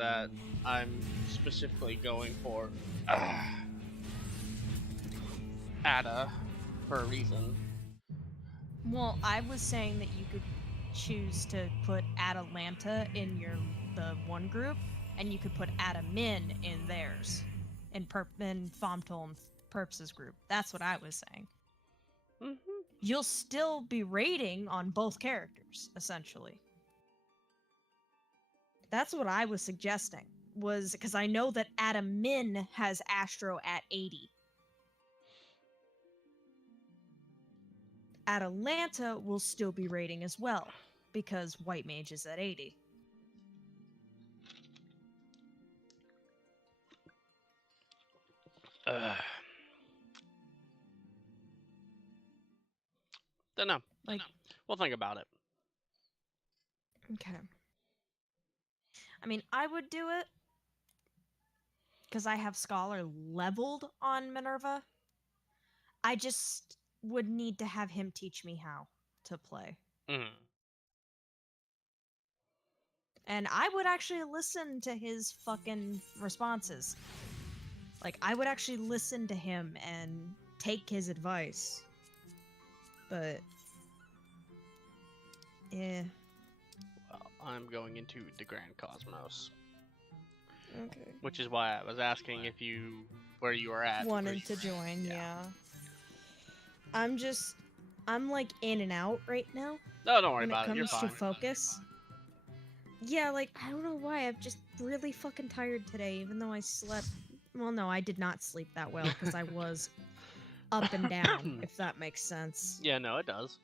that I'm specifically going for Ada for a reason. Well, I was saying that you could choose to put Atalanta in the one group, and you could put Adamin in theirs, in Fomtol and Perps's group. That's what I was saying. Mm-hmm. You'll still be raiding on both characters, essentially. That's what I was suggesting, was because I know that Adamin has Astro at 80. Atalanta will still be raiding as well, because White Mage is at 80. Don't know. Like, We'll think about it. okay. I mean, I would do it because I have Scholar leveled on Minerva. I just would need to have him teach me how to play. Mm. And I would actually listen to his fucking responses. Like, I would actually listen to him and take his advice. But, yeah. Well, I'm going into the Grand Cosmos. Okay. Which is why I was asking if where you were at. Wanted to join, yeah. I'm like in and out right now. No, don't worry about it. You're When it fine. comes to focus. Yeah, like, I don't know why. I'm just really fucking tired today, even though I slept. Well, no, I did not sleep that well because I was up and down, if that makes sense. Yeah, no, it does.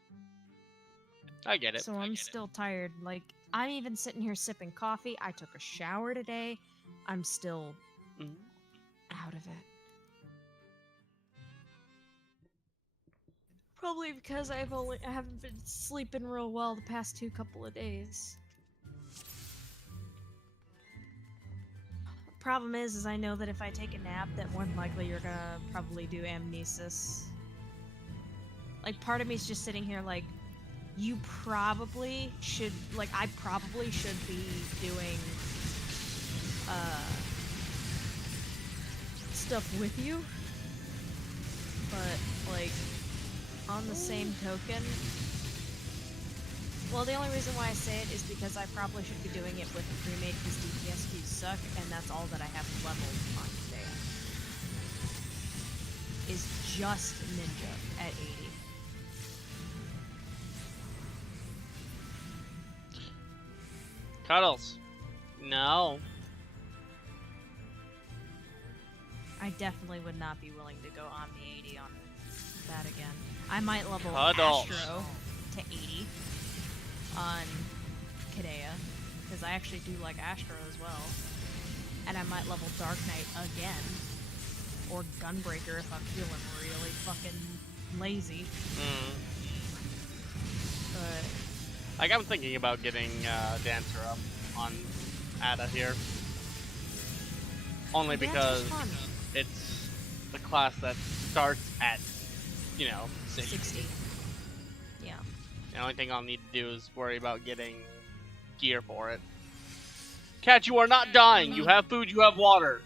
I get it. So I'm still tired. Like, I'm even sitting here sipping coffee. I took a shower today. I'm still out of it. Probably because I haven't been sleeping real well the past couple of days. Problem is I know that if I take a nap, that more than likely you're gonna probably do amnesis. Like, part of me's just sitting here like, you probably should, like, I probably should be doing, stuff with you. But, like, on the same token, well, the only reason why I say it is because I probably should be doing it with the pre-made because DPS keys suck, and that's all that I have leveled on today. Is just Ninja at 80. Cuddles. No. I definitely would not be willing to go on the 80 on that again. I might level Cuddles. Astro to 80 on Kadea, because I actually do like Astro as well. And I might level Dark Knight again, or Gunbreaker if I'm feeling really fucking lazy. But like, I'm thinking about getting Dancer up on Ada here. Only because it's the class that starts at, 60. Yeah. The only thing I'll need to do is worry about getting gear for it. Cat, you are not dying. You have food, you have water.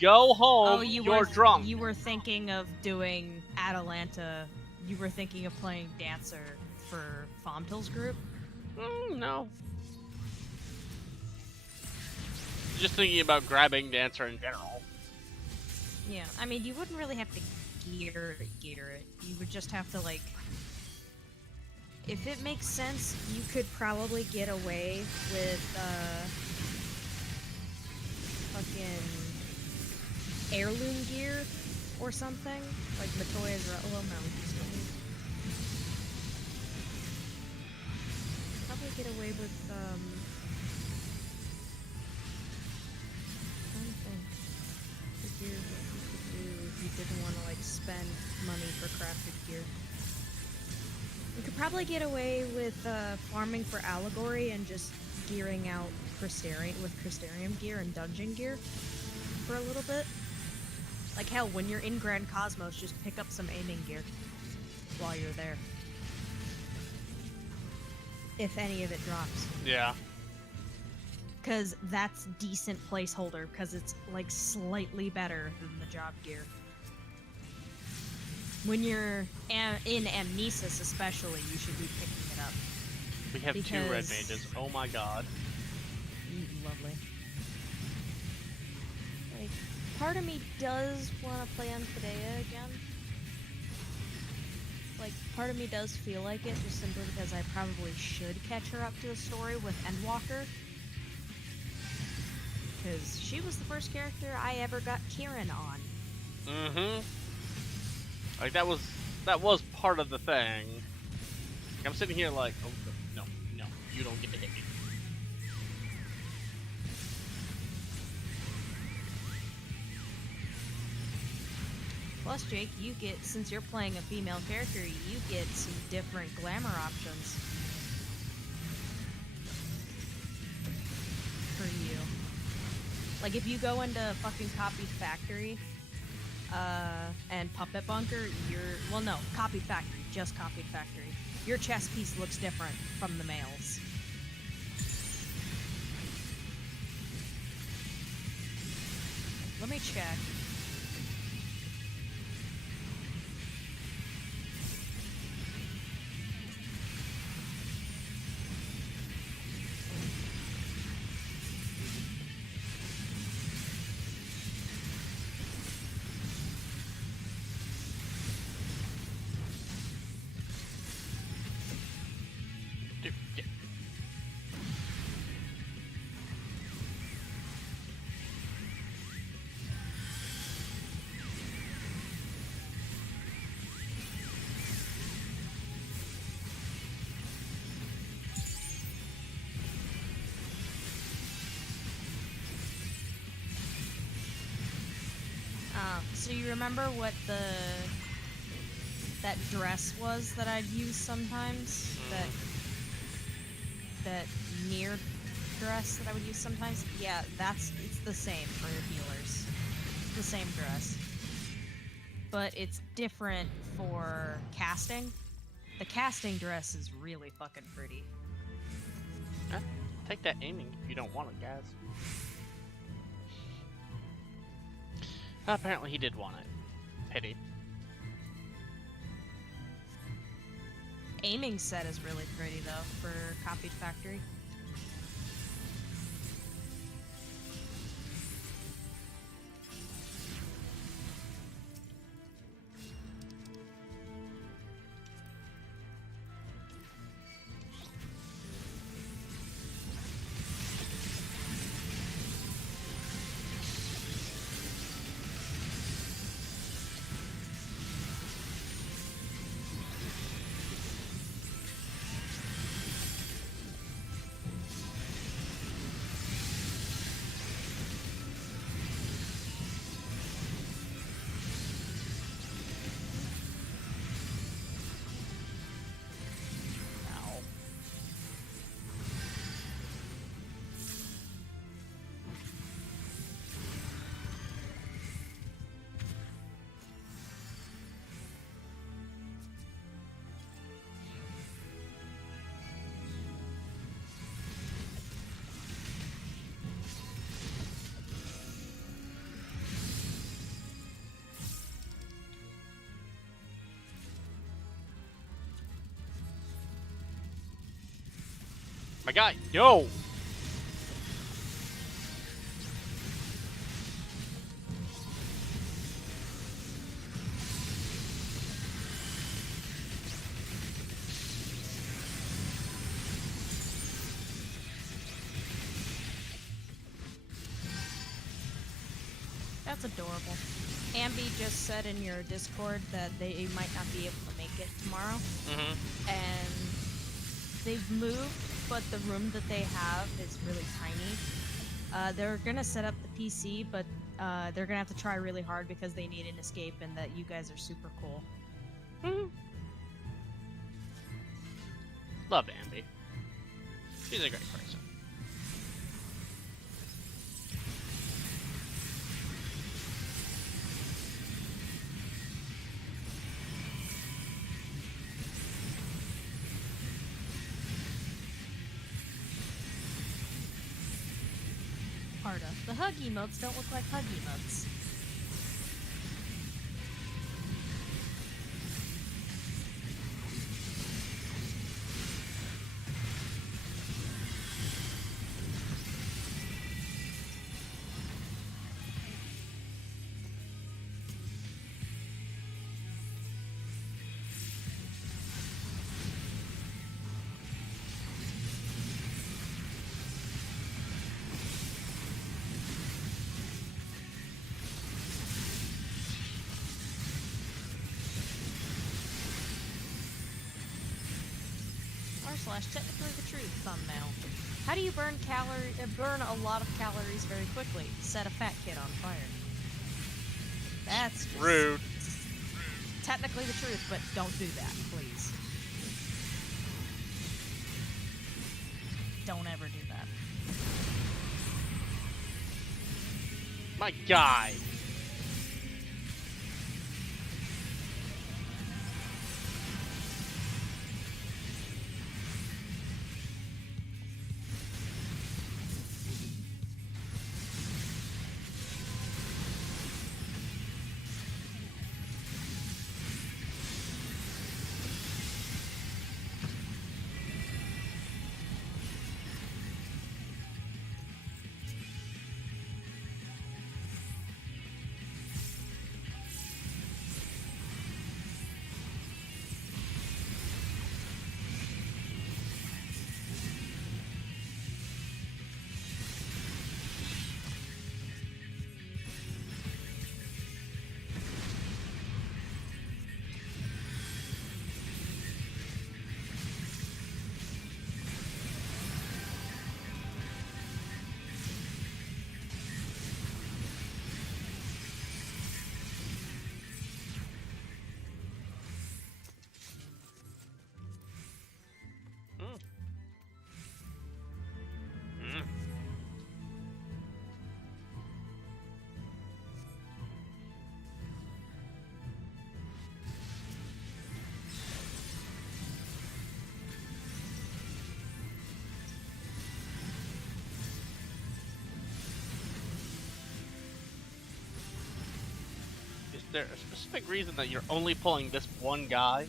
Go home, you're drunk. You were thinking of doing Atalanta. You were thinking of playing Dancer for Fomtil's group? No. Just thinking about grabbing Dancer in general. Yeah, I mean, you wouldn't really have to gear it. You would just have to, like... If it makes sense, you could probably get away with, fucking heirloom gear or something. Like Matoya's... Well, no. Probably get away with, gear what you could do if you didn't want to, like, spend money for crafted gear. You could probably get away with farming for Allegory and just gearing out Crystarium gear and dungeon gear for a little bit. Like, hell, when you're in Grand Cosmos, just pick up some aiming gear while you're there. If any of it drops. Yeah. because that's decent placeholder because it's like slightly better than the job gear. When you're in Amnesis especially, you should be picking it up. We have 2 red mages. Oh my god. Lovely. Like, part of me does want to play Anfidea again. Like, part of me does feel like it, just simply because I probably should catch her up to the story with Endwalker. Because she was the first character I ever got Kieran on. Mm-hmm. Like, that was part of the thing. Like, I'm sitting here like, oh, no, you don't get to hit me. Plus, Jake, you get, since you're playing a female character, you get some different glamour options for you. Like, if you go into fucking Copied Factory, and Puppet Bunker, well, no, Copied Factory, just Copied Factory. Your chess piece looks different from the males. Let me check. So you remember what that dress was that I'd use sometimes? That mirror dress that I would use sometimes? Yeah, it's the same for healers. It's the same dress. But it's different for casting. The casting dress is really fucking pretty. Take that aiming if you don't want it, guys. Apparently he did want it. Pity. Aiming set is really pretty though for Copied Factory. My guy, yo! That's adorable. Ambi just said in your Discord that they might not be able to make it tomorrow. Mm-hmm. And they've moved, but the room that they have is really tiny. They're gonna set up the PC, but they're gonna have to try really hard because they need an escape and that you guys are super cool. Mm-hmm. Love Ambi. She's a great person. Sparta. The hug emotes don't look like hug emotes. Technically the truth thumbnail. How do you burn a lot of calories very quickly? Set a fat kid on fire. That's just Rude. Technically the truth, but don't do that, please. Don't ever do that. My guy. Is there a specific reason that you're only pulling this one guy?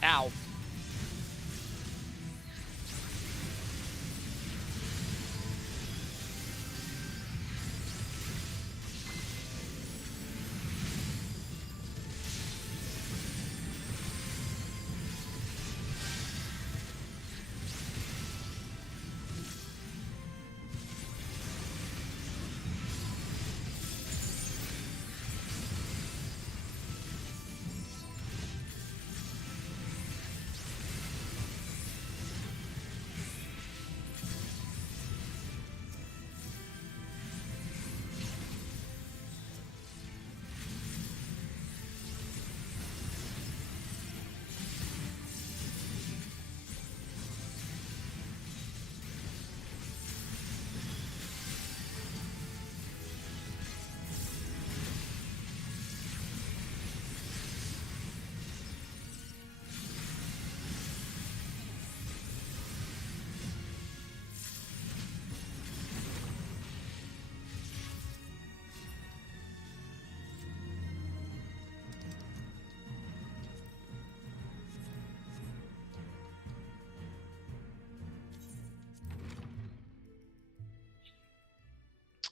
Ow.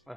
Ugh.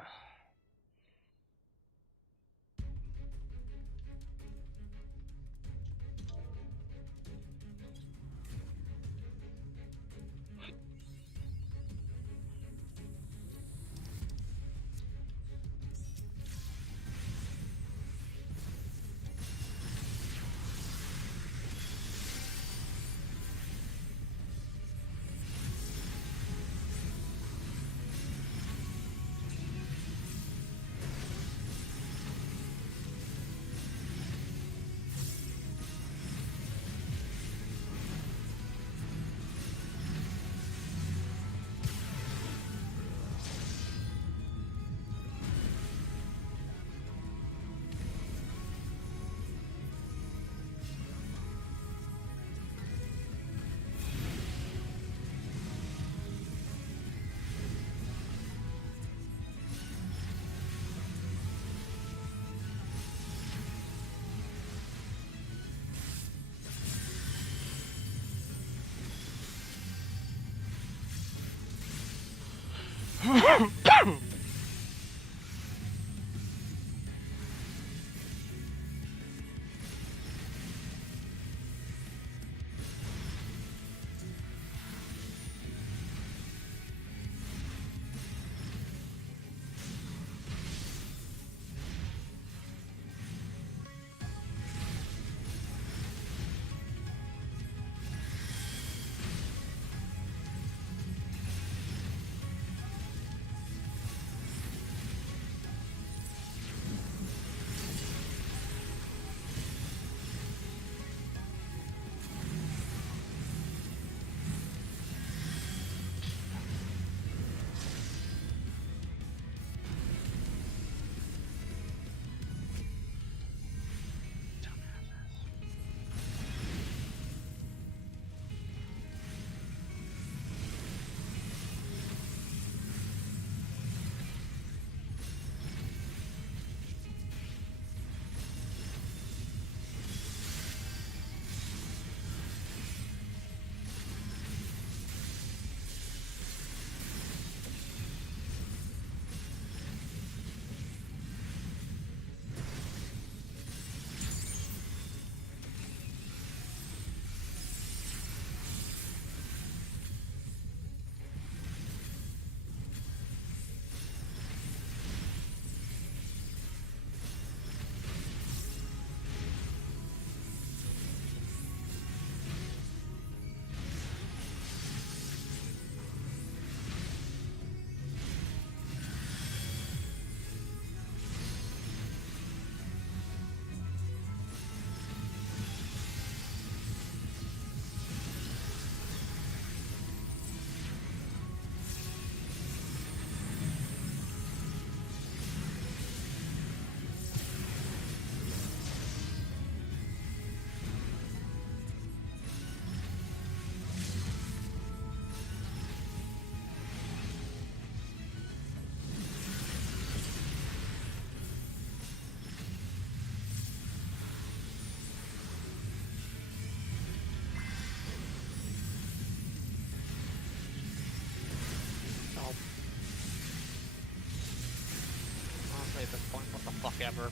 Honestly, at this point, what the fuck ever.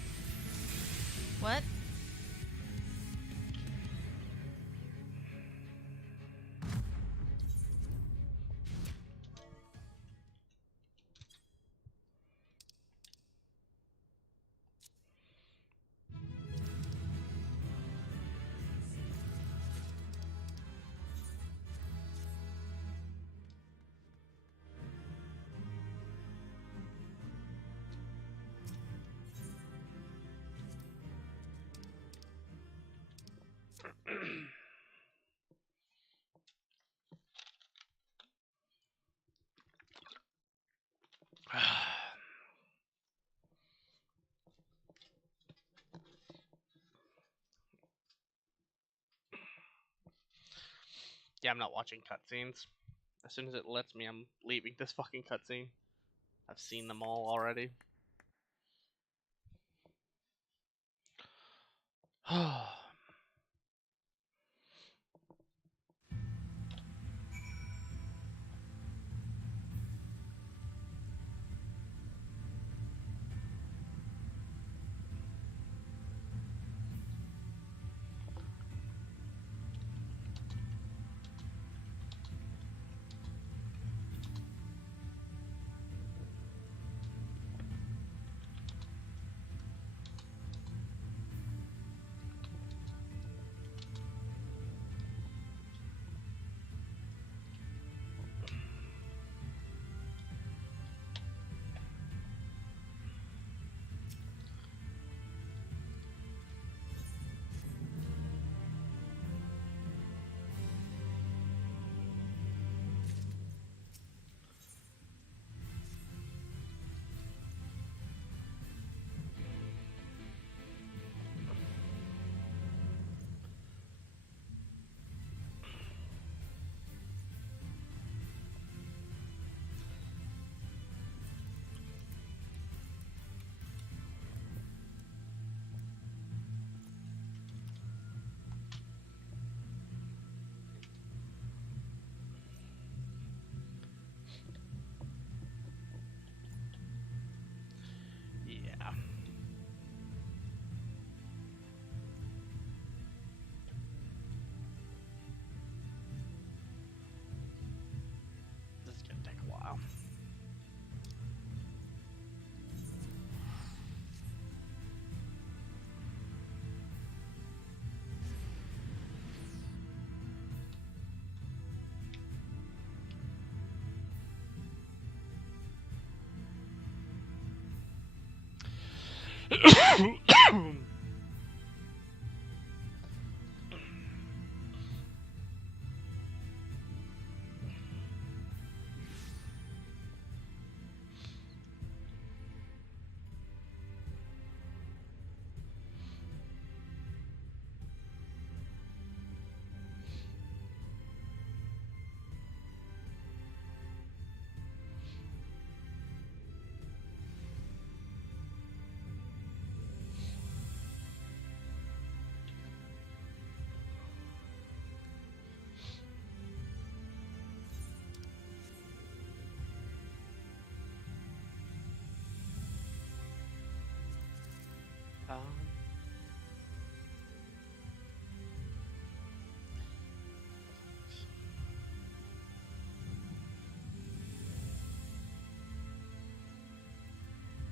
What? Yeah, I'm not watching cutscenes. As soon as it lets me, I'm leaving this fucking cutscene. I've seen them all already. Um,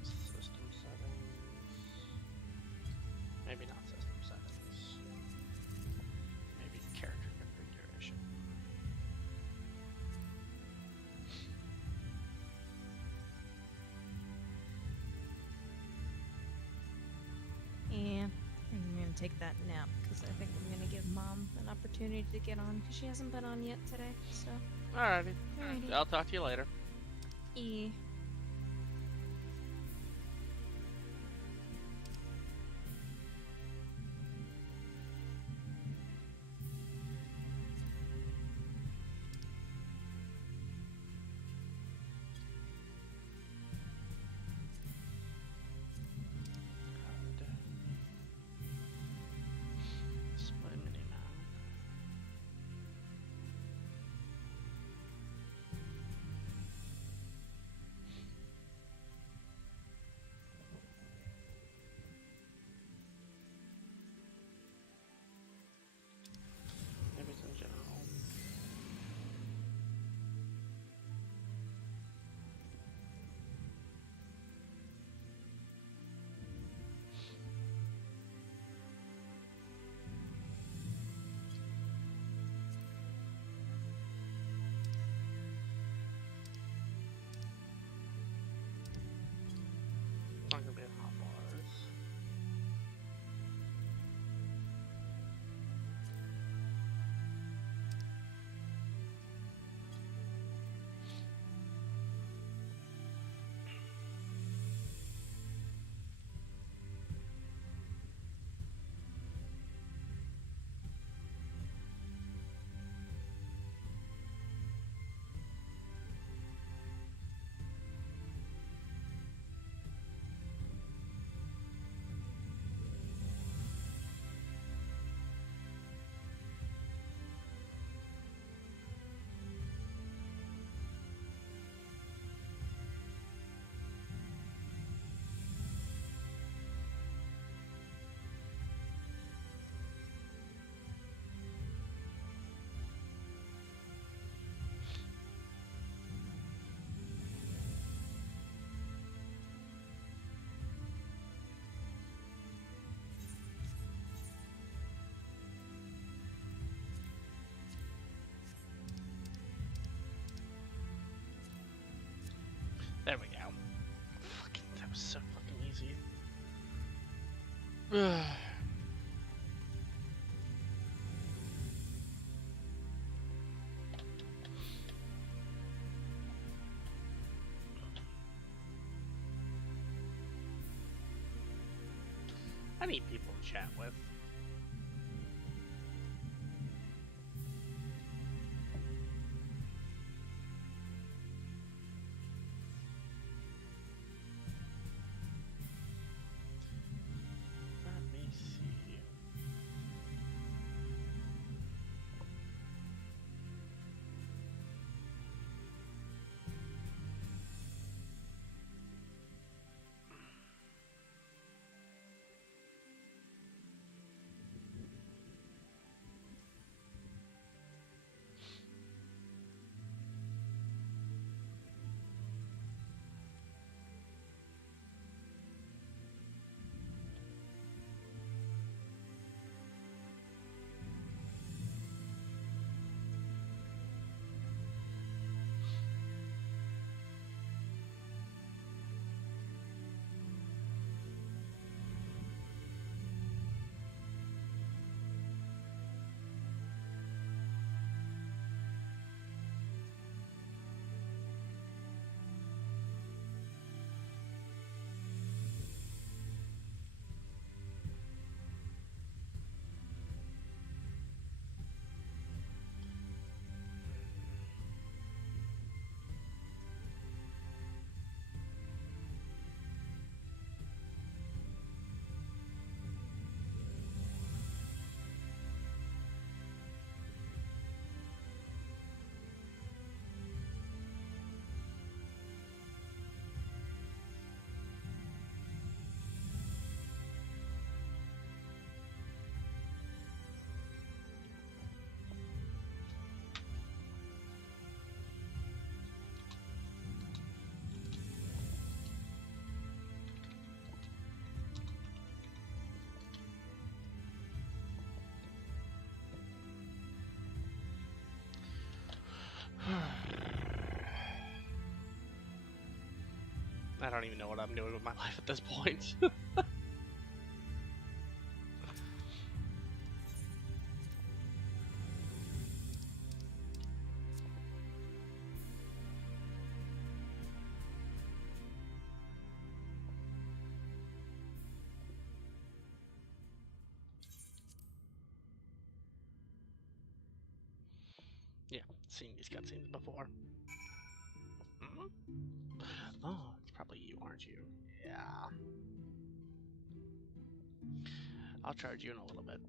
system settings. Maybe not system settings. Maybe character configuration. Yeah, I'm gonna take that nap because I think I'm gonna give Mom an opportunity to get on because she hasn't been on yet today. So, Alrighty. alrighty. I'll talk to you later. E. Display minimap. Maybe it's in general. Not gonna be in hotbars. There we go. Fucking, that was so fucking easy. I need people to chat with. Let me see. I don't even know what I'm doing with my life at this point. Yeah, seen these cutscenes before. Oh, it's probably you, aren't you? Yeah. I'll charge you in a little bit.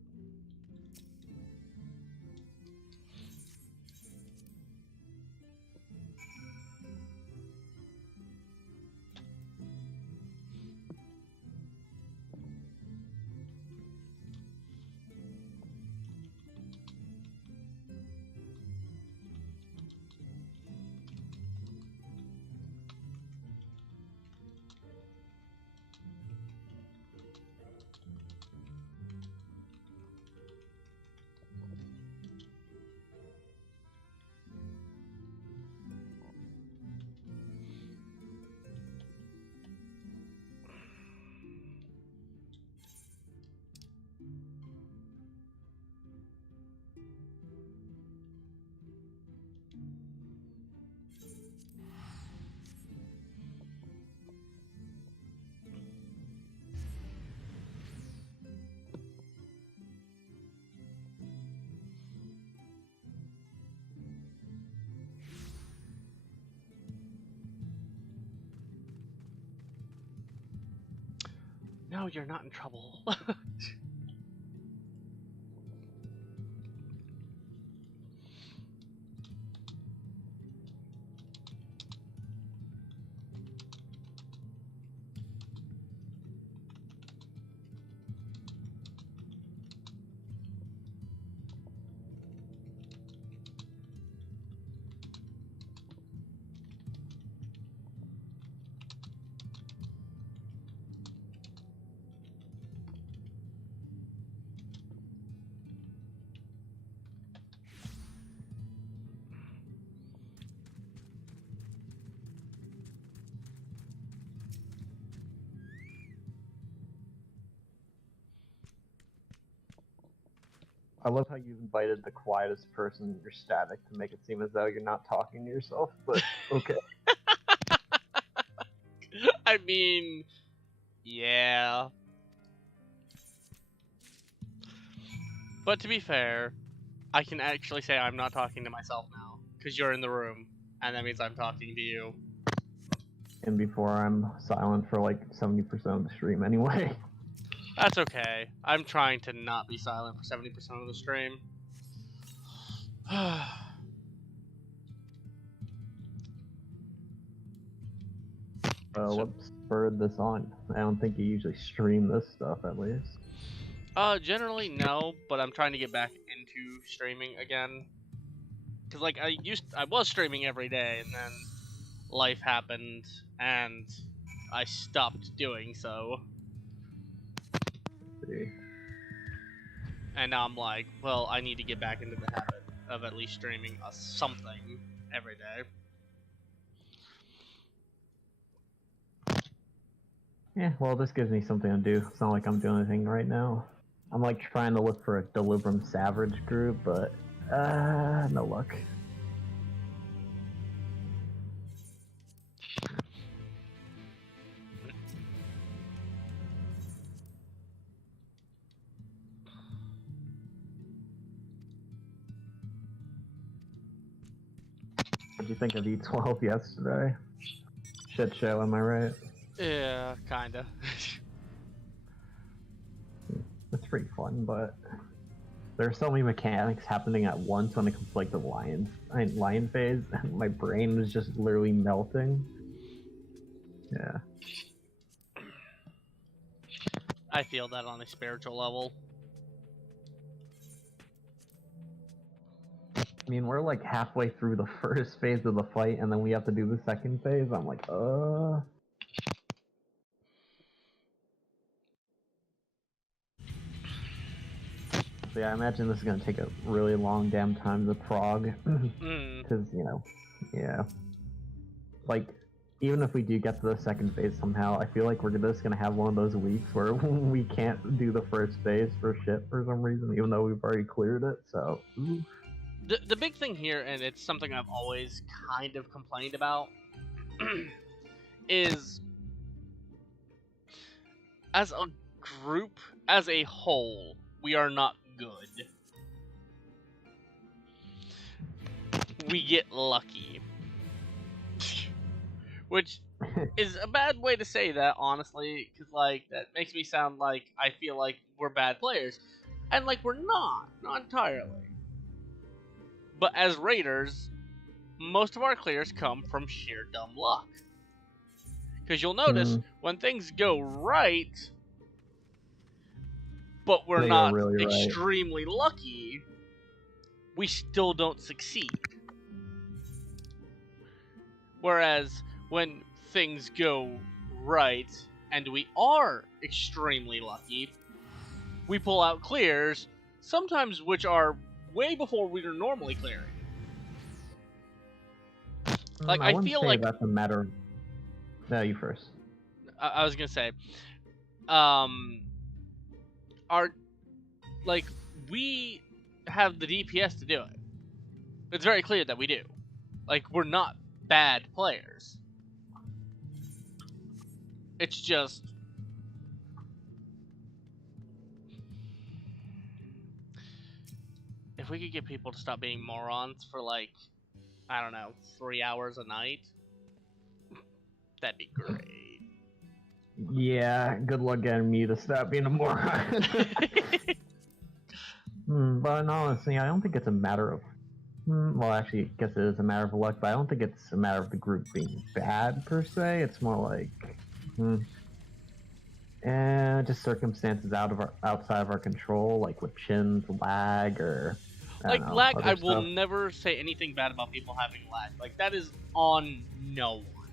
No, you're not in trouble. I love how you invited the quietest person in your static to make it seem as though you're not talking to yourself, but okay. I mean, yeah. But to be fair, I can actually say I'm not talking to myself now, because you're in the room, and that means I'm talking to you. And before I'm silent for like 70% of the stream anyway. That's okay. I'm trying to not be silent for 70% of the stream. What spurred this on? I don't think you usually stream this stuff, at least. Generally no, but I'm trying to get back into streaming again. Cause like I was streaming every day, and then life happened, and I stopped doing so. See. And now I'm like, well, I need to get back into the habit of at least streaming something every day. Yeah, well, this gives me something to do. It's not like I'm doing anything right now. I'm like trying to look for a Deliverum Savage group, but no luck. What'd you think of E12 yesterday? Shit show, am I right? Yeah, kinda. It's pretty fun, but there are so many mechanics happening at once when it comes to like the lion phase, and my brain was just literally melting. Yeah. I feel that on a spiritual level. I mean, we're like halfway through the first phase of the fight, and then we have to do the second phase. I'm like, So yeah, I imagine this is gonna take a really long damn time to prog. Because, you know, yeah. Like, even if we do get to the second phase somehow, I feel like we're just gonna have one of those weeks where we can't do the first phase for shit for some reason, even though we've already cleared it. So, ooh. The big thing here, and it's something I've always kind of complained about, is as a group, as a whole, we are not good. We get lucky. Which is a bad way to say that, honestly, because, like, that makes me sound like I feel like we're bad players. And, like, we're not entirely. But as raiders, most of our clears come from sheer dumb luck. Because you'll notice, when things go right, but we're They go not really right. extremely lucky, we still don't succeed. Whereas, when things go right, and we are extremely lucky, we pull out clears, sometimes which are way before we are normally clearing. Like, I wouldn't feel say like... that's a matter of... No, you first. I was gonna say, we have the DPS to do it. It's very clear that we do. Like, we're not bad players. It's just... if we could get people to stop being morons for, like, I don't know, 3 hours a night, that'd be great. Yeah, good luck getting me to stop being a moron. But honestly, I don't think it's a matter of... well, actually, I guess it is a matter of luck, but I don't think it's a matter of the group being bad, per se. It's more like... just circumstances outside of our control, like with chins, lag, or... Like, know, lag, other I will stuff. never say anything bad about people having lag. Like, that is on no one.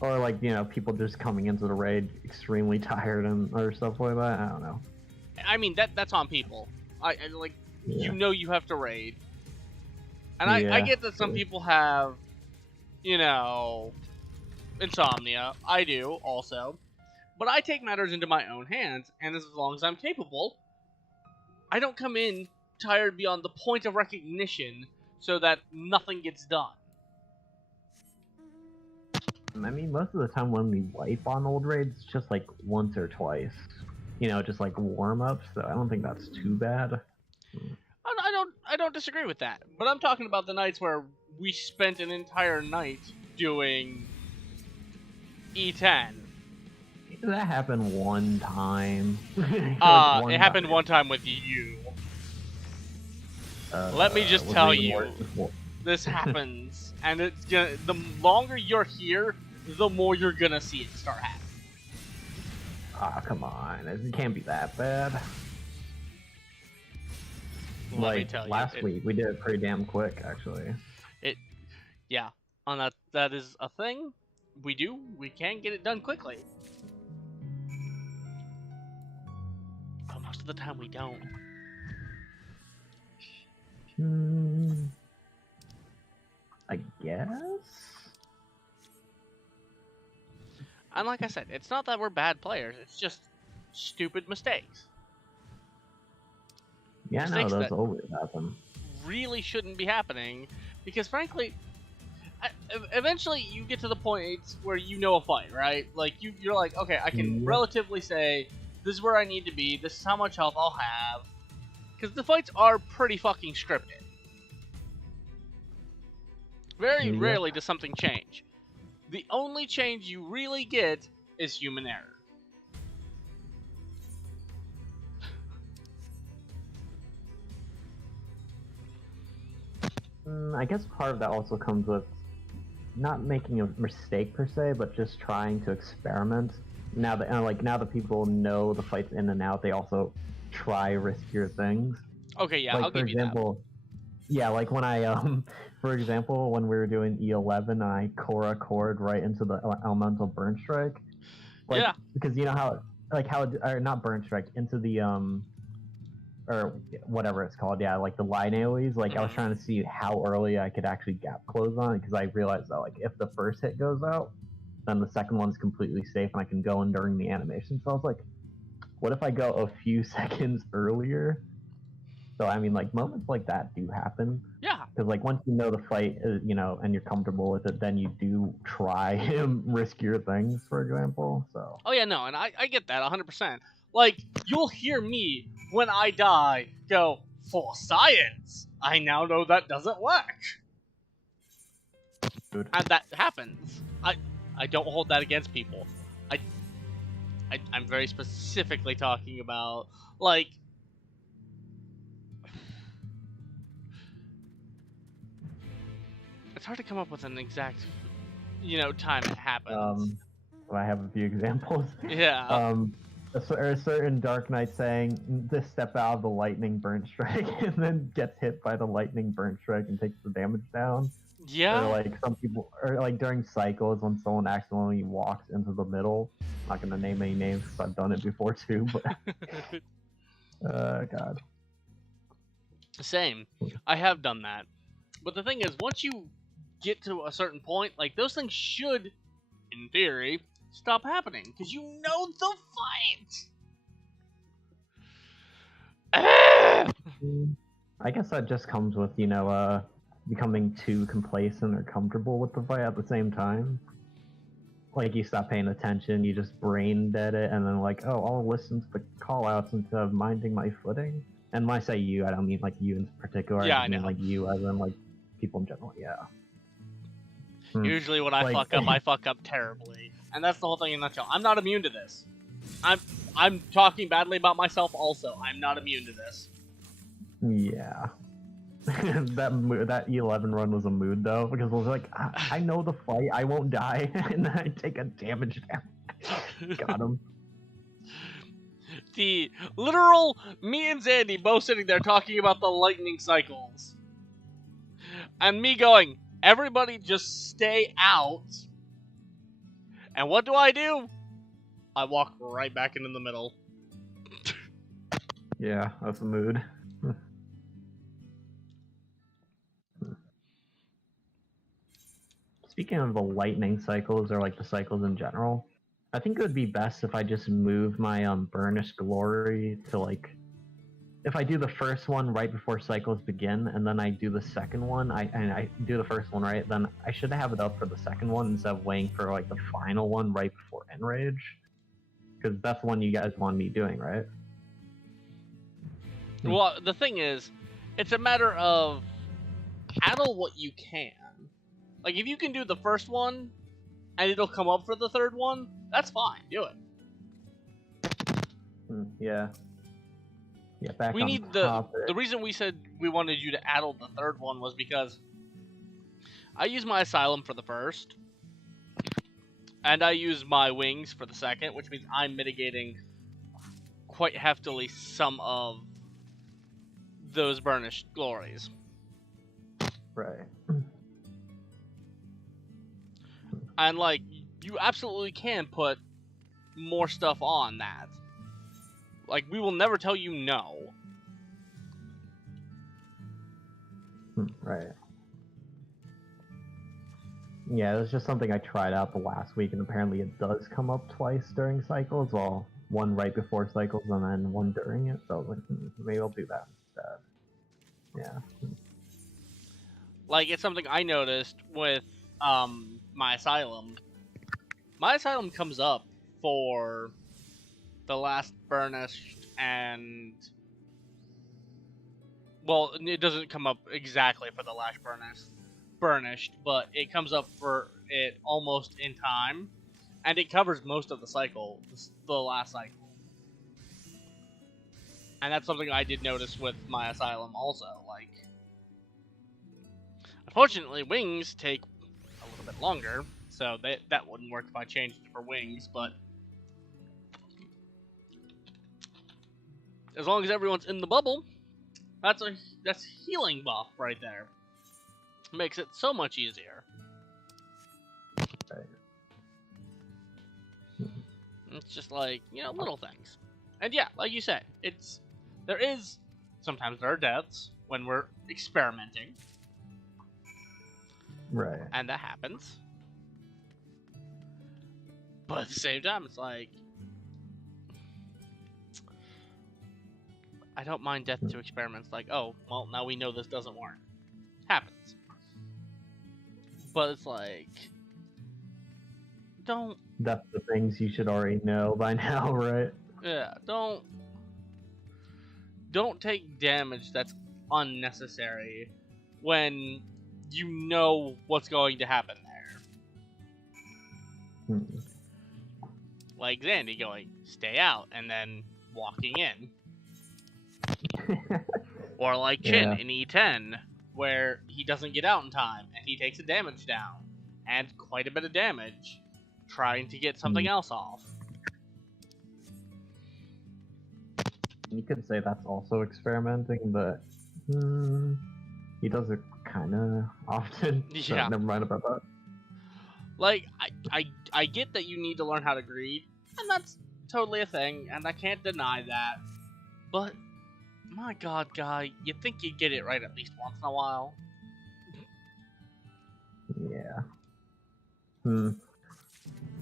Or like, you know, people just coming into the raid extremely tired and or stuff like that. I don't know. I mean, that's on people. I like, Yeah. you know you have to raid. And I Yeah, get that some true. people have, you know, insomnia. I do, also. But I take matters into my own hands, and as long as I'm capable, I don't come in tired beyond the point of recognition so that nothing gets done. I mean, most of the time when we wipe on old raids, it's just like once or twice. You know, just like warm-ups, so I don't think that's too bad. I don't disagree with that. But I'm talking about the nights where we spent an entire night doing E10. That happened one time. It happened one time with you. Let me just was tell even you, worse before. this happens, and it's gonna. The longer you're here, the more you're gonna see it start happening. Ah, come on. It can't be that bad. Let me Like, tell you, last week, we did it pretty damn quick, actually. Yeah, on that is a thing. We can get it done quickly. But most of the time we don't. I guess? And like I said, it's not that we're bad players, it's just stupid mistakes. Yeah, no, Mistakes those that- always happen. Really shouldn't be happening, because frankly, eventually you get to the point where you know a fight, right? Like, you're like, okay, I can Yeah. relatively say, this is where I need to be, this is how much health I'll have, because the fights are pretty fucking scripted. Very Yeah. rarely does something change. The only change you really get is human error. I guess part of that also comes with not making a mistake per se, but just trying to experiment. Now that people know the fights in and out, they also try riskier things. Okay, yeah, like I'll for give example, yeah, like when I for example, when we were doing E11, I Korra cored right into the elemental burn strike. Like, Yeah. because you know how or not burn strike into the or whatever it's called. Yeah, like the line AoEs. Like I was Mhm. trying to see how early I could actually gap close on it because I realized that like if the first hit goes out, then the second one's completely safe and I can go in during the animation. So I was like, what if I go a few seconds earlier? So I mean, like moments like that do happen Yeah. because like once you know the fight, you know, and you're comfortable with it, then you do try riskier things, for example. So Oh yeah, no, and I get that 100%. Like, you'll hear me when I die go, for science! I now know that doesn't work. Dude. And that happens. I don't hold that against people. I'm very specifically talking about, like, it's hard to come up with an exact, time it happens. I have a few examples. Yeah. A certain Dark Knight saying to step out of the lightning burnt strike and then gets hit by the lightning burnt strike and takes the damage down. Yeah. Or like some people, or like during cycles when someone accidentally walks into the middle. I'm not gonna name any names because I've done it before too. But God. Same. I have done that. But the thing is, once you get to a certain point, like, those things should, in theory, stop happening. Because you know the fight! I guess that just comes with, becoming too complacent or comfortable with the fight at the same time. Like, you stop paying attention, you just brain dead it, and then like, oh, I'll listen to the call-outs instead of minding my footing. And when I say you, I don't mean like you in particular. Yeah, I I mean know. like you as in like people in general, yeah. Usually when I fuck up terribly. And that's the whole thing in a nutshell. I'm not immune to this. I'm talking badly about myself also. I'm not immune to this. Yeah. that E11 run was a mood though, because I was like, I know the fight, I won't die, and then I take a damage down. Got him. The literal me and Zandy both sitting there talking about the lightning cycles. And me going, everybody just stay out. And what do? I walk right back into the middle. Yeah, that's a mood. Speaking of the lightning cycles, or like the cycles in general, I think it would be best if I just move my Burnished Glory to like, if I do the first one right before cycles begin, and then I do the second one, I do the first one right, then I should have it up for the second one instead of waiting for like the final one right before Enrage, because that's the one you guys want me doing, right? Well, the thing is, it's a matter of addle what you can. Like, if you can do the first one, and it'll come up for the third one, that's fine. Do it. Yeah. Yeah, back We on need topic. the reason we said we wanted you to addle the third one was because I use my Asylum for the first, and I use my Wings for the second, which means I'm mitigating quite heftily some of those Burnished Glories. Right. And, like, you absolutely can put more stuff on that. Like, we will never tell you no. Right. Yeah, it was just something I tried out the last week, and apparently it does come up twice during cycles. Well, one right before cycles, and then one during it. So I was like, maybe I'll do that instead. Yeah. Like, it's something I noticed with my Asylum. My Asylum comes up for the last Burnished and... Well, it doesn't come up exactly for the last Burnished, but it comes up for it almost in time. And it covers most of the cycle, the last cycle. And that's something I did notice with my Asylum also. Like, unfortunately, Wings take a little bit longer, so that wouldn't work if I changed it for Wings, but as long as everyone's in the bubble, that's healing buff right there. Makes it so much easier. Right. It's just like, little things. And yeah, like you said, there is sometimes there are deaths when we're experimenting, Right. and that happens. But at the same time, it's like, I don't mind death to experiments. Like, oh, well, now we know this doesn't work. Happens. But it's like, don't, That's the things you should already know by now, right? yeah, don't take damage that's unnecessary when you know what's going to happen there. Hmm. Like Zandy going, stay out, and then walking in. Or like Chin Yeah. in E10, where he doesn't get out in time, and he takes a damage down, and quite a bit of damage, trying to get something else off. You could say that's also experimenting, but he does it kind of often. So Yeah. never mind about that. Like, I get that you need to learn how to greed, and that's totally a thing, and I can't deny that. But, my god, guy, you'd think you'd get it right at least once in a while. Yeah. I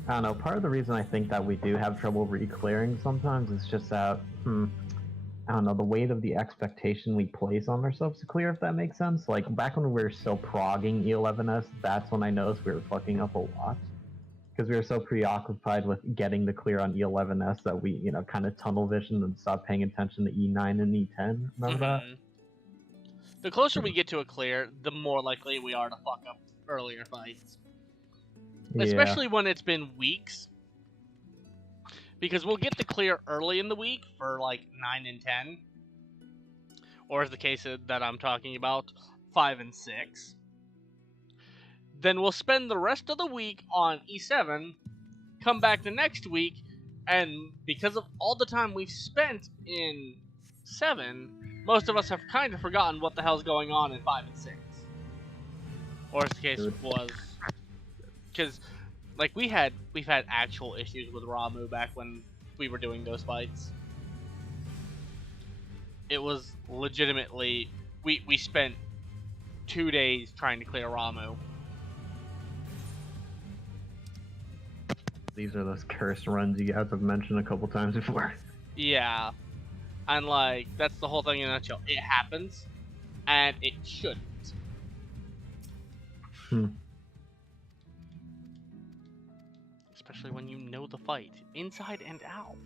don't know. Part of the reason I think that we do have trouble re-clearing sometimes is just that, I don't know, the weight of the expectation we place on ourselves to clear, if that makes sense. Like, back when we were still progging E11S, that's when I noticed we were fucking up a lot. Because we were so preoccupied with getting the clear on E11S that we, kind of tunnel visioned and stopped paying attention to E9 and E10. Remember that? Mhm. The closer we get to a clear, the more likely we are to fuck up earlier fights. Especially when it's been weeks. Because we'll get the clear early in the week for like 9 and 10. Or as the case that I'm talking about, 5 and 6. Then we'll spend the rest of the week on E7, come back the next week, and because of all the time we've spent in 7, most of us have kind of forgotten what the hell's going on in 5 and 6. Or as the case was, because like we've had actual issues with Ramu back when we were doing those fights. It was legitimately we spent 2 days trying to clear Ramu. These are those cursed runs you guys have mentioned a couple times before. Yeah, and like that's the whole thing in a nutshell. It happens, and it shouldn't. Especially when you know the fight inside and out.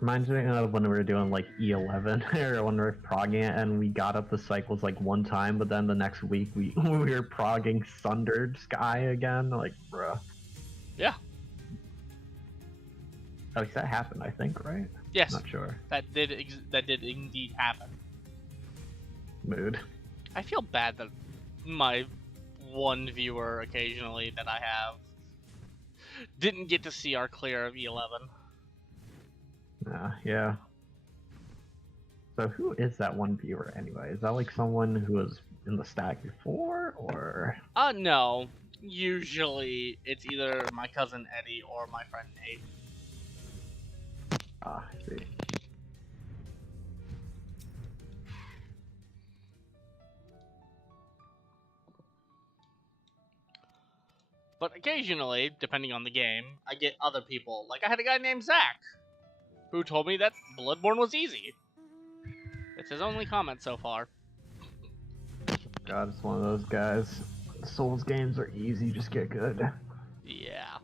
Reminds me of when we were doing like E11 or when we were progging it and we got up the cycles like one time, but then the next week we were progging Sundered Sky again. Like, bruh. Yeah. At least that happened, I think, right? Yes, Not sure. that did indeed happen. Mood. I feel bad that my one viewer occasionally that I have didn't get to see our clear of E11. Yeah. So who is that one viewer anyway? Is that like someone who was in the stack before, or? No. Usually it's either my cousin Eddie or my friend Nate. I see. But occasionally, depending on the game, I get other people. Like I had a guy named Zach who told me that Bloodborne was easy. It's his only comment so far. God, it's one of those guys. Souls games are easy, just get good. Yeah.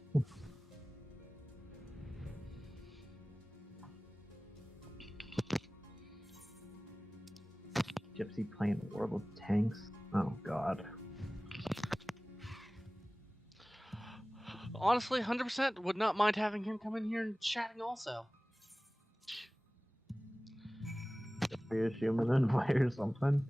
Gypsy playing World of Tanks. Oh God. Honestly, 100% would not mind having him come in here and chatting also. Be a human invite or something.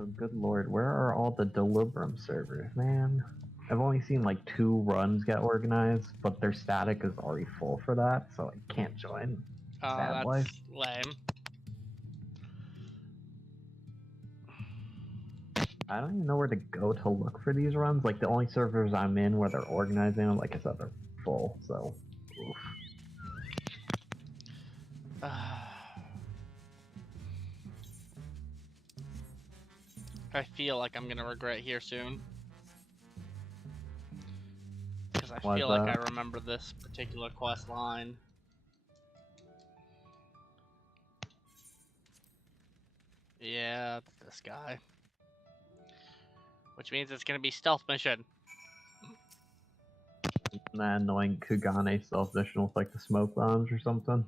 Oh, good lord, where are all the Delibram servers, man? I've only seen like 2 runs get organized, but their static is already full for that, so I can't join. Sad That's life. lame. I don't even know where to go to look for these runs. Like, the only servers I'm in where they're organizing them, like I said, they're full, so. Oof. I feel like I'm gonna regret here soon. Because I Why's feel like I that? remember this particular quest line. Yeah, it's this guy. Which means it's gonna be stealth mission. And that annoying Kugane stealth mission with like the smoke bombs or something.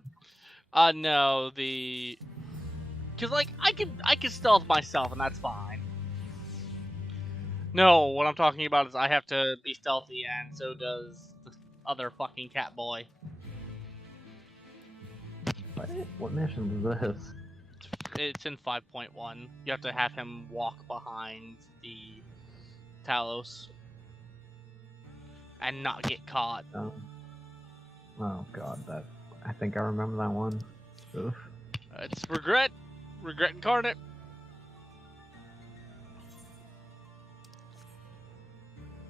No, cause like I can stealth myself and that's fine. No, what I'm talking about is I have to be stealthy and so does the other fucking cat boy. What mission is this? It's in 5.1. You have to have him walk behind the Talos and not get caught. Oh god, that I think I remember that one. Oof. It's regret incarnate.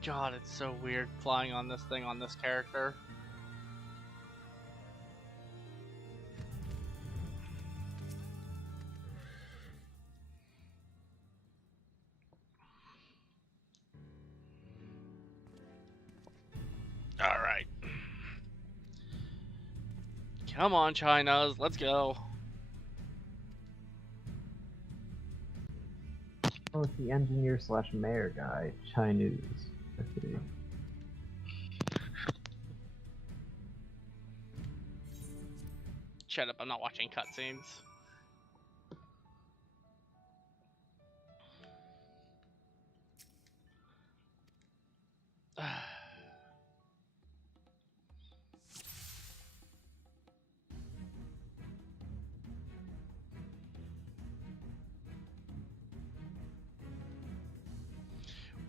God, it's so weird flying on this thing on this character. Alright. Come on, Chinas, let's go. Oh, it's the engineer slash mayor guy, Chinese. I see. Shut up, I'm not watching cutscenes.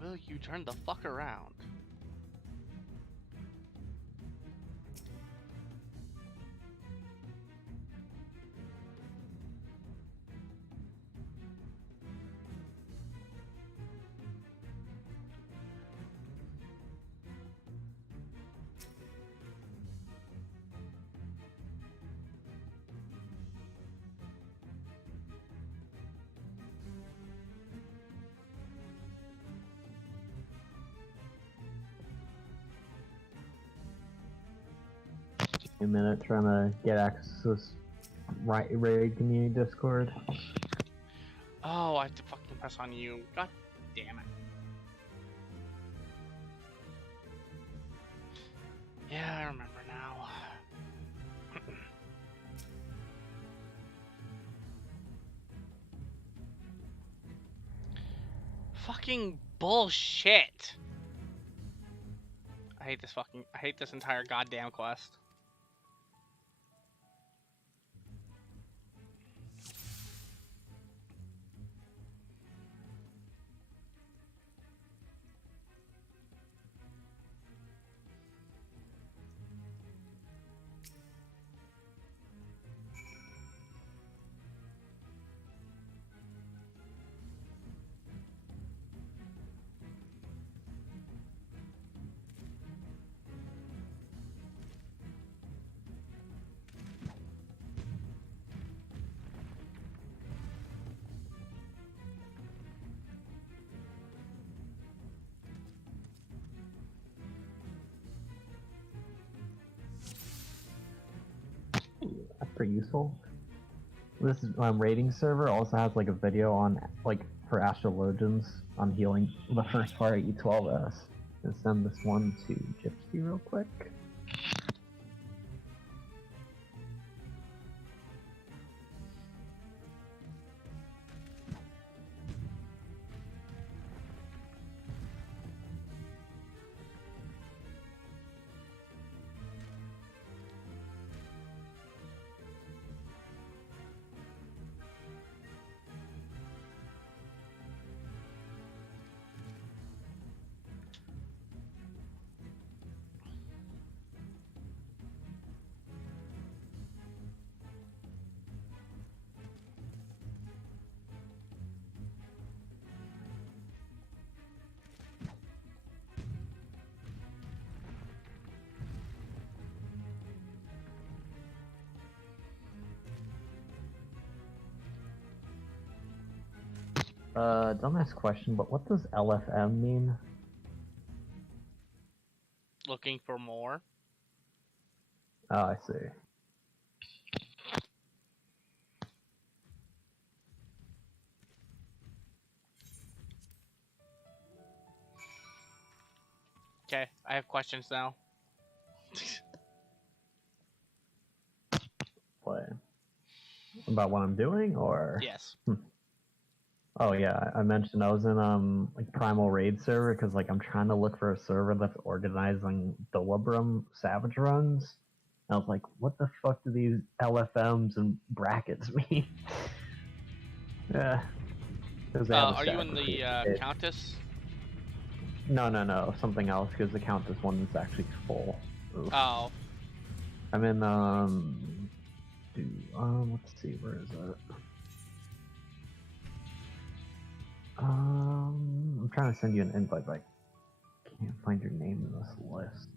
Will you turn the fuck around? A minute trying to get access to this raid community Discord. Oh, I have to fucking press on you. God damn it. Yeah, I remember now. Fucking bullshit. I hate this entire goddamn quest. That's pretty useful. This rating server also has like a video on like for astrologians on healing the first part of E12S. And send this one to Gypsy real quick. Dumbass question, but what does LFM mean? Looking for more. Oh, I see. Okay, I have questions now. What? About what I'm doing, or? Yes. Oh yeah, I mentioned I was in like Primal Raid server because like I'm trying to look for a server that's organizing Dolabrum Savage runs. And I was like, what the fuck do these LFMs and brackets mean? Yeah, because they have a Are you in the sacrifice page. Countess? No, something else because the Countess one is actually full. Oof. Oh, I'm in let's see, where is it? I'm trying to send you an invite, but I can't find your name in this list.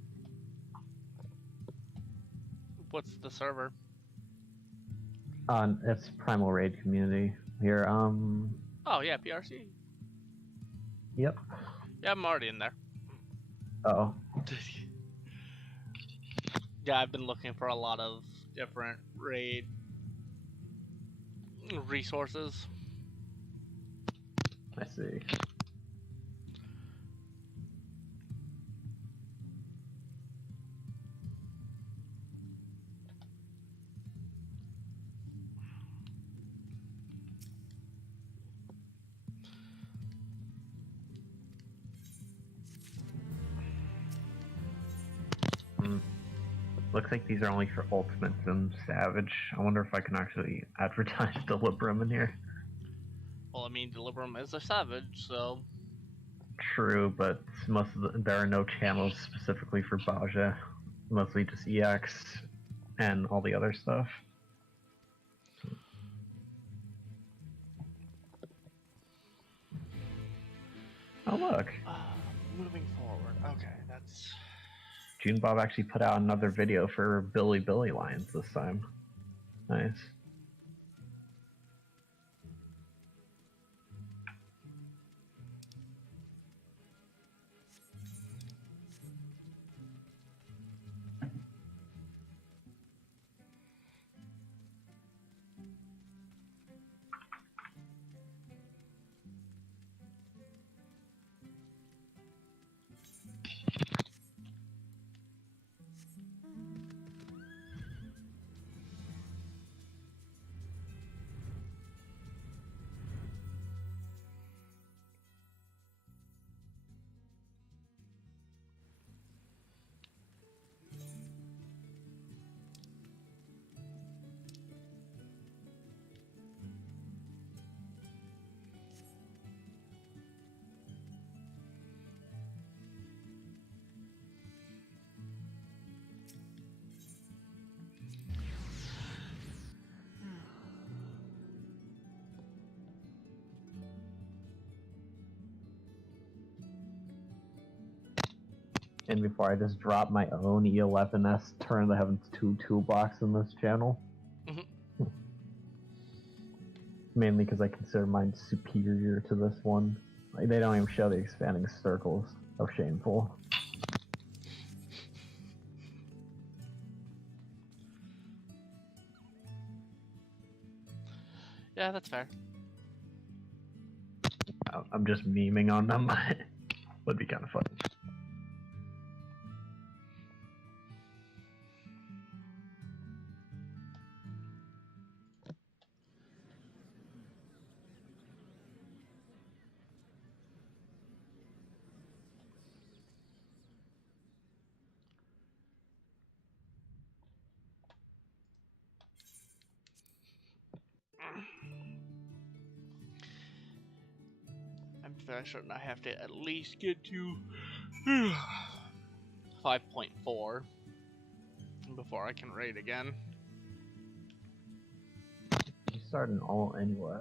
what's the server? It's Primal Raid community. Here, Oh yeah, PRC. yep. Yeah, I'm already in there. Oh, Yeah, I've been looking for a lot of different raid resources. I see. Looks like these are only for Ultimates and Savage. I wonder if I can actually advertise Delibrum in here. Well, I mean, Delibrum is a savage, so True, but there are no channels specifically for Baja. Mostly just EX and all the other stuff. Oh look, moving forward. Okay, that's June Bob actually put out another video for Billy Lions this time. Nice. And before I just drop my own E11S Turn of the Heavens 2 toolbox in this channel. Mhm. Mainly because I consider mine superior to this one. Like, they don't even show the expanding circles. How shameful. yeah, that's fair. I'm just memeing on them. Would be kind of fun. I'm fairly certain I have to at least get to 5.4 before I can raid again. You start an all anyway.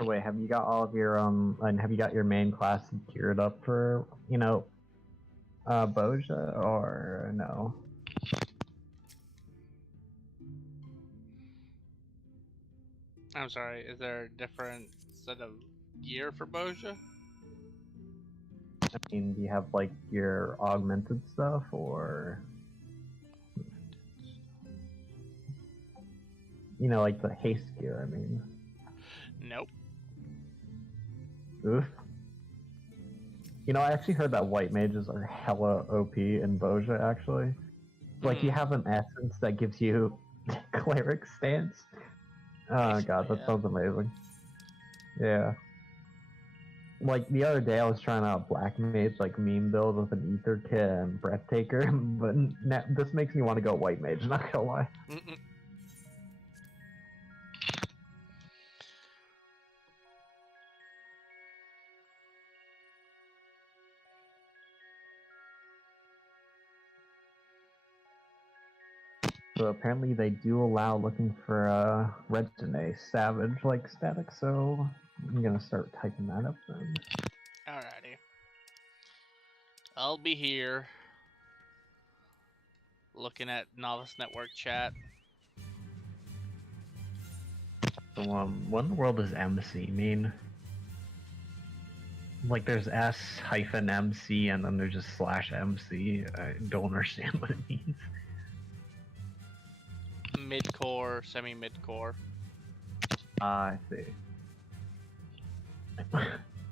So wait, have you got all of your and have you got your main class geared up for Boja or no? I'm sorry, is there a different set of gear for Boja? I mean, do you have like your augmented stuff or like the haste gear? I mean, Nope. oof. I actually heard that white mages are hella OP in Boja. Actually, like you have an essence that gives you cleric stance. Oh god, that yeah. sounds amazing. Yeah. Like the other day, I was trying out black mage like meme build with an ether kit and breathtaker, but this makes me want to go white mage. Not gonna lie. Mm-mm. So apparently they do allow looking for a Regine Savage like static, so I'm gonna start typing that up then. Alrighty. I'll be here looking at Novice Network chat. So what in the world does MC mean? Like there's S-MC and then there's just /MC. I don't understand what it means. Mid-core, semi-mid-core. I see.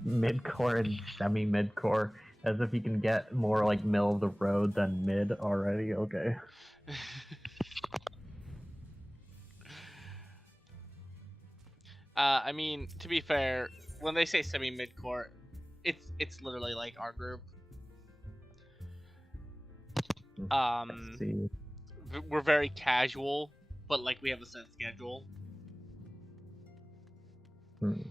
Mid-core and semi-mid-core, as if you can get more like middle of the road than mid already. Okay. I mean, to be fair, when they say semi-mid-core, it's literally like our group. Let's see. We're very casual, but like we have a set schedule. I'm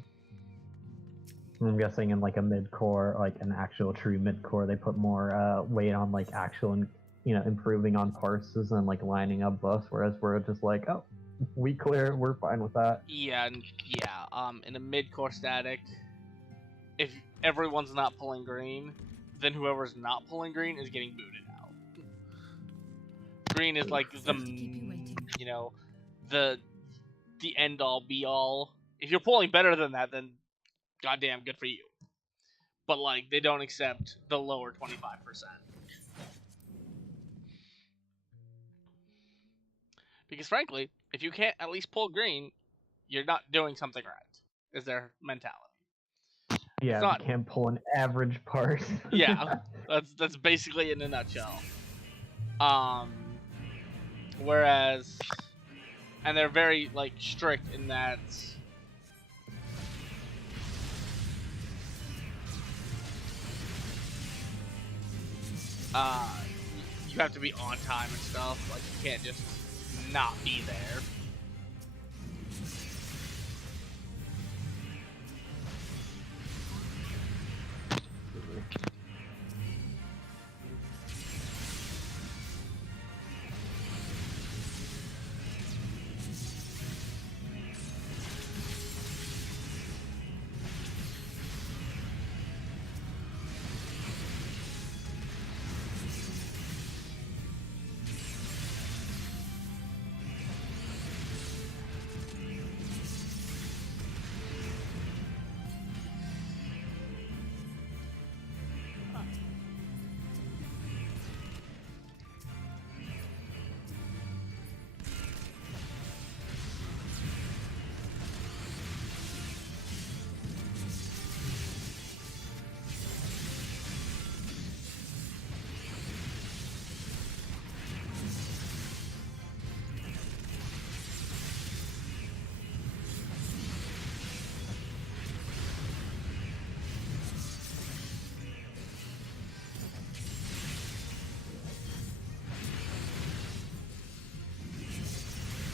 guessing in like a mid-core, like an actual true mid-core, they put more weight on like actual and improving on parses and like lining up buffs, whereas we're just like, oh, we clear, we're fine with that. Yeah, in a mid-core static, if everyone's not pulling green, then whoever's not pulling green is getting booted out. Green is like the end all be all. If you're pulling better than that, then goddamn good for you. But like they don't accept the lower 25%. Because frankly, if you can't at least pull green, you're not doing something right. Is their mentality. Yeah, you can't pull an average parse. Yeah, that's basically it in a nutshell. Whereas, and they're very like strict in that. You have to be on time and stuff. Like you can't just not be there.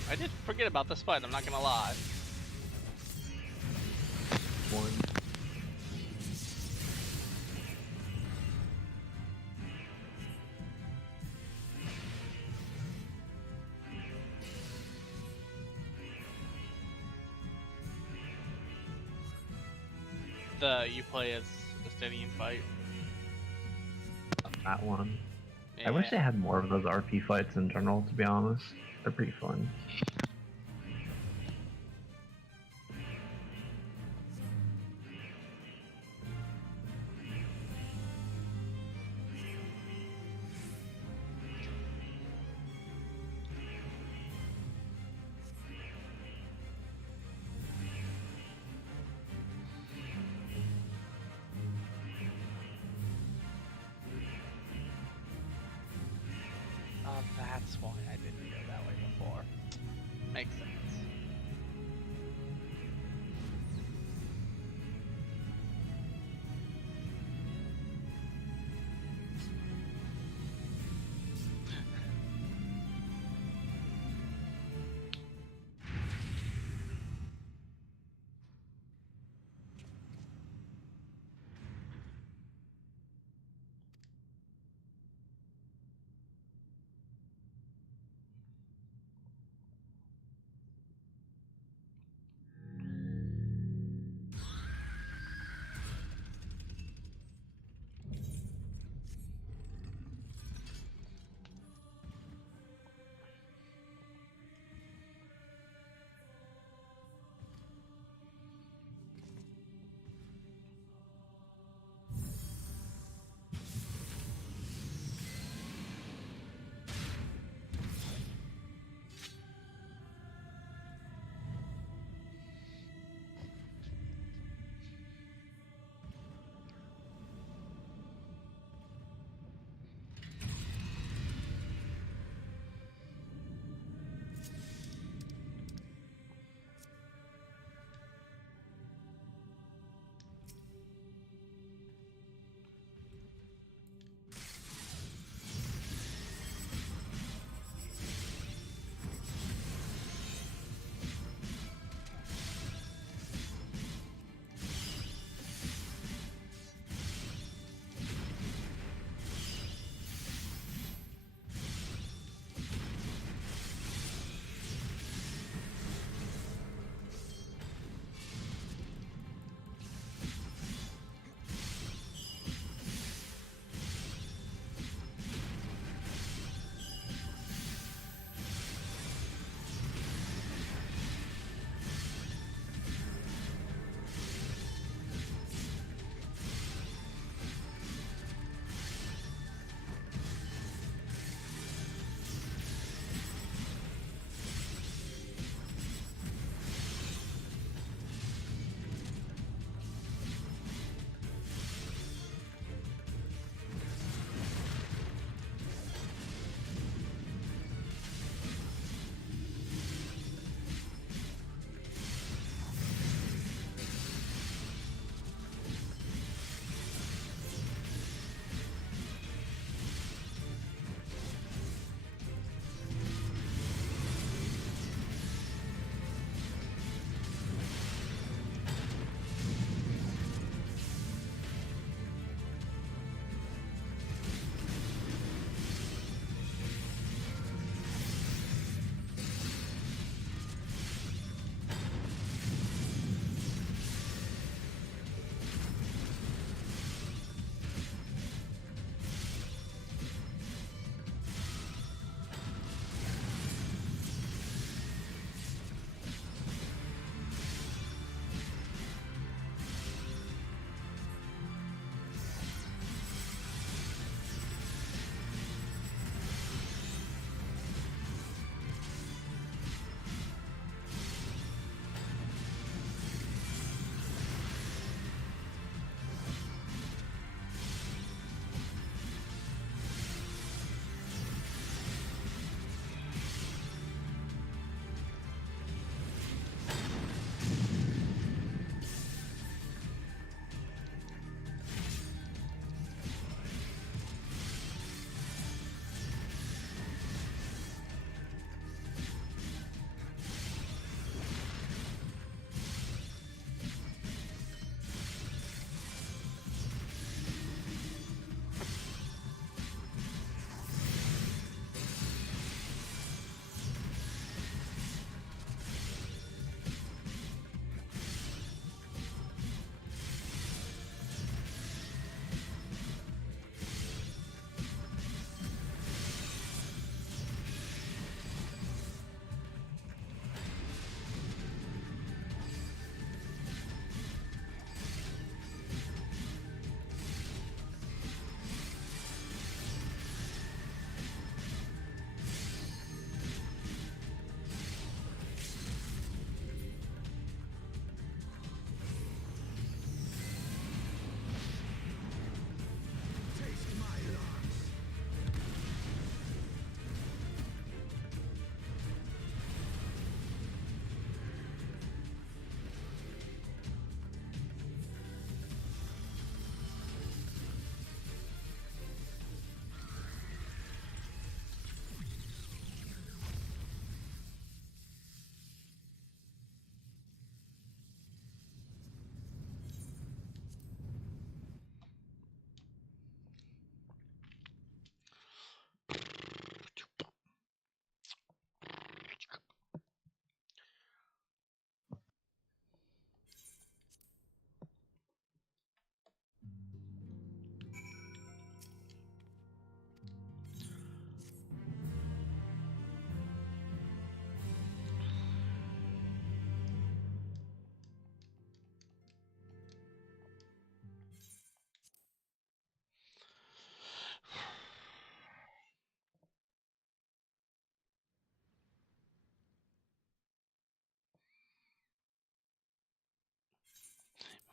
I did forget about this fight, I'm not gonna lie. One. You play as Justinian fight. That one. Yeah. I wish they had more of those RP fights in general, to be honest. They're pretty fun. That's why I didn't go that way before. Makes sense.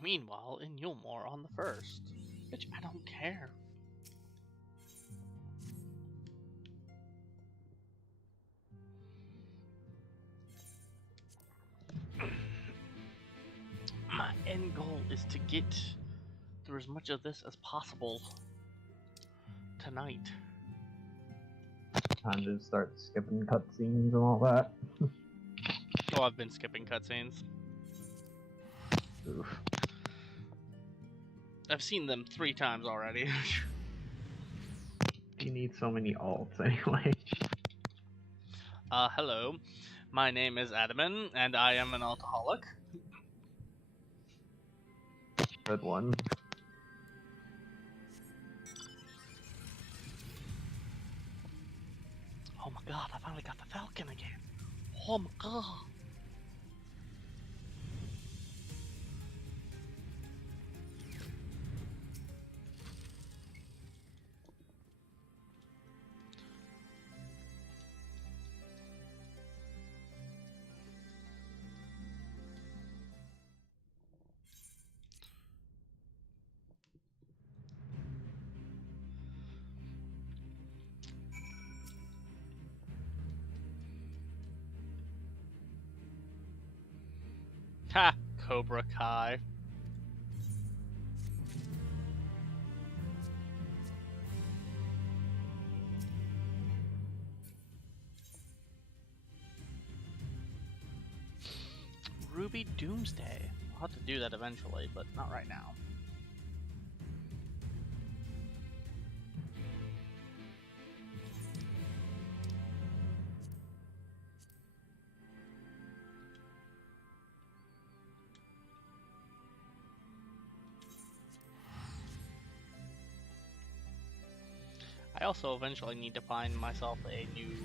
Meanwhile, in Yulmore on the 1st. Bitch, I don't care. My end goal is to get through as much of this as possible tonight. Time to start skipping cutscenes and all that. Oh, I've been skipping cutscenes. Oof. I've seen them 3 times already. You need so many alts anyway. Hello. My name is Adaman, and I am an alcoholic. Good one. Oh my god, I finally got the Falcon again. Oh my god. Ha! Cobra Kai. Ruby Doomsday. I'll have to do that eventually, but not right now. I also eventually need to find myself a new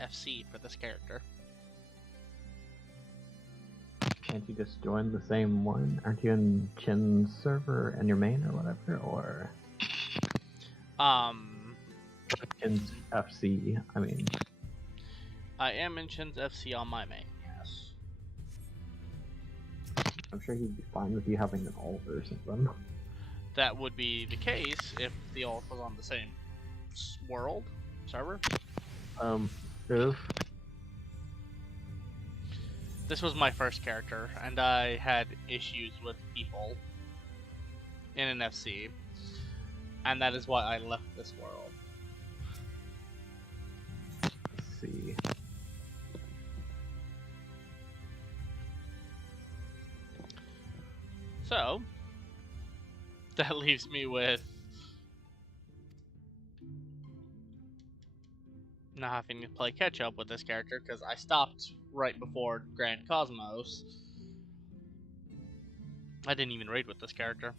FC for this character. Can't you just join the same one? Aren't you in Chin's server and your main or whatever? Or Chin's FC, I mean. I am in Chin's FC on my main, yes. I'm sure he'd be fine with you having an alt or something. That would be the case if the alt was on the same world server. Oof. This was my first character, and I had issues with people in an FC, and that is why I left this world. Let's see. So, that leaves me with not having to play catch up with this character because I stopped right before Grand Cosmos. I didn't even raid with this character.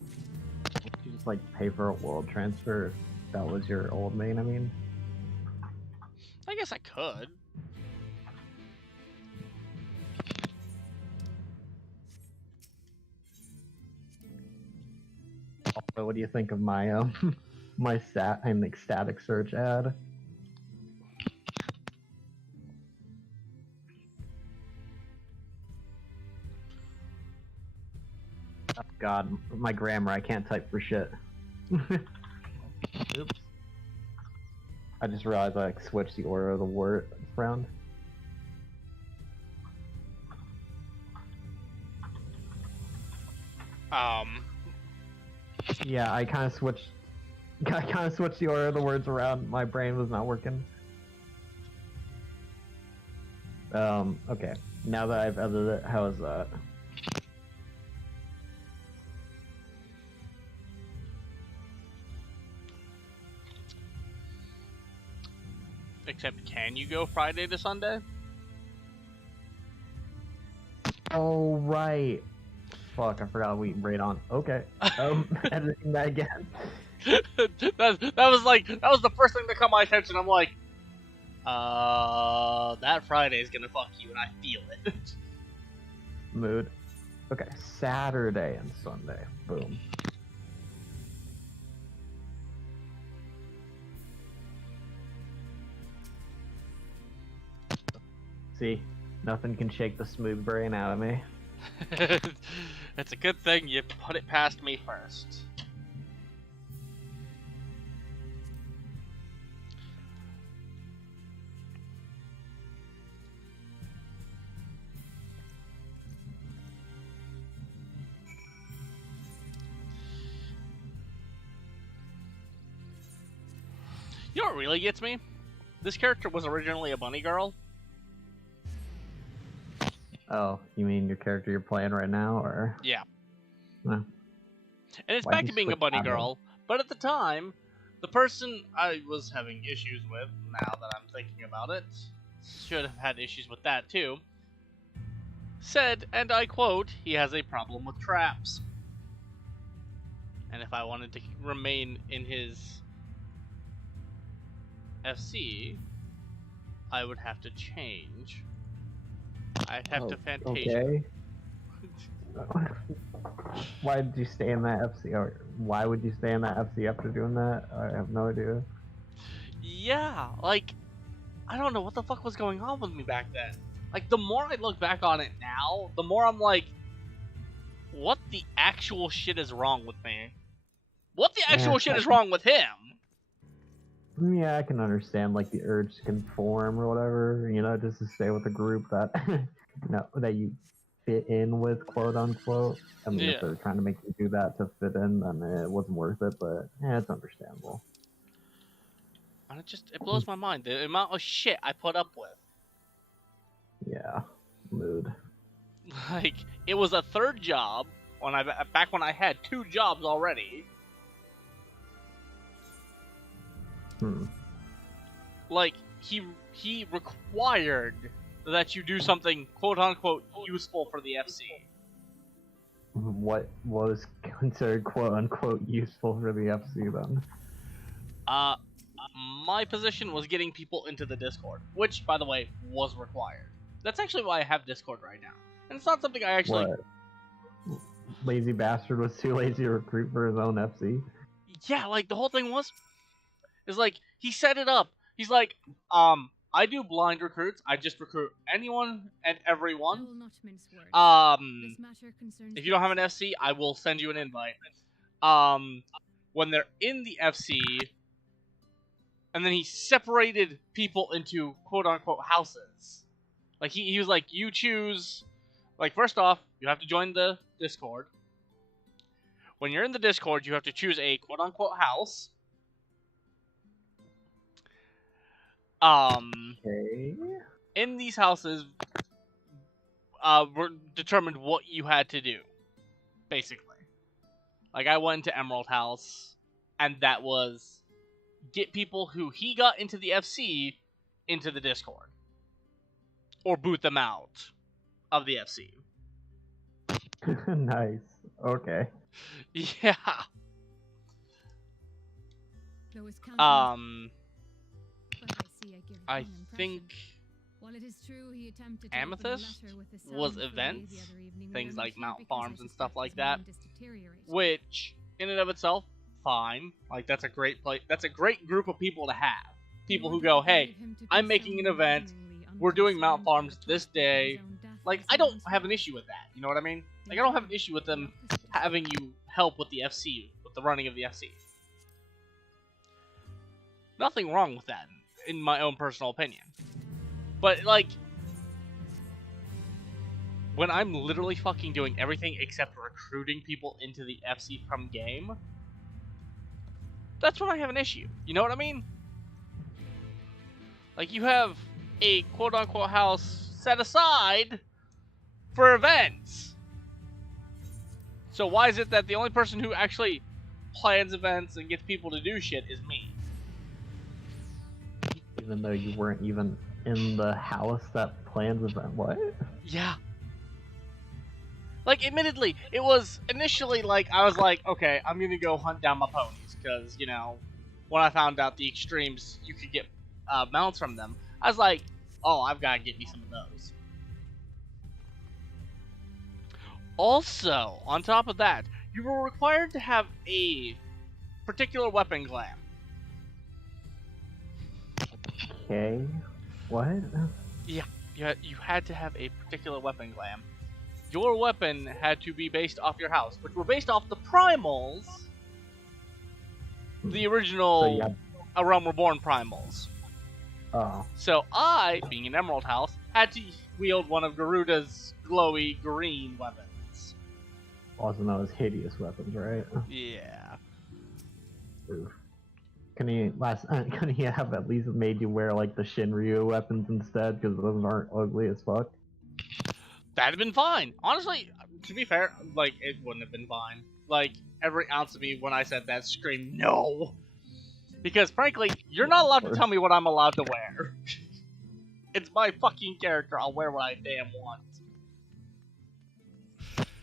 You just like pay for a world transfer if that was your old main, I mean. I guess I could. So what do you think of my my static search ad? Oh god, my grammar, I can't type for shit. Oops. I just realized I like switched the order of the word round. Yeah, I kind of switched the order of the words around. My brain was not working. Okay. Now that I've edited it, how is that? Except, can you go Friday to Sunday? Oh, right. Fuck, I forgot we raid on. Okay. Editing that again. that was the first thing to come my attention. I'm like, that Friday is gonna fuck you, and I feel it. Mood. Okay, Saturday and Sunday. Boom. See, nothing can shake the smooth brain out of me. It's a good thing you put it past me first. You know what really gets me? This character was originally a bunny girl. Oh, you mean your character you're playing right now, or? Yeah. No. And it's Why'd back you to being a switch bunny out of it? girl, but at the time, the person I was having issues with, now that I'm thinking about it, should have had issues with that too, said, and I quote, he has a problem with traps. And if I wanted to remain in his FC, I would have to change. I'd have to Fantasia. Okay. Why did you stay in that FC? Or why would you stay in that FC after doing that? I have no idea. Yeah, like, I don't know what the fuck was going on with me back then. Like, the more I look back on it now, the more I'm like, what the actual shit is wrong with me? What the actual shit is wrong with him? Yeah, I can understand like the urge to conform or whatever, you know, just to stay with a group that that you fit in with, quote unquote. I mean, Yeah. if they're trying to make you do that to fit in, then it wasn't worth it, but yeah, it's understandable. And it blows my mind, the amount of shit I put up with. Yeah, mood. Like, it was a third job back when I had 2 jobs already. Like, he required that you do something quote unquote useful for the FC. What was considered quote unquote useful for the FC then? My position was getting people into the Discord, which, by the way, was required. That's actually why I have Discord right now. And it's not something I actually... What? Lazy bastard was too lazy to recruit for his own FC? Yeah, like, the whole thing is like, he set it up. He's like, I do blind recruits. I just recruit anyone and everyone. If you don't have an FC, I will send you an invite. When they're in the FC, and then he separated people into quote-unquote houses. Like, he was like, you choose... Like, first off, you have to join the Discord. When you're in the Discord, you have to choose a quote-unquote house. Okay. In these houses, were determined what you had to do, basically. Like, I went to Emerald House, and that was get people who he got into the FC into the Discord. Or boot them out of the FC. Nice. Okay. Yeah. I think Amethyst was events, things like Mount Farms and stuff like that, which, in and of itself, fine. Like, that's a great place. That's a great group of people to have. People who go, hey, I'm making an event, we're doing Mount Farms this day. Like, I don't have an issue with that, you know what I mean? Like, I don't have an issue with them having you help with the FC, with the running of the FC. Nothing wrong with that, in my own personal opinion. But, like, when I'm literally fucking doing everything except recruiting people into the FC from game, that's when I have an issue. You know what I mean? Like, you have a quote-unquote house set aside for events. So why is it that the only person who actually plans events and gets people to do shit is me? Even though you weren't even in the house that plans event. What? Yeah. Like, admittedly, it was initially like, I was like, okay, I'm gonna go hunt down my ponies, because, you know, when I found out the extremes, you could get mounts from them, I was like, oh, I've gotta get me some of those. Also, on top of that, you were required to have a particular weapon glam. Okay. What? you had to have a particular weapon, Glam. Your weapon had to be based off your house, which were based off the primals, the So original you have, A Realm Reborn primals. oh, So I, being an Emerald House, had to wield one of Garuda's glowy green weapons. also known as hideous weapons, right? Yeah. Oof. Can he have at least made you wear like the Shinryu weapons instead? Because those aren't ugly as fuck. That'd have been fine. Honestly, to be fair, like, it wouldn't have been fine. Like, every ounce of me when I said that screamed no. Because, frankly, you're not allowed to tell me what I'm allowed to wear. It's my fucking character. I'll wear what I damn want.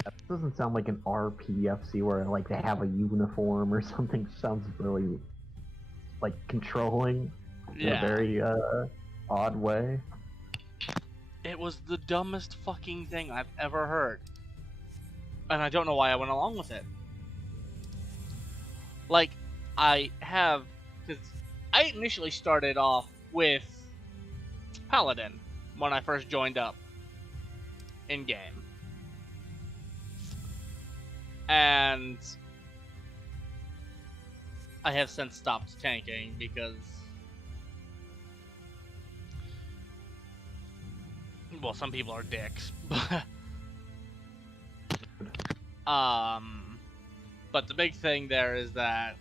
That doesn't sound like an RPFC where like they have a uniform or something. Sounds really like controlling in a Yeah. very odd way. It was the dumbest fucking thing I've ever heard. And I don't know why I went along with it. Like, because I initially started off with Paladin when I first joined up in game. And I have since stopped tanking because, well, some people are dicks. But the big thing there is that,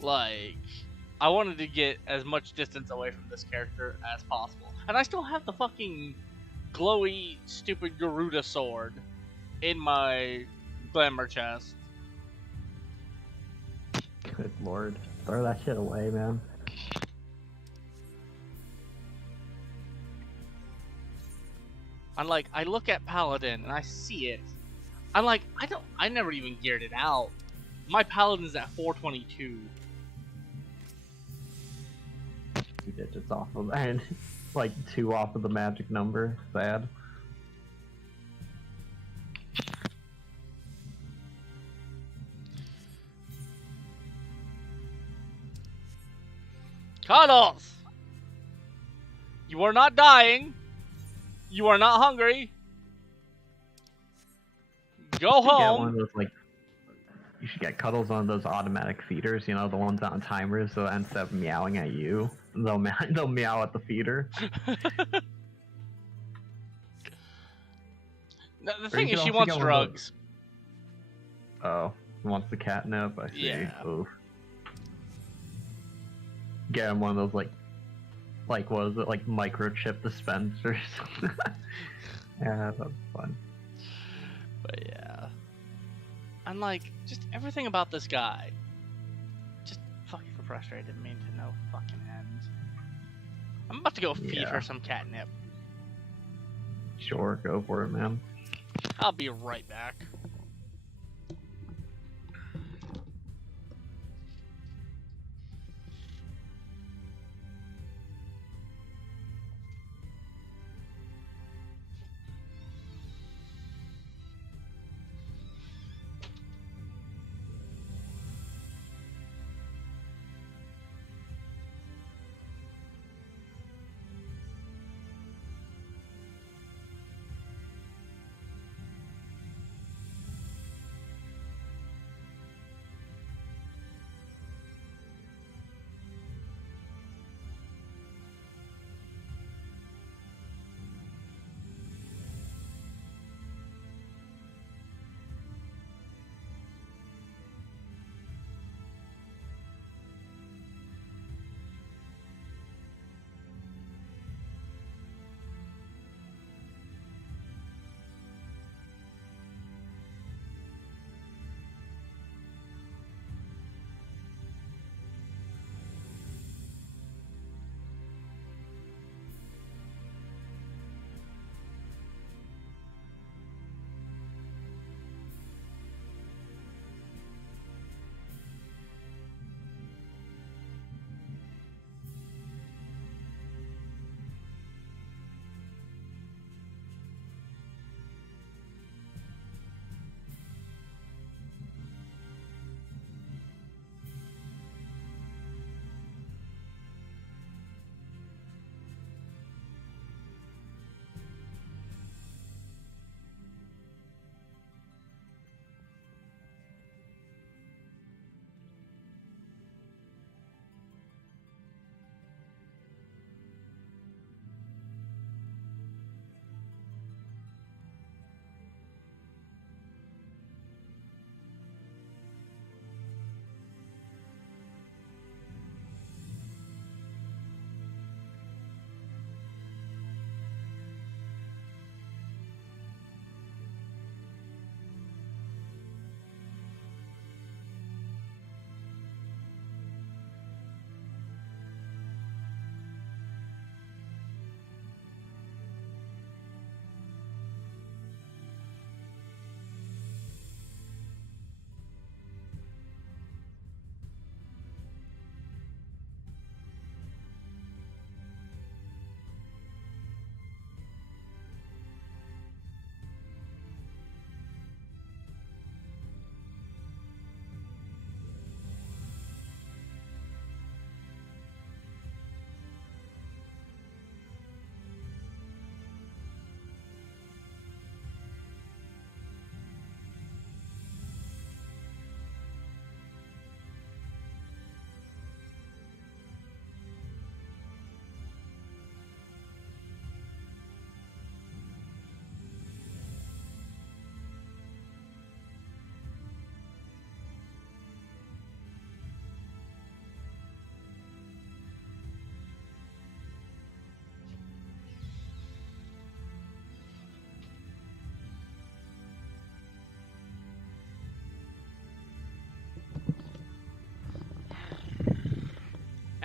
like, I wanted to get as much distance away from this character as possible. And I still have the fucking glowy, stupid Garuda sword in my glamour chest. Good lord, throw that shit away, man. I'm like, I look at Paladin and I see it. I'm like, I never even geared it out. My Paladin's at 422. 2 digits off of and like 2 off of the magic number. Sad. Cuddles! You are not dying. You are not hungry. Go You should get one home. of those, like, you should get Cuddles on those automatic feeders, you know, the ones on timers, so instead of meowing at you, they'll meow at the feeder. No, the Or thing you is, could she also wants get one of drugs. Oh, wants the catnip, I see. Yeah. Oof. Get him one of those, like what is it, like microchip dispensers. Yeah, that's fun. But yeah. I'm like, just everything about this guy just fucking frustrated me to no fucking end. I'm about to go feed Yeah. her some catnip. Sure, go for it, man. I'll be right back.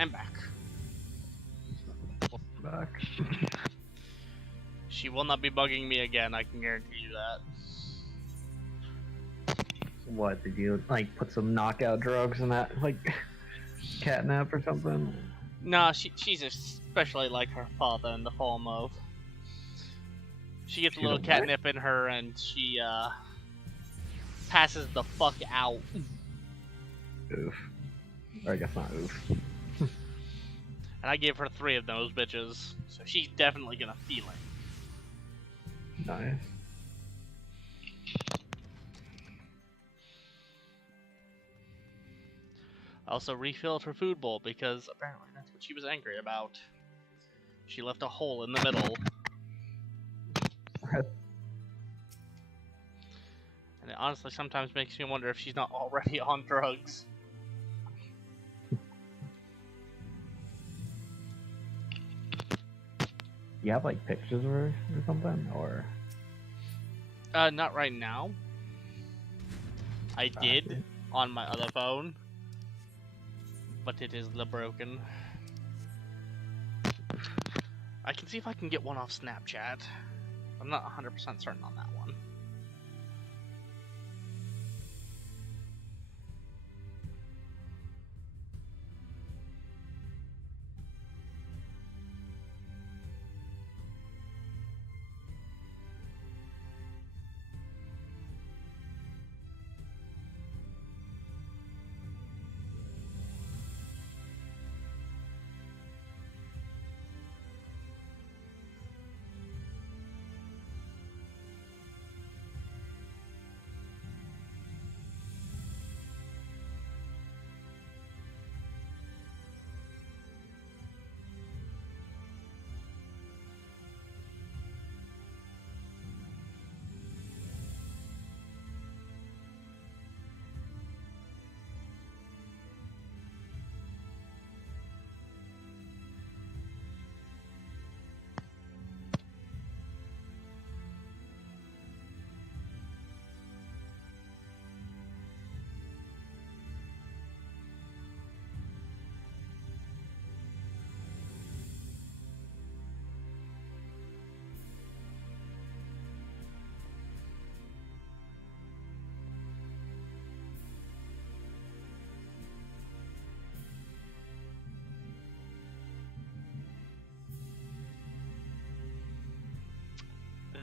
And back. Back. She will not be bugging me again, I can guarantee you that. What, did you, like, put some knockout drugs in that, like, catnap or something? Nah, she's especially like her father in the form of... She gets a She little don't what? catnip in her and she, passes the fuck out. Oof. Or I guess not oof. And I gave her 3 of those bitches, so she's definitely gonna feel it. Nice. I also refilled her food bowl because apparently that's what she was angry about. She left a hole in the middle. And it honestly sometimes makes me wonder if she's not already on drugs. You have, like, pictures of her or something? Or... Not right now. I did on my other phone, but it is broken. I can see if I can get one off Snapchat. I'm not 100% certain on that one.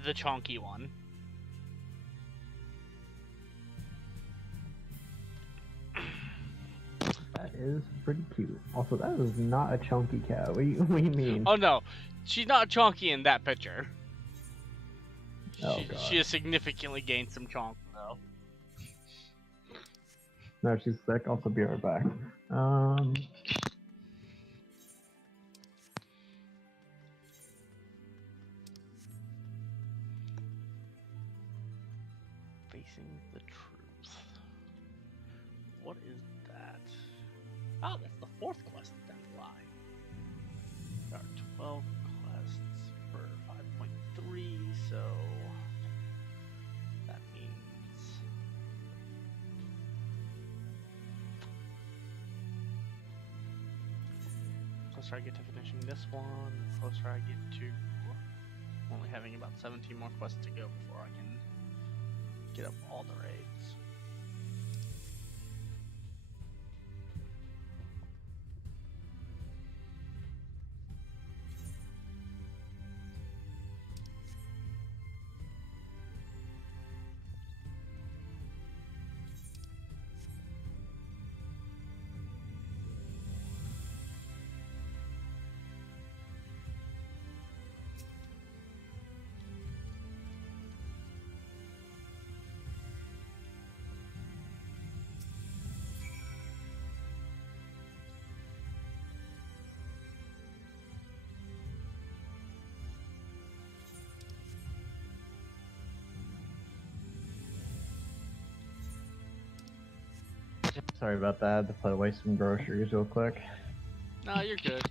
The chonky one. That is pretty cute. Also, that is not a chunky cat. What do you mean? Oh no, she's not chonky in that picture. Oh, God. She has significantly gained some chonk though. No, she's sick. Also, be right back. Facing the truth. What is that? Oh, that's the 4th quest then lie. There are 12 quests for 5.3, so that means the closer I get to finishing this one, the closer I get to only having about 17 more quests to go before I can get up all the raids. Sorry about that. I had to put away some groceries real quick. No, you're good.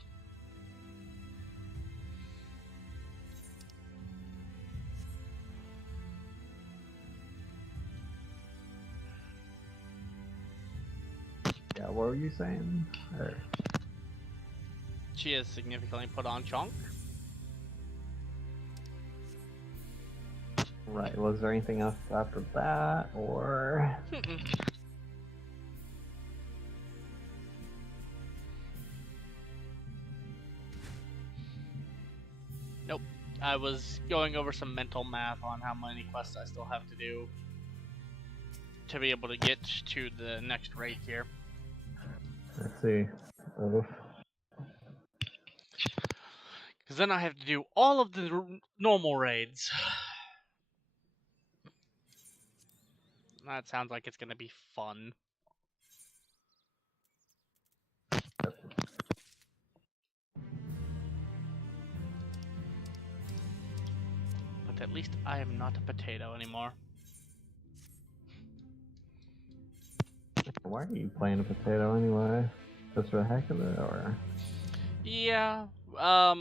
Yeah, what were you saying? Or... She has significantly put on chunk. Right. Was there anything else after that, or? Nope. I was going over some mental math on how many quests I still have to do to be able to get to the next raid here. Let's see. Oof. Because then I have to do all of the normal raids. That sounds like it's going to be fun. But at least I am not a potato anymore. Why are you playing a potato anyway? Just for the heck of it, or? Yeah, I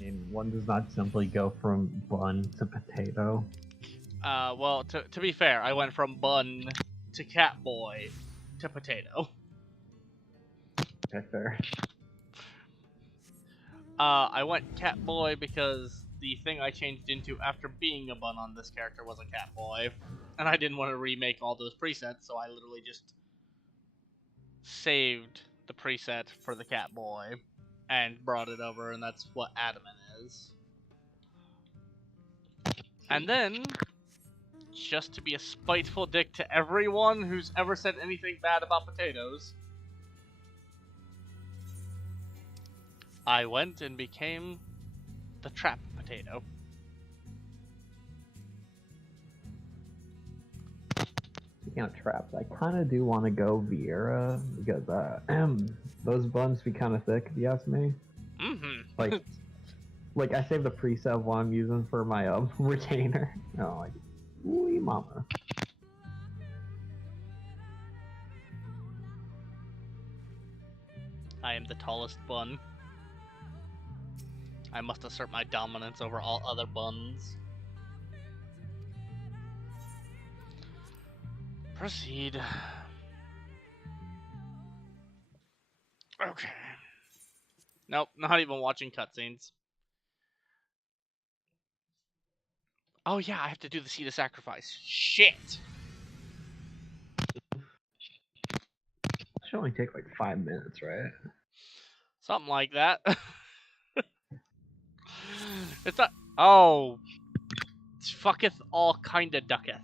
mean, one does not simply go from bun to potato. well, to be fair, I went from bun to catboy to potato. Okay, fair. I went catboy because the thing I changed into after being a bun on this character was a catboy, and I didn't want to remake all those presets, so I literally just saved the preset for the catboy and brought it over, and that's what Adamant is. And then, just to be a spiteful dick to everyone who's ever said anything bad about potatoes, I went and became the trap potato. Speaking of traps, I kind of do want to go Viera because those buns be kind of thick, if you ask me. Mm-hmm. Like I saved the preset of what I'm using for my retainer. Oh, like, ooh, mama. I am the tallest bun. I must assert my dominance over all other buns. Proceed. Okay. Nope, not even watching cutscenes. Oh yeah, I have to do the Seed of Sacrifice. Shit! Should only take like 5 minutes, right? Something like that. It's not. Oh. Fucketh all kinda ducketh.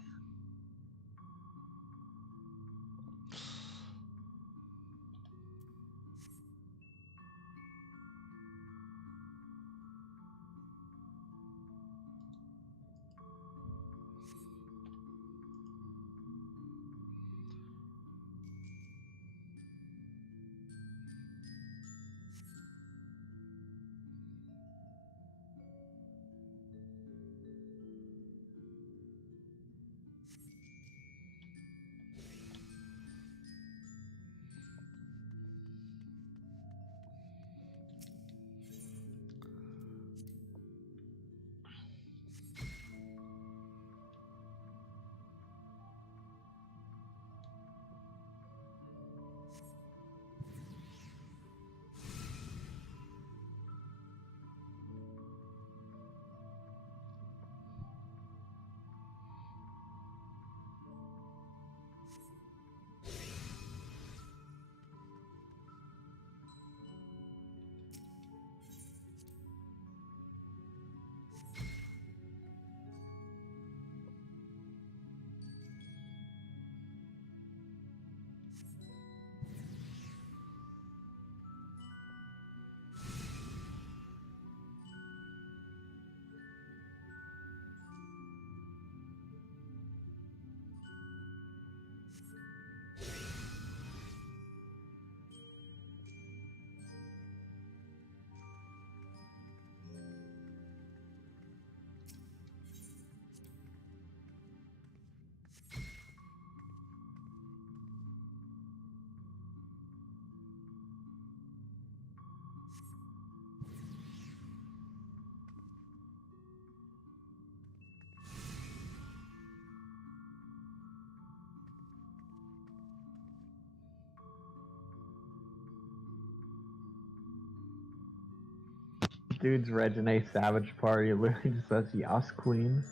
dude's Regine Savage Party literally just says Yas Queen.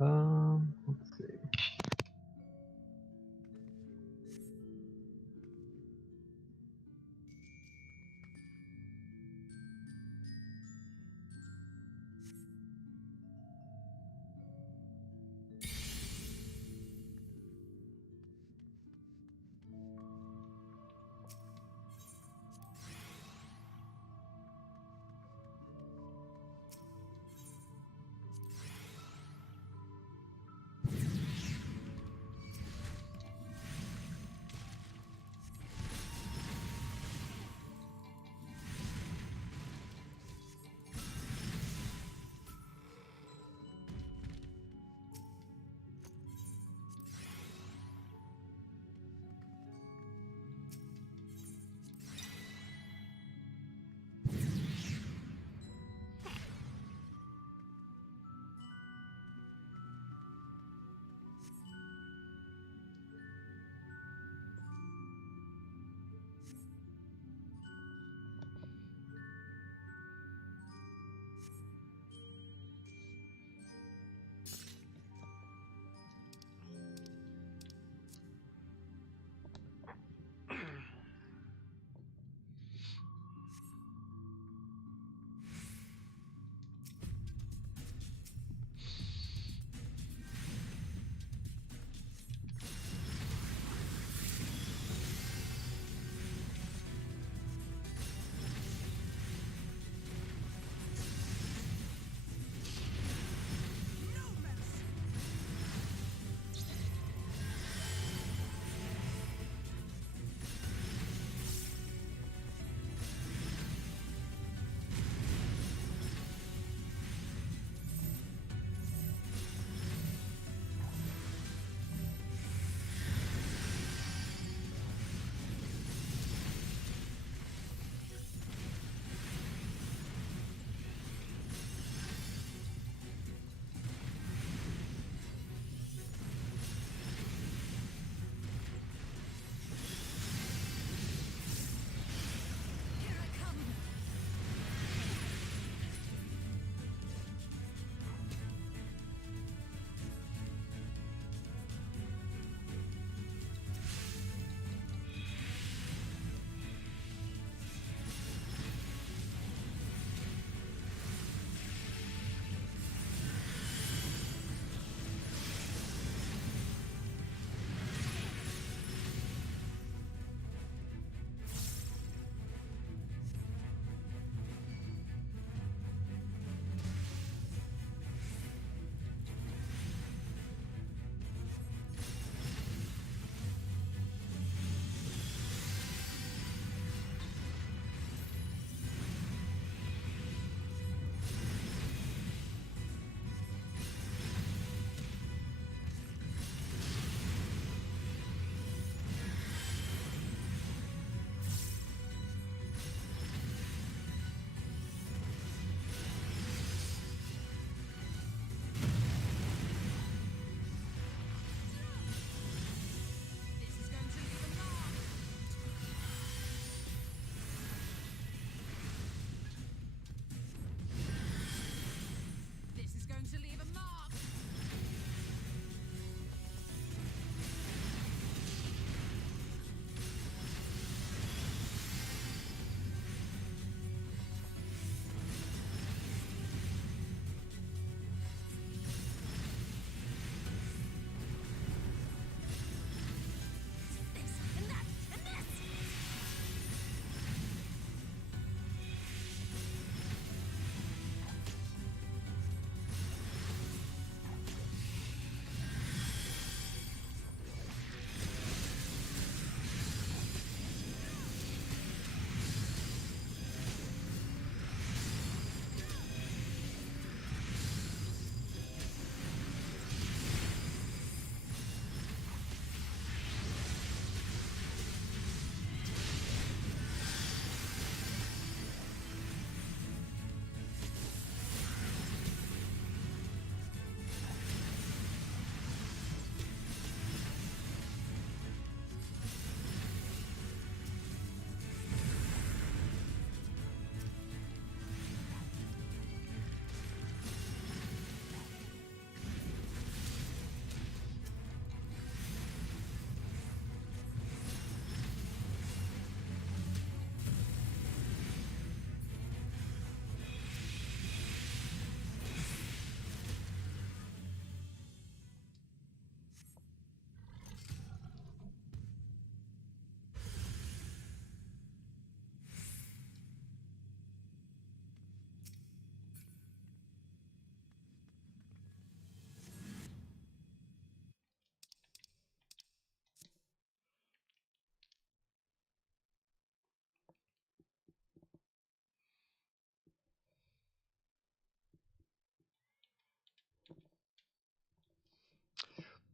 Let's see.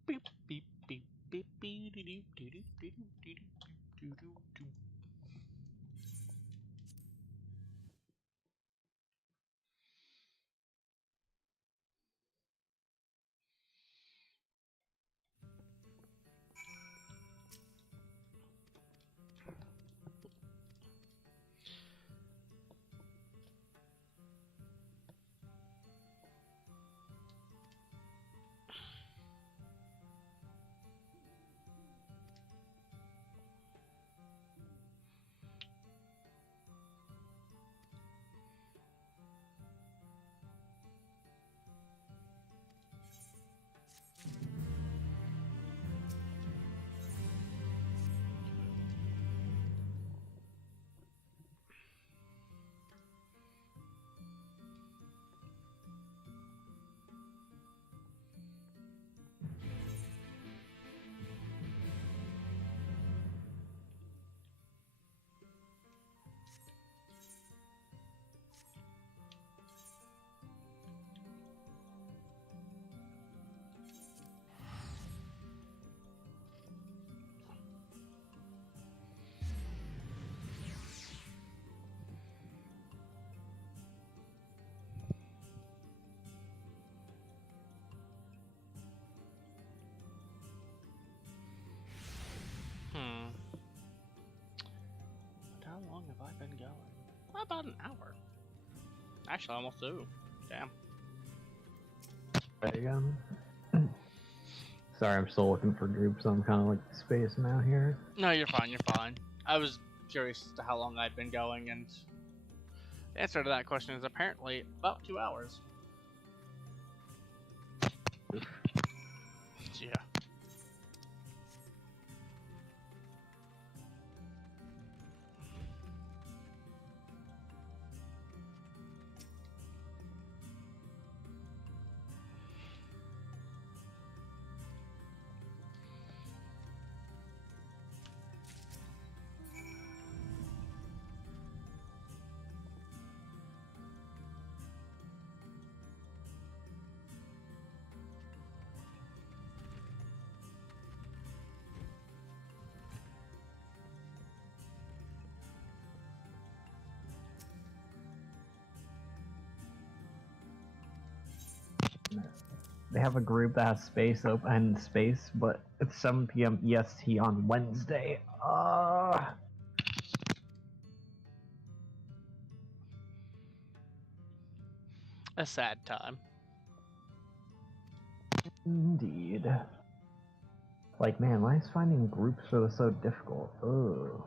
beep beep beep beep beep doo doo doo doo doo doo doo doo doo. Hmm. How long have I been going? About an hour. Actually, almost two. Damn. There you go. Sorry, I'm still looking for groups. I'm kind of like spacing out here. No, you're fine. You're fine. I was curious as to how long I'd been going, and the answer to that question is apparently about 2 hours. Yeah. They have a group that has space open space, but it's 7 p.m. EST on Wednesday. A sad time. Indeed. Like, man, why is finding groups for this so difficult? Ugh.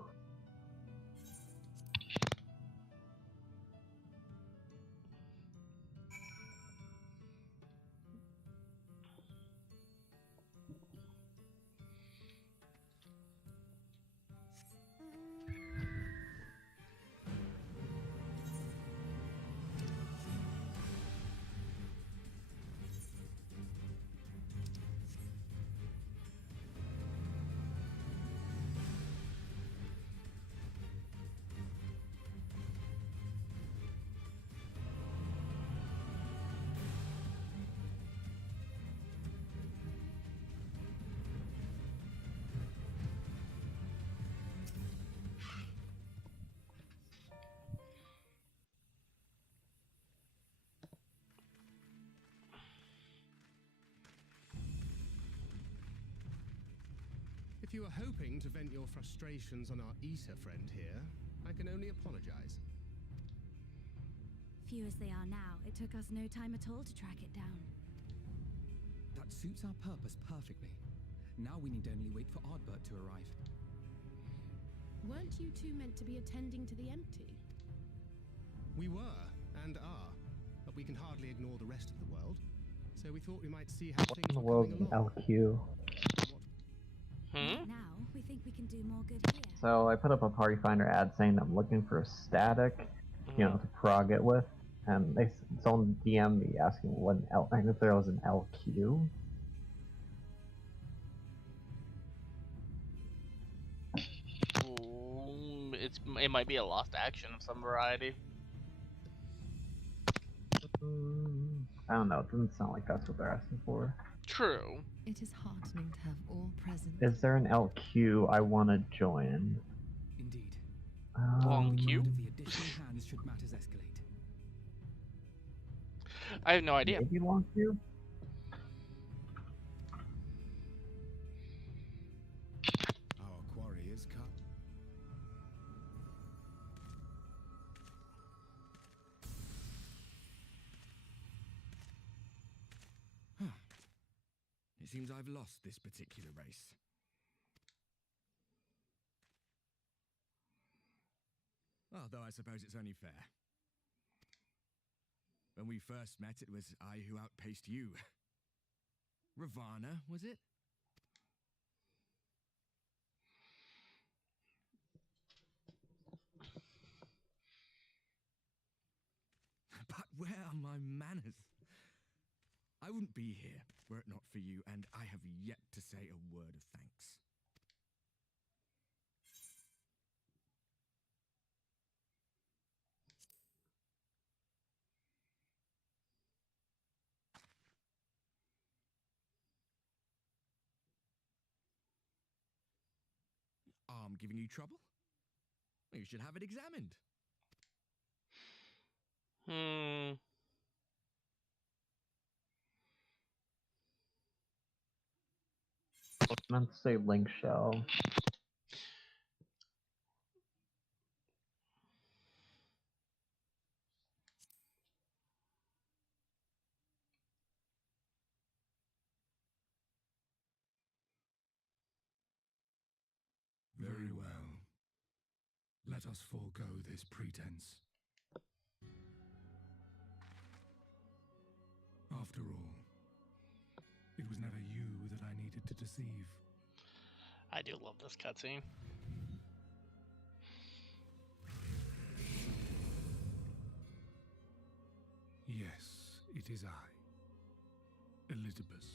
If you are hoping to vent your frustrations on our Issa friend here, I can only apologize. Few as they are now, it took us no time at all to track it down. That suits our purpose perfectly. Now we need only wait for Ardbert to arrive. Weren't you two meant to be attending to the empty? We were, and are, but we can hardly ignore the rest of the world. So we thought we might see how What things in the were world coming is along. LQ? Right now, we think we can do more good here. So I put up a party finder ad saying I'm looking for a static, you know, to prog it with, and someone DM me asking what and if there was an LQ. It might be a lost action of some variety. I don't know. It doesn't sound like that's what they're asking for. True. It is heartening to have all present. Is there an LQ I want to join? Indeed. Long queue? Mind of the additional hands should matters escalate. I have no idea. Maybe long queue? Our quarry is cut. It seems I've lost this particular race. Although I suppose it's only fair. When we first met, it was I who outpaced you. Ravana, was it? But where are my manners? I wouldn't be here were it not for you, and I have yet to say a word of thanks. Arm giving you trouble? You should have it examined. Hmm. I meant to say link shell. Very well. Let us forego this pretense. After all, it was never you that I needed to deceive. I do love this cutscene. Yes, it is I, Elizabeth.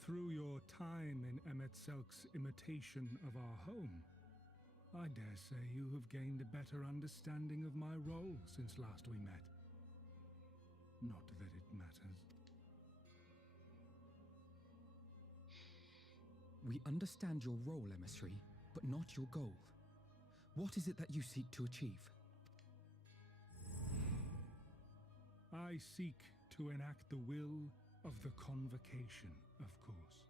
Through your time in Emet-Selk's imitation of our home, I dare say you have gained a better understanding of my role since last we met. Not that it matters. We understand your role, emissary, but not your goal. What is it that you seek to achieve? I seek to enact the will of the Convocation, of course.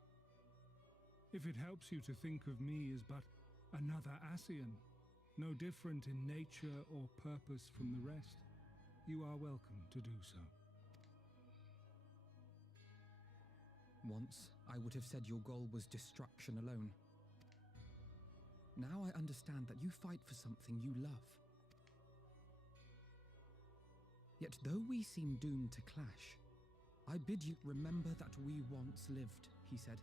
If it helps you to think of me as but another Ascian, no different in nature or purpose from the rest, you are welcome to do so. Once, I would have said your goal was destruction alone. Now I understand that you fight for something you love. Yet though we seem doomed to clash, I bid you remember that we once lived, he said.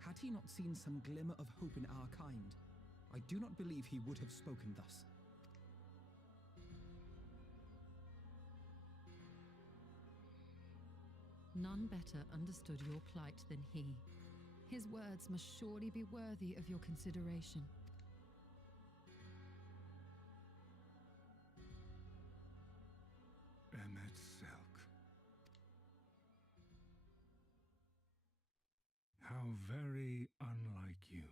Had he not seen some glimmer of hope in our kind, I do not believe he would have spoken thus. None better understood your plight than he. His words must surely be worthy of your consideration. Emet-Selk. How very unlike you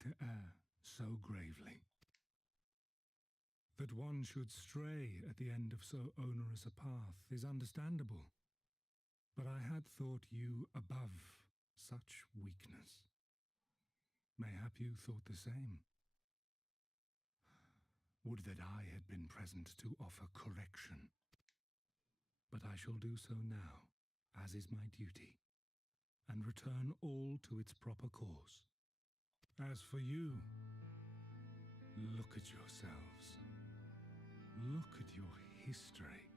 to err so gravely. That one should stray at the end of so onerous a path is understandable. But I had thought you above such weakness. Mayhap you thought the same. Would that I had been present to offer correction. But I shall do so now, as is my duty, and return all to its proper course. As for you, look at yourselves. Look at your history.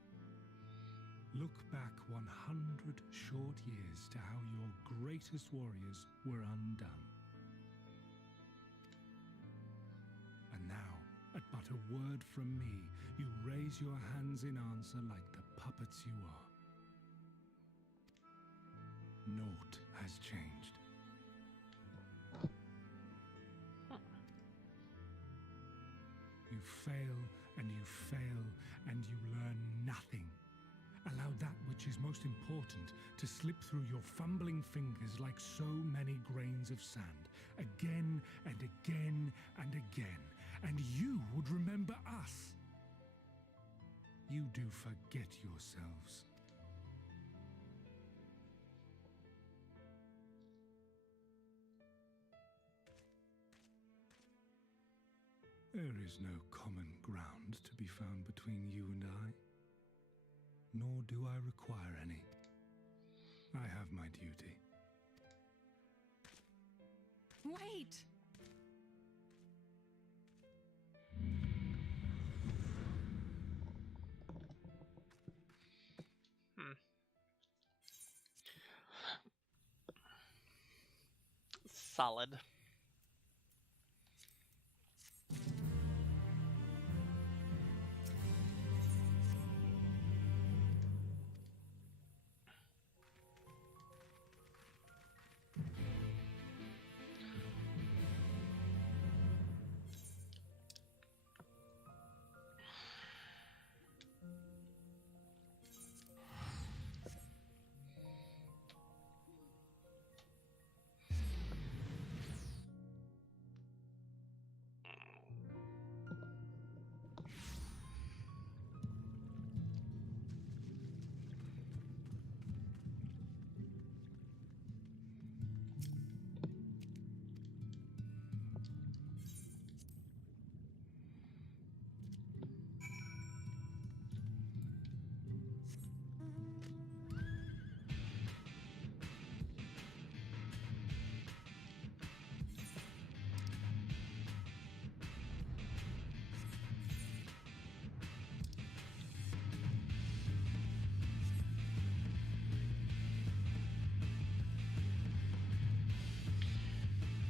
Look back 100 short years to how your greatest warriors were undone. And now, at but a word from me, you raise your hands in answer like the puppets you are. Naught has changed. You fail, and you fail, and you learn nothing. Allow that which which is most important, to slip through your fumbling fingers like so many grains of sand, again and again and again, and you would remember us. You do forget yourselves. There is no common ground to be found between you and I, nor do I require any. I have my duty. Wait! Solid.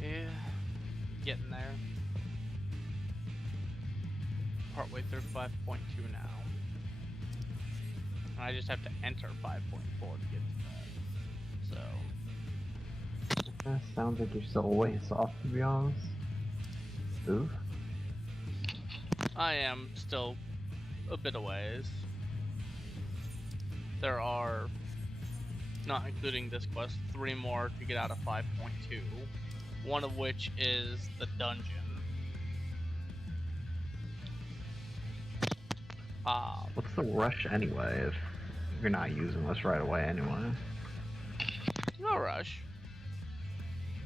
Yeah, getting there. Partway through 5.2 now. I just have to enter 5.4 to get to that. So. That sounds like you're still a ways off, to be honest. Oof. I am still a bit of ways. There are, not including this quest, 3 more to get out of 5.2. One of which is the dungeon. What's the rush anyway if you're not using this right away anyway? No rush.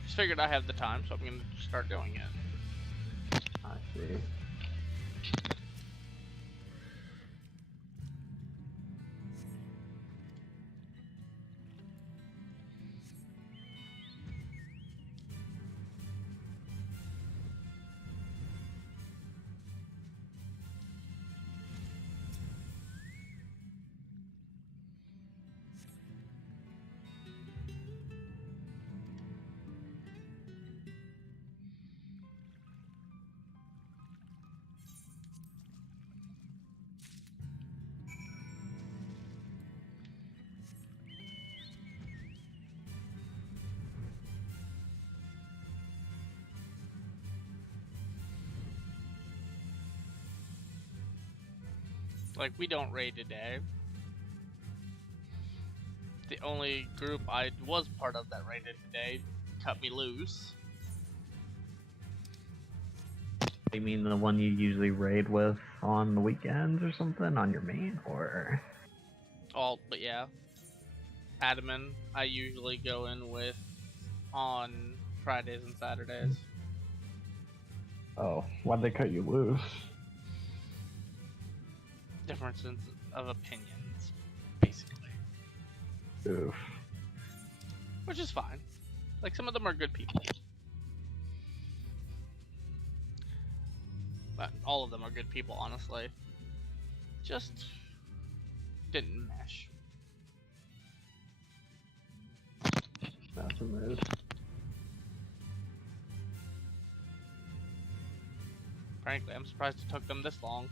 Just figured I have the time, so I'm gonna start doing it. I see. Like, we don't raid today. The only group I was part of that raided today cut me loose. You mean the one you usually raid with on the weekends or something on your main, or? But yeah. Admin, I usually go in with on Fridays and Saturdays. Oh, why'd they cut you loose? Differences of opinions, basically. Oof. Which is fine. Like, some of them are good people. But all of them are good people, honestly. Just didn't mesh. That's a move. Frankly, I'm surprised it took them this long.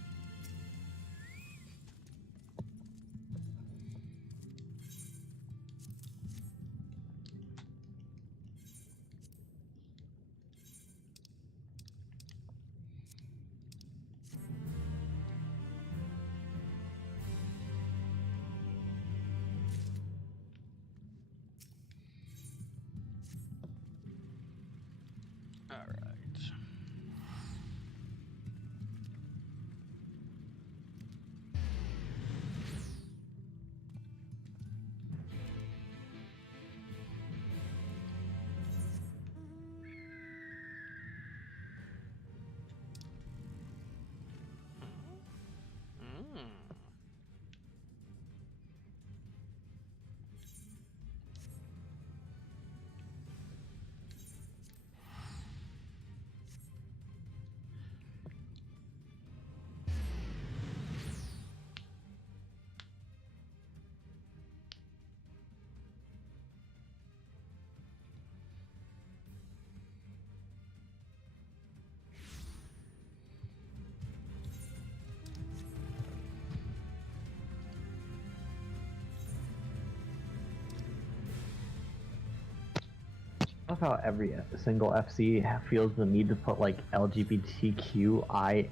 love how every single FC feels the need to put like LGBTQIA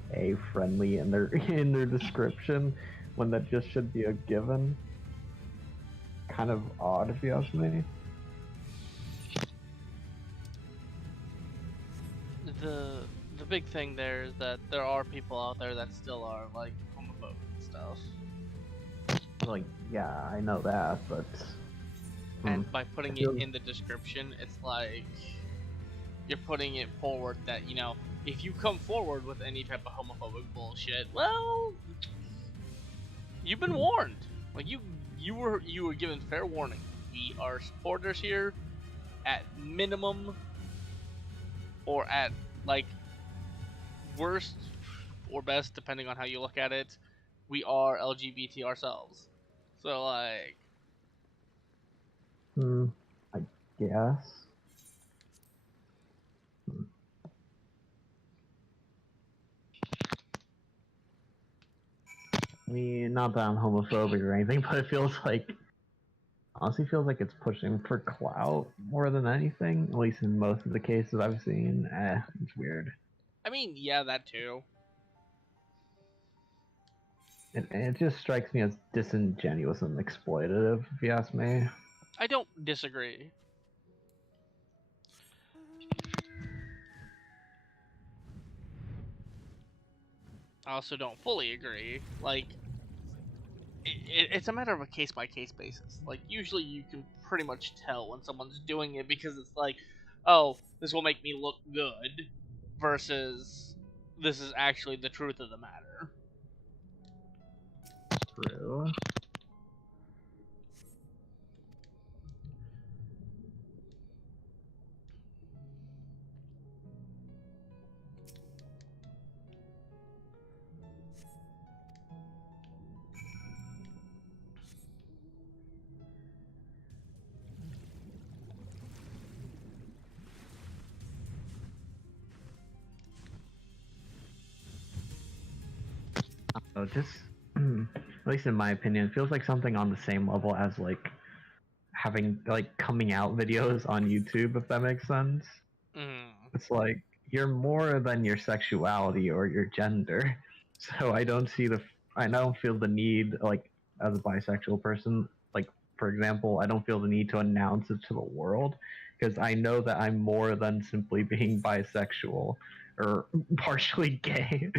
friendly in their in their description when that just should be a given. Kind of odd, if you ask me. The big thing there is that there are people out there that still are like homophobic and stuff. Like, yeah, I know that, but And by putting I feel- it in the description, it's like you're putting it forward that, you know, if you come forward with any type of homophobic bullshit, well, you've been warned. Like you were given fair warning. We are supporters here, at minimum, or at like worst or best, depending on how you look at it. We are LGBT ourselves, so like. I guess. I mean, not that I'm homophobic or anything, but it feels like, honestly, feels like it's pushing for clout more than anything. At least in most of the cases I've seen. It's weird. I mean, yeah, that too. It just strikes me as disingenuous and exploitative, if you ask me. I don't disagree. I also don't fully agree. Like, it's a matter of a case-by-case basis. Like, usually you can pretty much tell when someone's doing it because it's like, oh, this will make me look good, versus this is actually the truth of the matter. True. Just, at least in my opinion, it feels like something on the same level as like having like coming out videos on YouTube, if that makes sense. It's like you're more than your sexuality or your gender, so I don't feel the need, like as a bisexual person, like for example, I don't feel the need to announce it to the world because I know that I'm more than simply being bisexual or partially gay.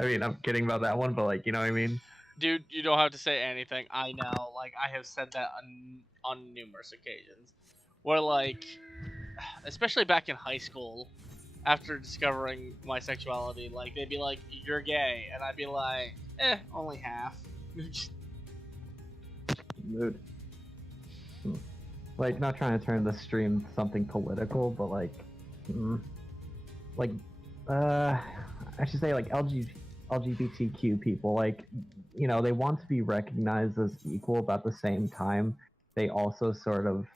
I mean, I'm kidding about that one, but like, you know what I mean? Dude, you don't have to say anything. I know. Like, I have said that on numerous occasions. Where, like, especially back in high school, after discovering my sexuality, like, they'd be like, you're gay. And I'd be like, only half. Mood. Like, not trying to turn the stream to something political, but like, I should say, like, LGBTQ people, like, you know, they want to be recognized as equal, but at the same time, they also sort of,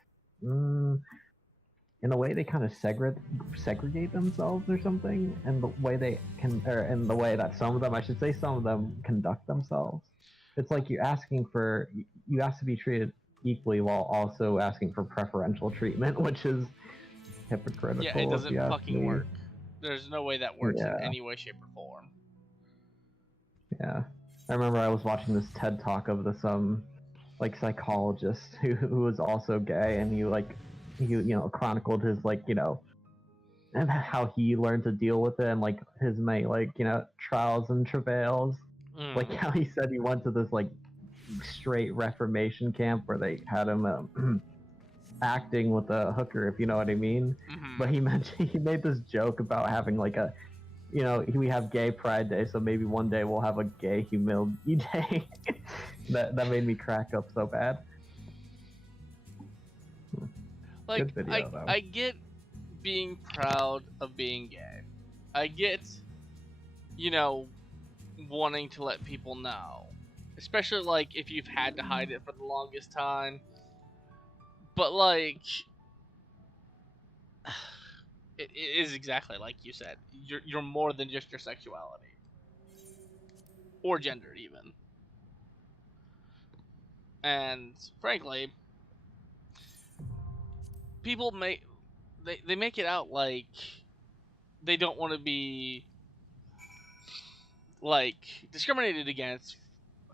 in a way, they kind of segregate themselves or something, and the way they can, or in the way that some of them conduct themselves. It's like you ask to be treated equally while also asking for preferential treatment, which is hypocritical. Yeah, it doesn't fucking work. Me. There's no way that works in any way, shape, or form. Yeah. I remember I was watching this TED talk of this like psychologist who was also gay, and he chronicled his and how he learned to deal with it, and like his many trials and travails. Like how he said he went to this like straight Reformation camp where they had him acting with a hooker, if you know what I mean. But he made this joke about having like a, we have Gay Pride Day, so maybe one day we'll have a Gay Humility Day. that made me crack up so bad. Like, video, I get being proud of being gay. I get, wanting to let people know. Especially, like, if you've had to hide it for the longest time. But, like, it is exactly like you said. You're more than just your sexuality. Or gender, even. And, frankly, people they make it out like they don't want to be like discriminated against.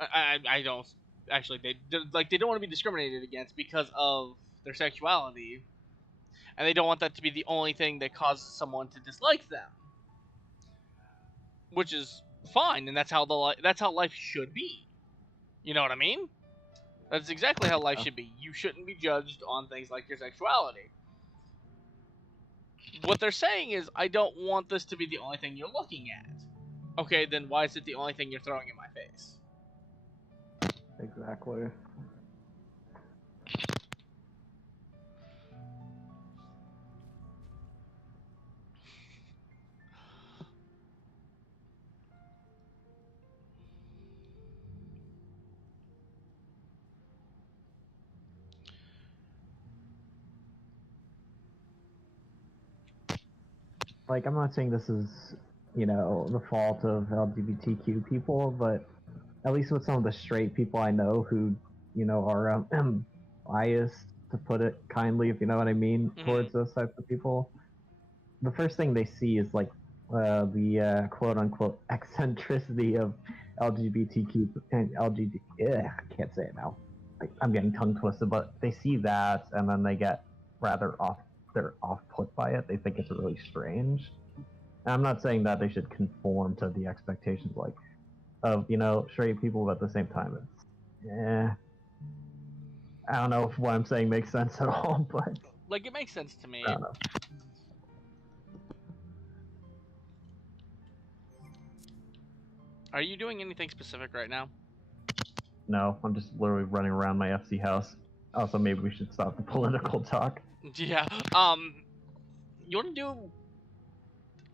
I don't actually they don't want to be discriminated against because of their sexuality, and they don't want that to be the only thing that causes someone to dislike them, which is fine, and that's how life should be. You know what I mean? That's exactly how life should be. You shouldn't be judged on things like your sexuality. What they're saying is, I don't want this to be the only thing you're looking at. Okay, then why is it the only thing you're throwing in my face? Exactly. Like, I'm not saying this is, you know, the fault of LGBTQ people, but at least with some of the straight people I know who, you know, are biased, to put it kindly, if you know what I mean, towards those types of people, the first thing they see is like the quote-unquote eccentricity of LGBTQ and LGBT. I can't say it now. Like, I'm getting tongue twisted, but they see that and then they get rather they're off put by it. They think it's really strange. And I'm not saying that they should conform to the expectations like of, you know, straight people, but at the same time it's I don't know if what I'm saying makes sense at all, but Like, it makes sense to me. I don't know. Are you doing anything specific right now? No, I'm just literally running around my FC house. Also, maybe we should stop the political talk. Yeah. You want to do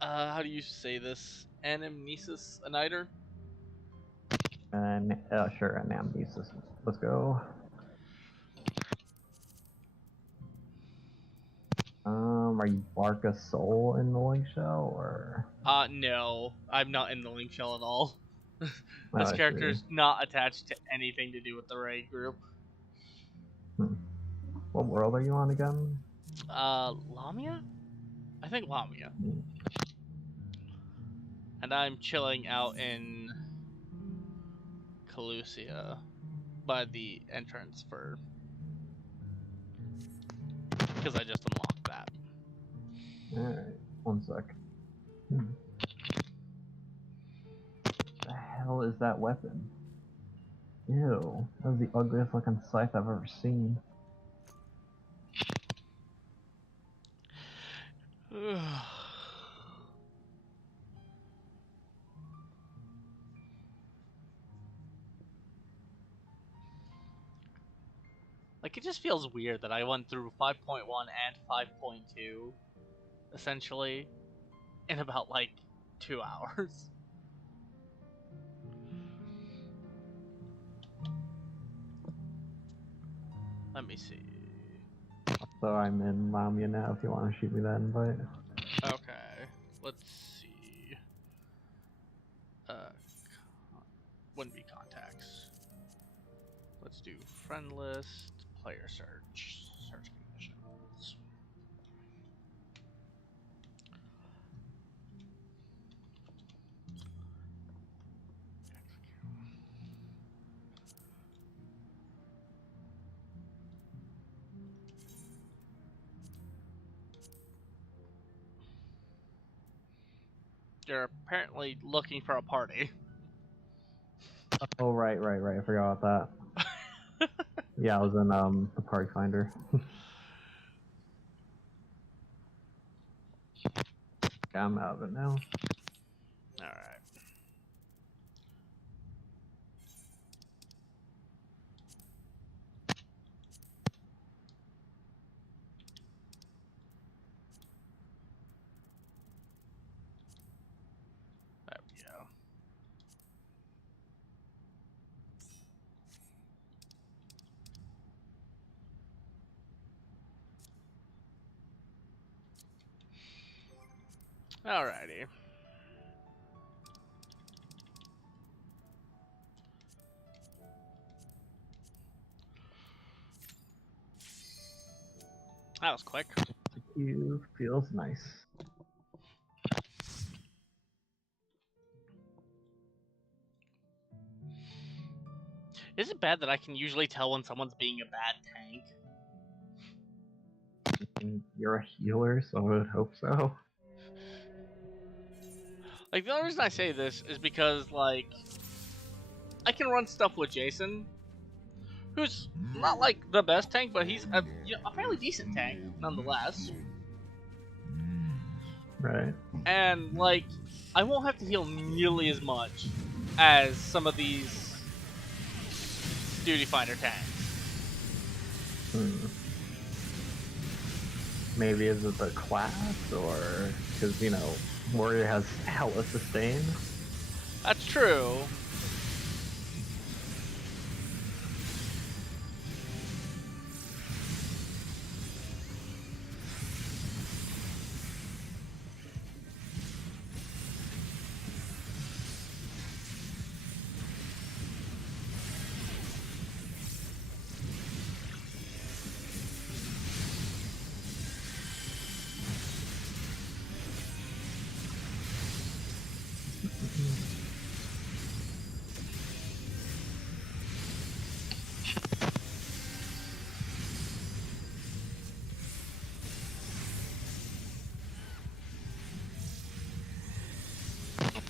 how do you say this? Anamnesis Aniter? And sure, anamnesis. Let's go. Are you Barca Soul in the link shell, or? No, I'm not in the link shell at all. This I character is see. not attached to anything to do with the raid group. What world are you on again? Lamia? I think Lamia. And I'm chilling out in Calusia by the entrance for... because I just unlocked that. Alright, one sec. The hell is that weapon? Ew, that was the ugliest looking scythe I've ever seen. Like, it just feels weird that I went through 5.1 and 5.2, essentially, in about, like, 2 hours. Let me see. So I'm in Lamia now if you want to shoot me that invite. Okay, let's see. Wouldn't be contacts. Let's do friend list, player search, search conditions. You're apparently looking for a party. Oh, right, I forgot about that. Yeah, I was in the party finder. Yeah, I'm out of it now. Alright. There we go. Alrighty. That was quick. you. Feels nice. Is it bad that I can usually tell when someone's being a bad tank? And you're a healer, so I would hope so. Like, the only reason I say this is because, like, I can run stuff with Jason, who's not, like, the best tank, but he's a fairly decent tank, nonetheless. Right. And, like, I won't have to heal nearly as much as some of these Duty Fighter tanks. Maybe is it the class, or because Warrior has hella sustain. That's true.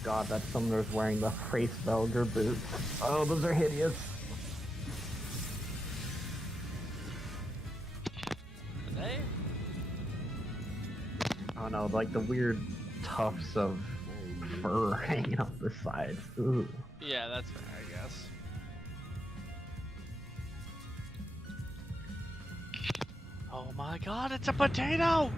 God, that summoner's wearing the face Velger boots. Oh, those are hideous. Are they? Oh no, like the weird tufts of fur hanging off the sides. Ooh. Yeah, that's fair, I guess. Oh my god, it's a potato!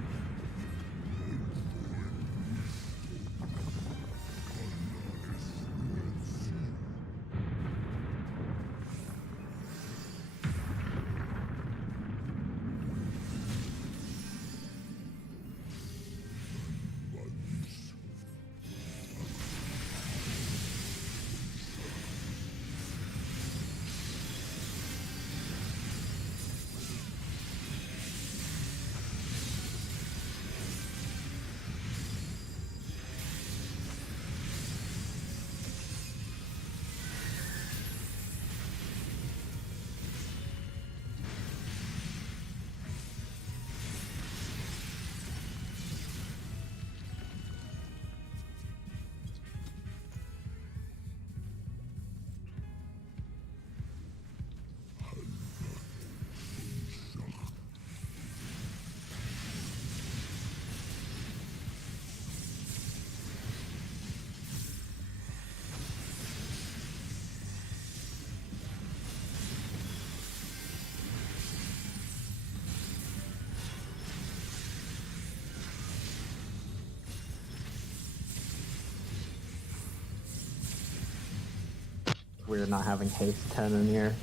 Weird not having haste 10 in here.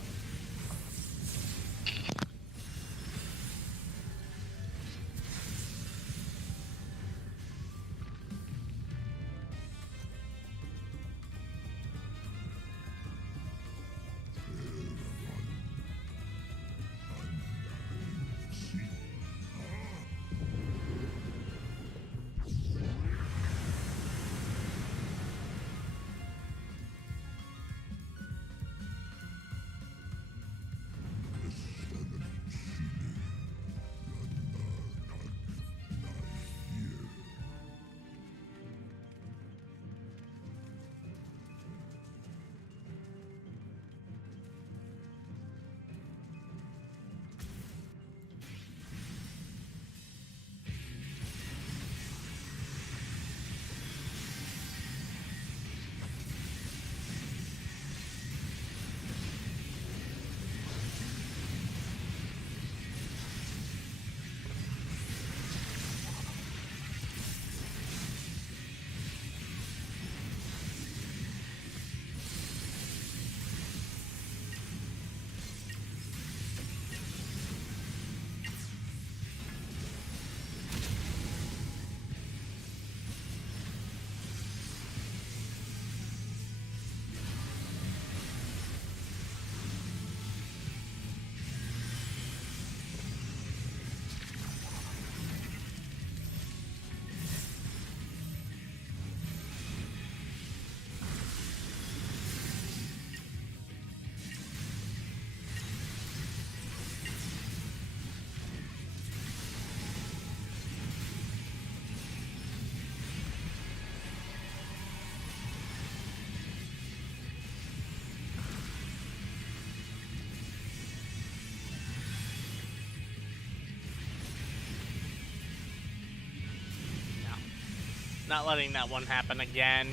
Not letting that one happen again.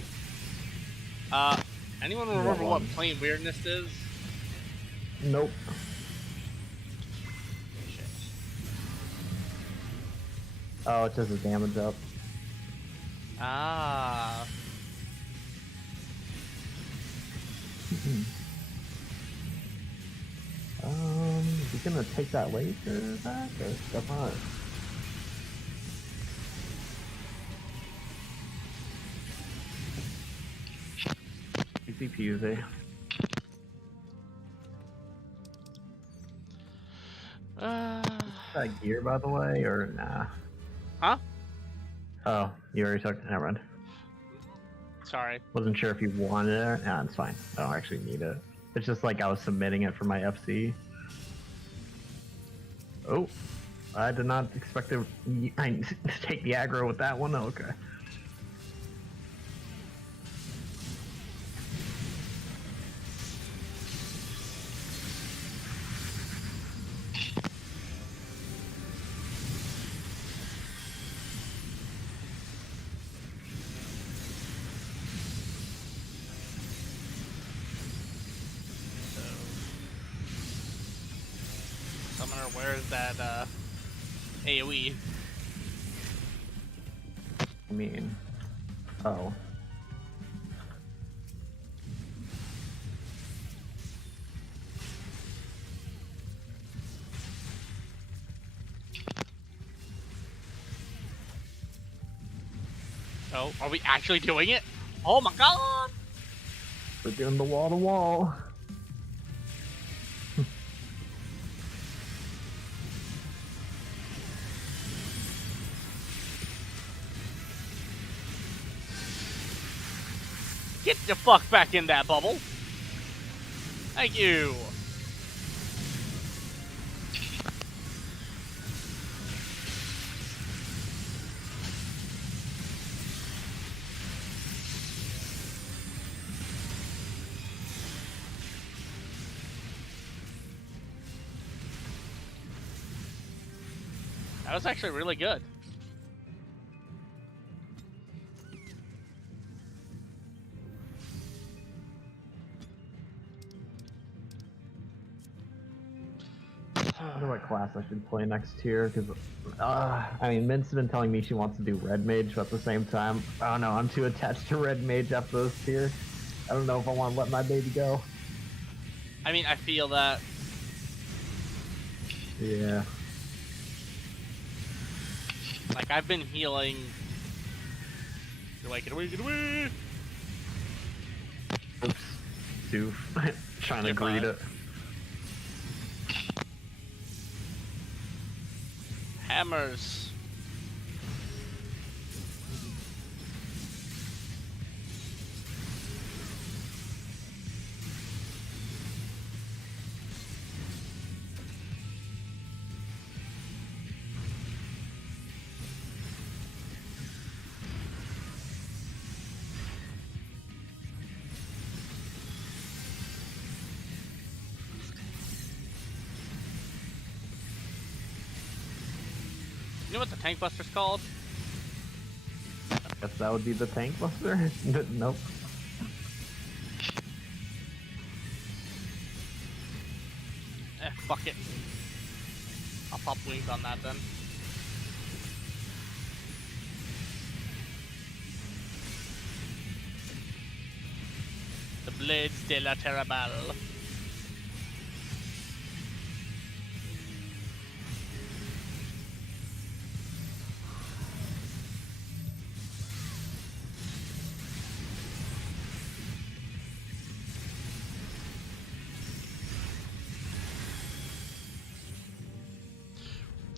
Anyone What remember what one? plane weirdness is? Nope. Shit. Oh, it says the damage up. Ah. You gonna take that laser back or stuff on? Easy peasy. That gear, by the way, or nah? Huh? Oh, you already took. Never mind. Sorry. Wasn't sure if you wanted it. Nah, it's fine. I don't actually need it. It's just like I was submitting it for my FC. Oh, I did not expect to take the aggro with that one. Okay. Summoner, where's that AoE? I mean, oh. Oh, are we actually doing it? Oh my god! We're doing the wall to wall. Get the fuck back in that bubble! Thank you! That was actually really good. I wonder what class I should play next tier, because, I mean, Mint's been telling me she wants to do Red Mage, but at the same time, I don't know, I'm too attached to Red Mage after this tier. I don't know if I want to let my baby go. I mean, I feel that. Yeah. Like, I've been healing. You're like, get away, get away! Oops. Doof. Trying to You're greet fine. it. Hammers. You know what the tank buster's called? Guess that would be the tank buster? Nope. Fuck it. I'll pop wings on that then. The Blades de la Terrabelle.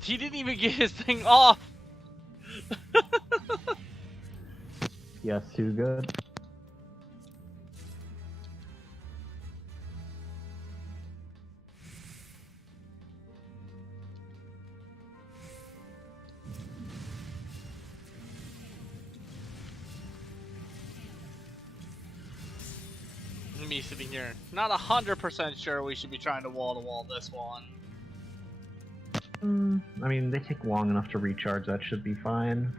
He didn't even get his thing off! Yes, too good. Me sitting here, not 100% sure we should be trying to wall this one. I mean, they take long enough to recharge, that should be fine.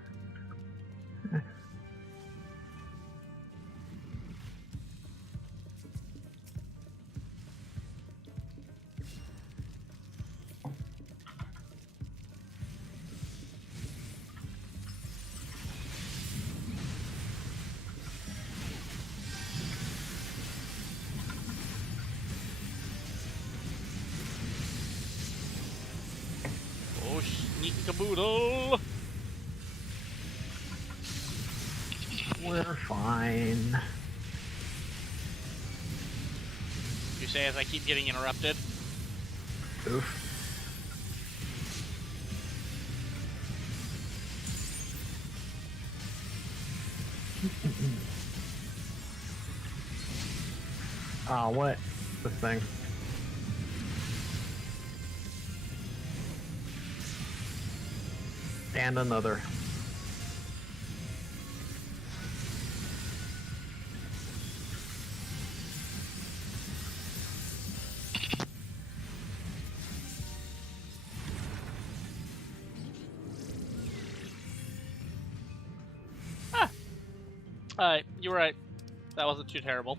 sneaky caboodle. We're fine. You say as I keep getting interrupted. Oof. Ah, what? This thing. And another. Alright, you're right. That wasn't too terrible.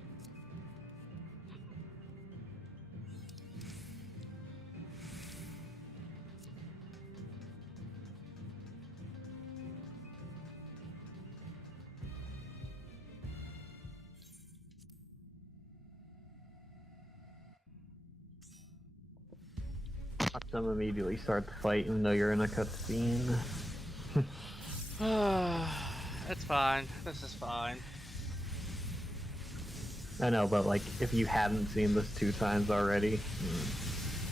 Watch them immediately start the fight even though you're in a cutscene. It's fine. This is fine. I know, but like, if you hadn't seen this 2 times already,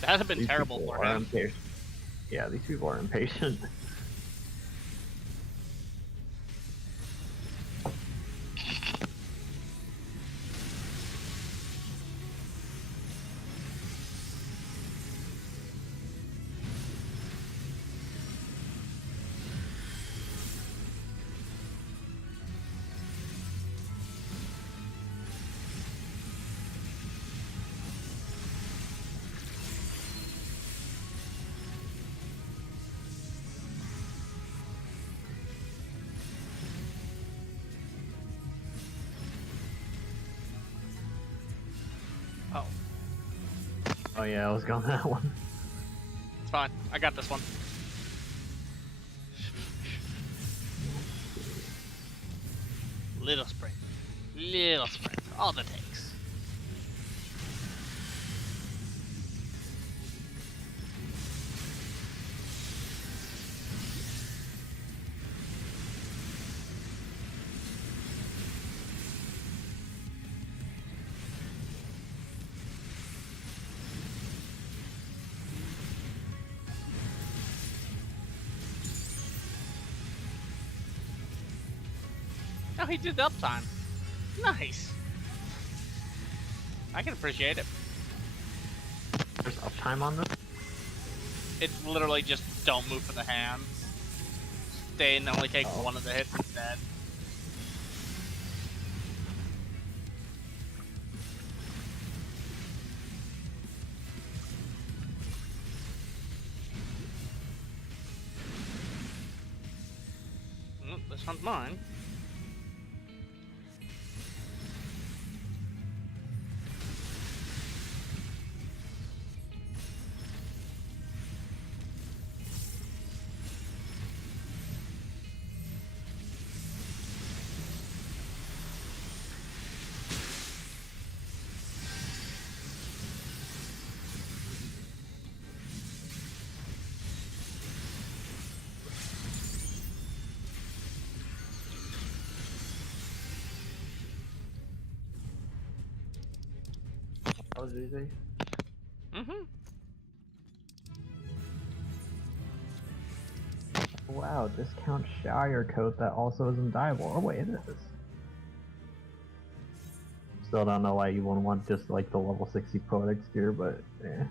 That hasn't been these terrible people for are him. impatient. Yeah, these people are impatient. Oh, Oh yeah, I was going that one. it's fine. I got this one. Little sprint. Little sprint. All it takes. Oh, he did the uptime. Nice. I can appreciate it. There's uptime on this? It's literally just don't move for the hands. Stay and only take one of the hits instead. This one's mine. That was easy. Mm-hmm. Wow, discount Shire coat that also isn't dyeable. Oh wait, it is. Still don't know why you wouldn't want just like the level 60 Poetics gear, but yeah.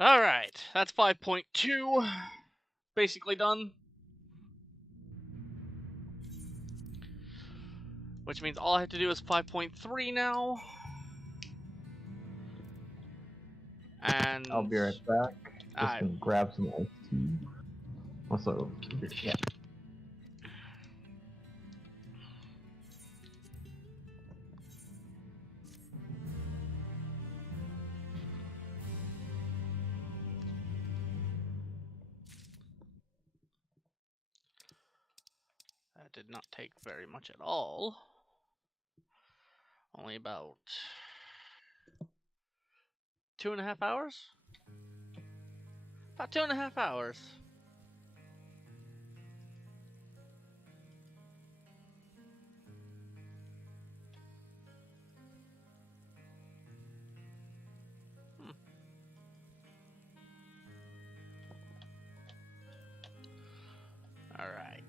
Alright, that's 5.2. Basically done. Which means all I have to do is 5.3 now. And I'll be right back. Just Alright. gonna grab some iced tea. Also, yeah. That did not take very much at all. Only about 2.5 hours? About 2.5 hours. All right.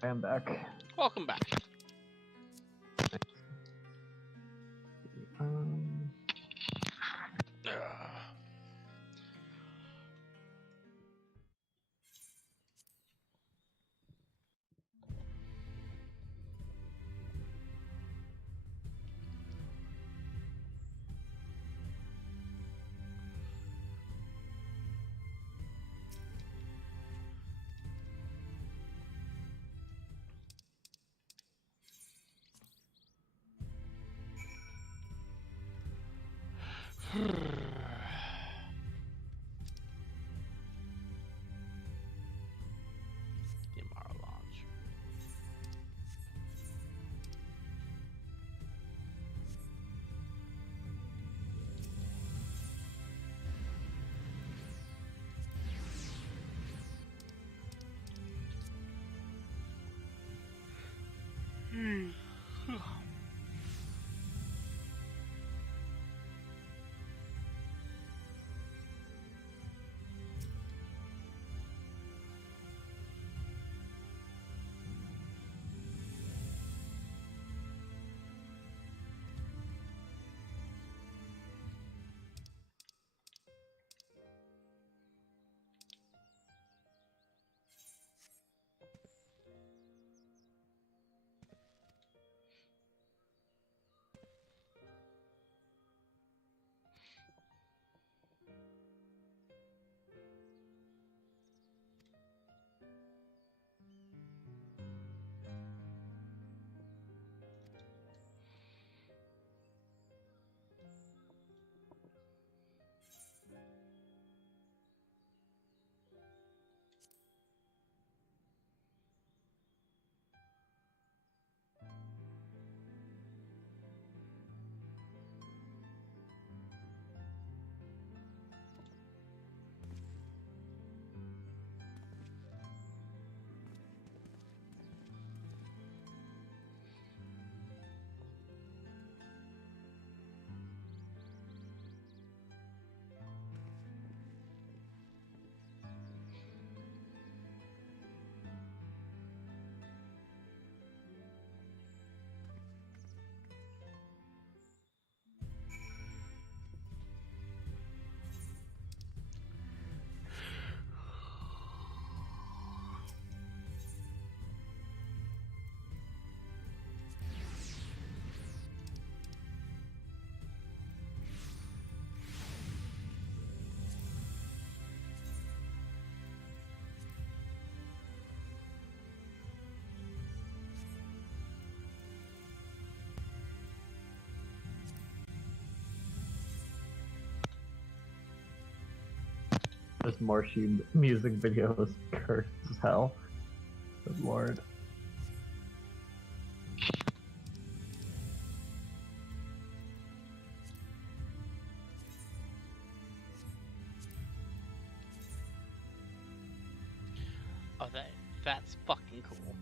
I'm back. Welcome back. Um, Yamara launch. this Marshy music video is cursed as hell. Good lord. Oh, that's fucking cool.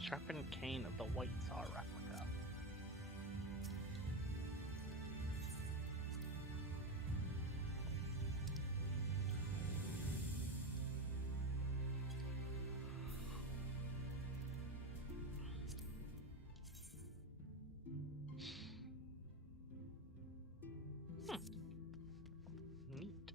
Sharpened cane of the White Tsar replica. Neat.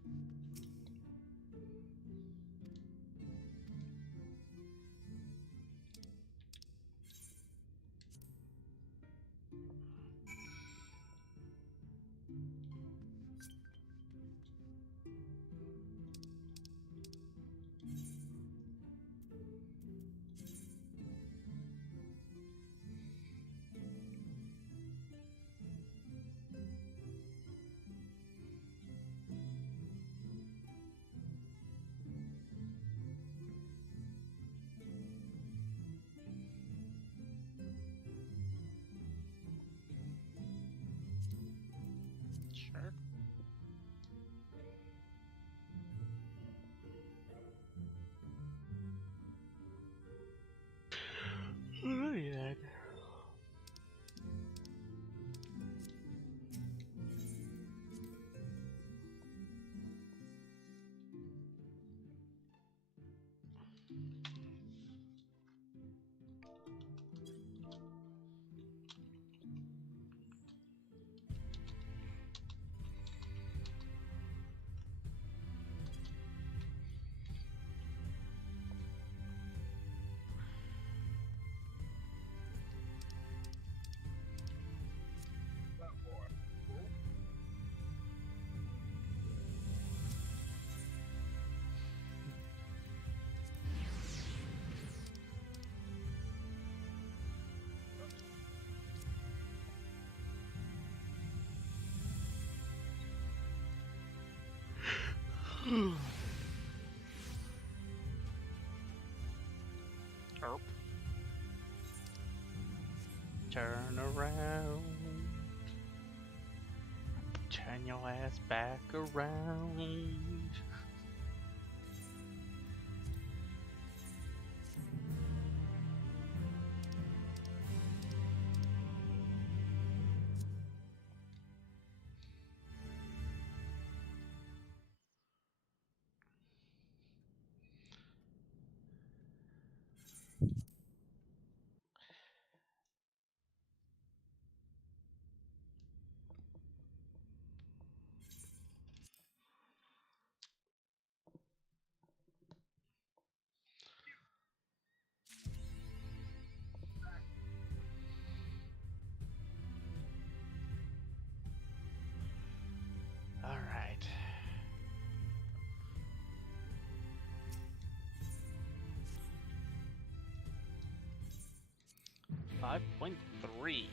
Erp. Turn around. Turn your ass back around. All right. 5.3.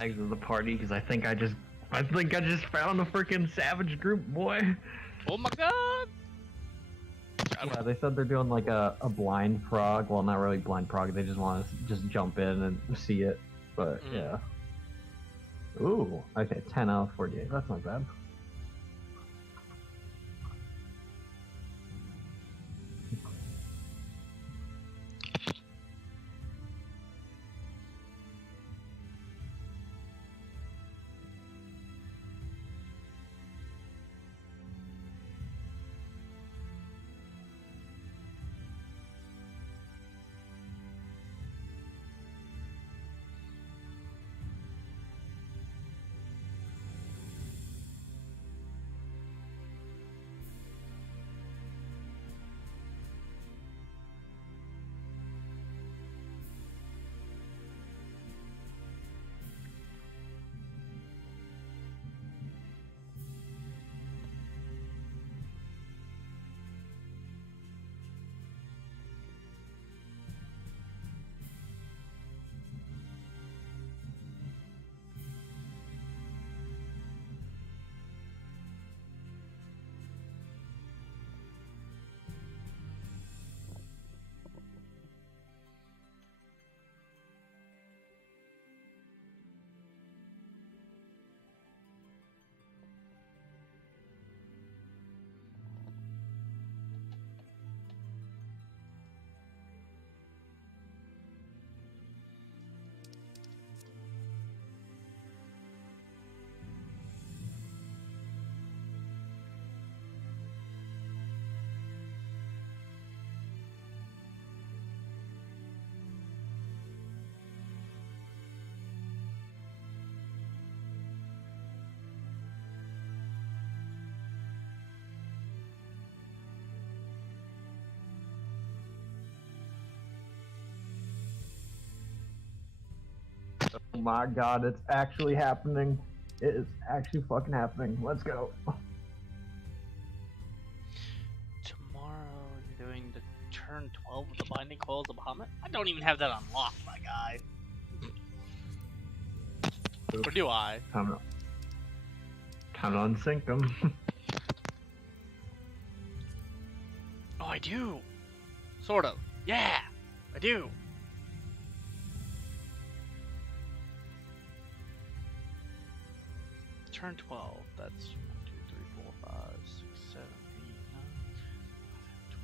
Exit the party because I think I just found a freaking savage group, boy. Oh my god! Yeah, they said they're doing like a blind prog. Well, not really blind prog. They just want to just jump in and see it. But yeah. Ooh, okay, 10 out of 48. That's not bad. Oh my god, it's actually happening. It is actually fucking happening. Let's go. Tomorrow you're doing the turn 12 of the Binding Coils of Bahamut? I don't even have that unlocked, my guy. Or do I? Time to unsync them. Oh, I do. Sort of. Yeah, I do. Turn 12. That's 1, 2, 3, 4, 5, 6, 7, 8, 9,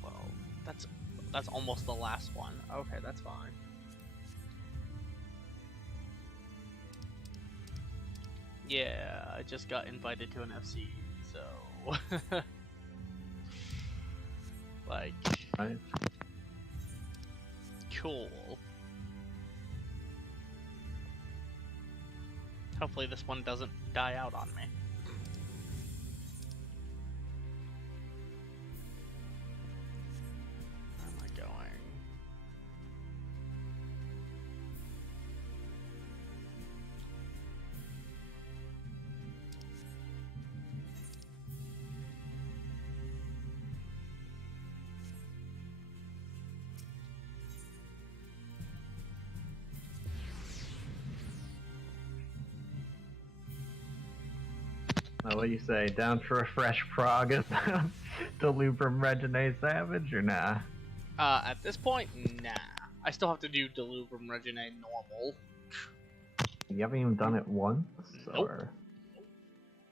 12. That's almost the last one. Okay, that's fine. Yeah, I just got invited to an FC, so like, Right. cool. Hopefully this one doesn't die out on me. Where am I going? What do you say? Down for a fresh prog of Delubrum Regine Savage or nah? At this point, nah. I still have to do Delubrum Regine normal. You haven't even done it once? Nope. Or...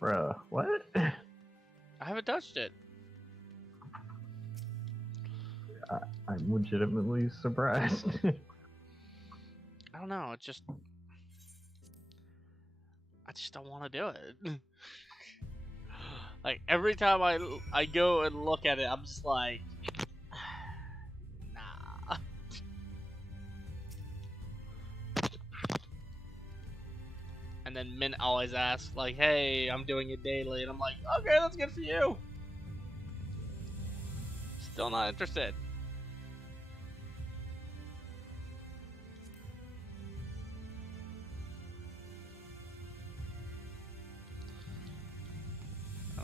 Bruh, what? I haven't touched it. I'm legitimately surprised. I don't know, it's just... I just don't want to do it. Like, every time I go and look at it, I'm just like... Nah. And then Mint always asks, like, hey, I'm doing it daily. And I'm like, okay, that's good for you. Still not interested.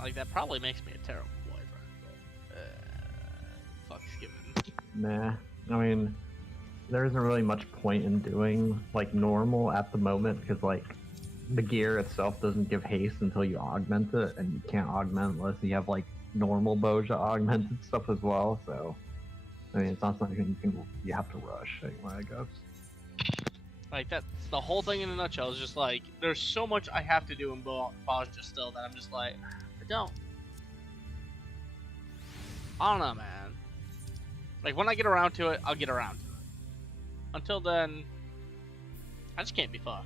Like, that probably makes me a terrible boyfriend, but, fuck's given. Nah. I mean, there isn't really much point in doing, like, normal at the moment, because, like, the gear itself doesn't give haste until you augment it, and you can't augment unless you have, like, normal Boja augmented stuff as well, so... I mean, it's not something you have to rush, anyway, I guess. Like, that's the whole thing in a nutshell. Is just like, there's so much I have to do in Boja still that I'm just like, I don't. I don't know, man. Like, when I get around to it, I'll get around to it. Until then, I just can't be fucked.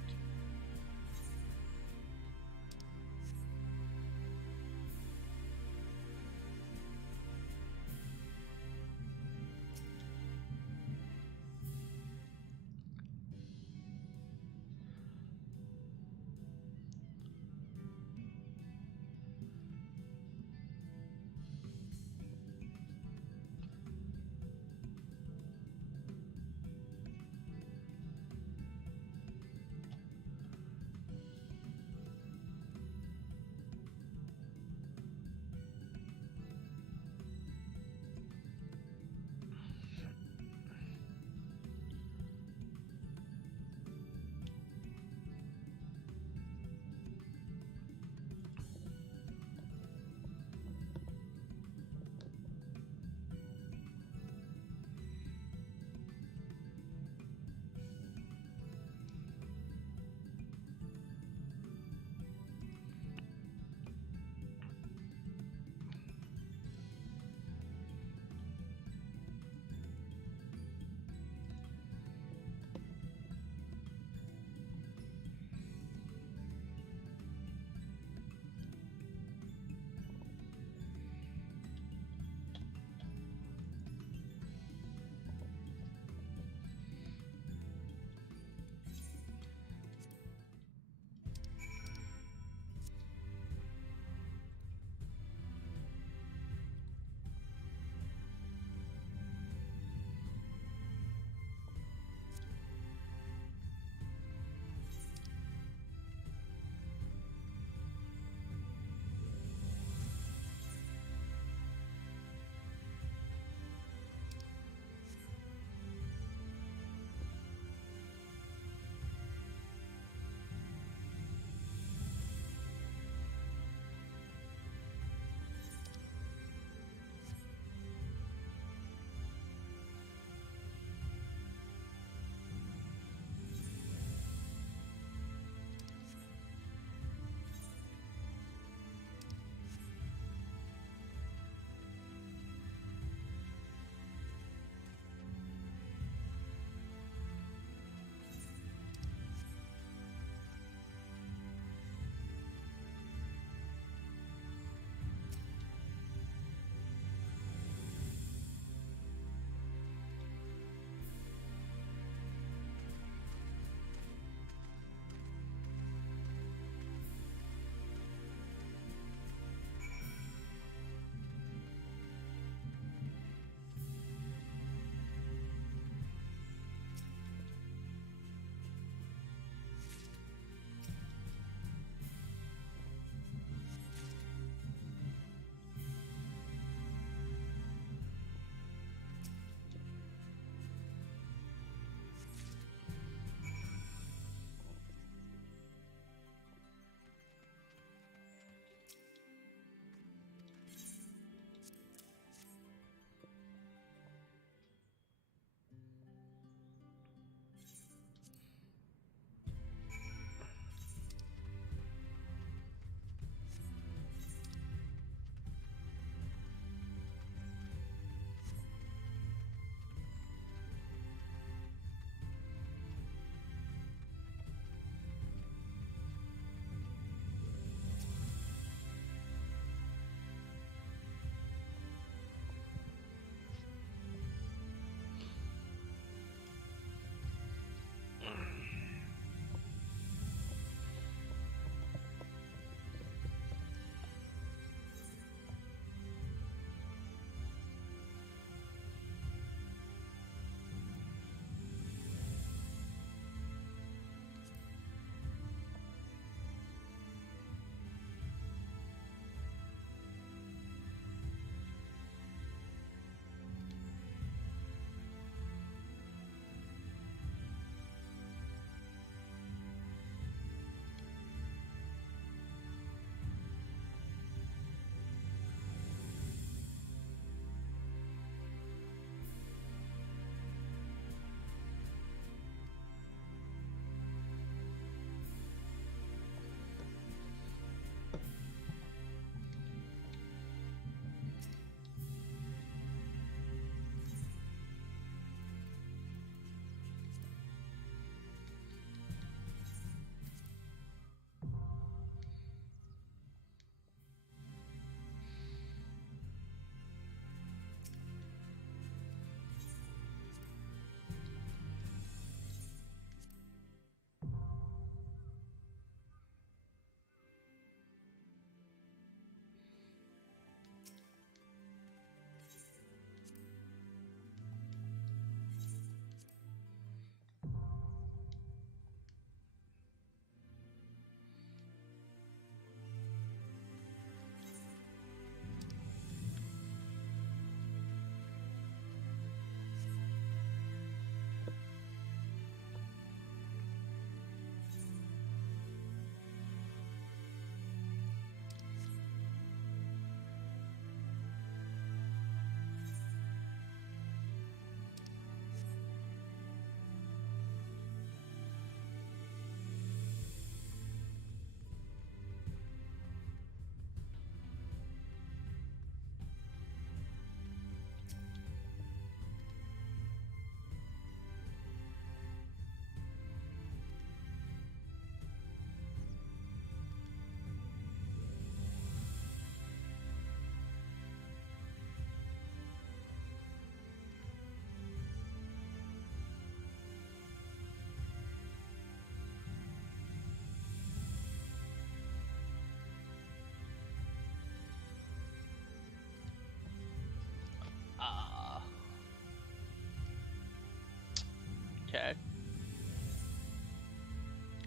Okay.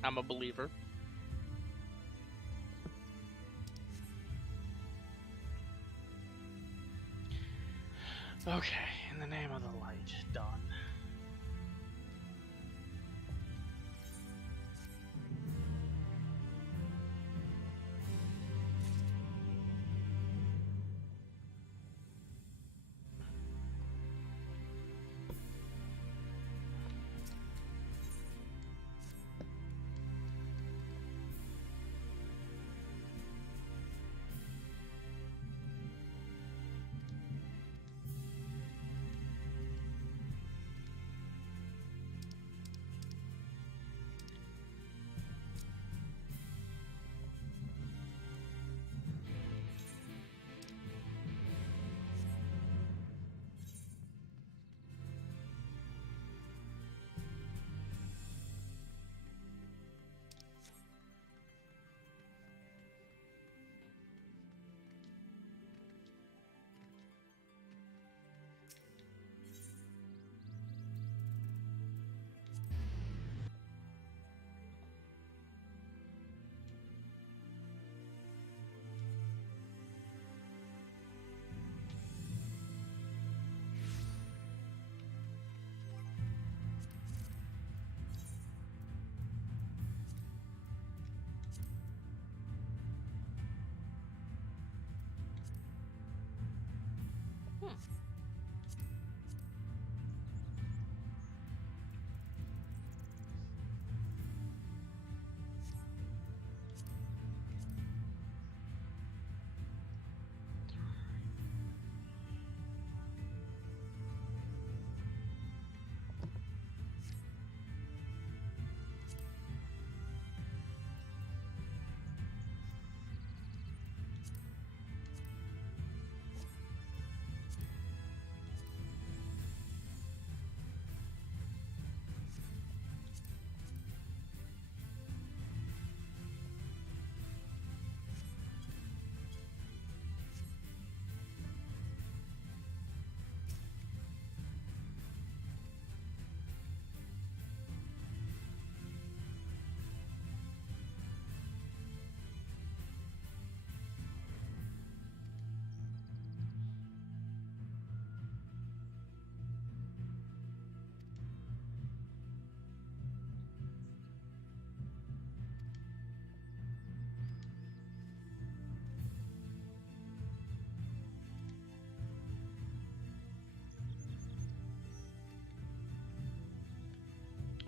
I'm a believer. Okay, in the name of the light, done.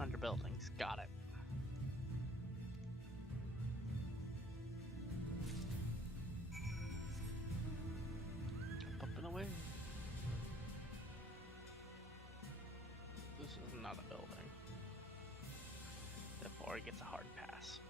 Under buildings, got it. Jump up and away. This is not a building. Therefore, it gets a hard pass.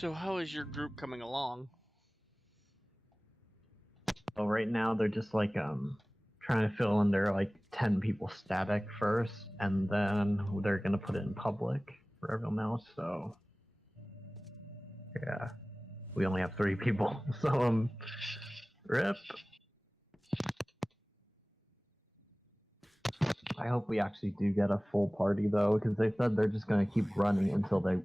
So how is your group coming along? So right now they're just like trying to fill in their like 10 people static first, and then they're gonna put it in public for everyone else. So yeah, we only have 3 people. So rip. I hope we actually do get a full party though, because they said they're just gonna keep running until they,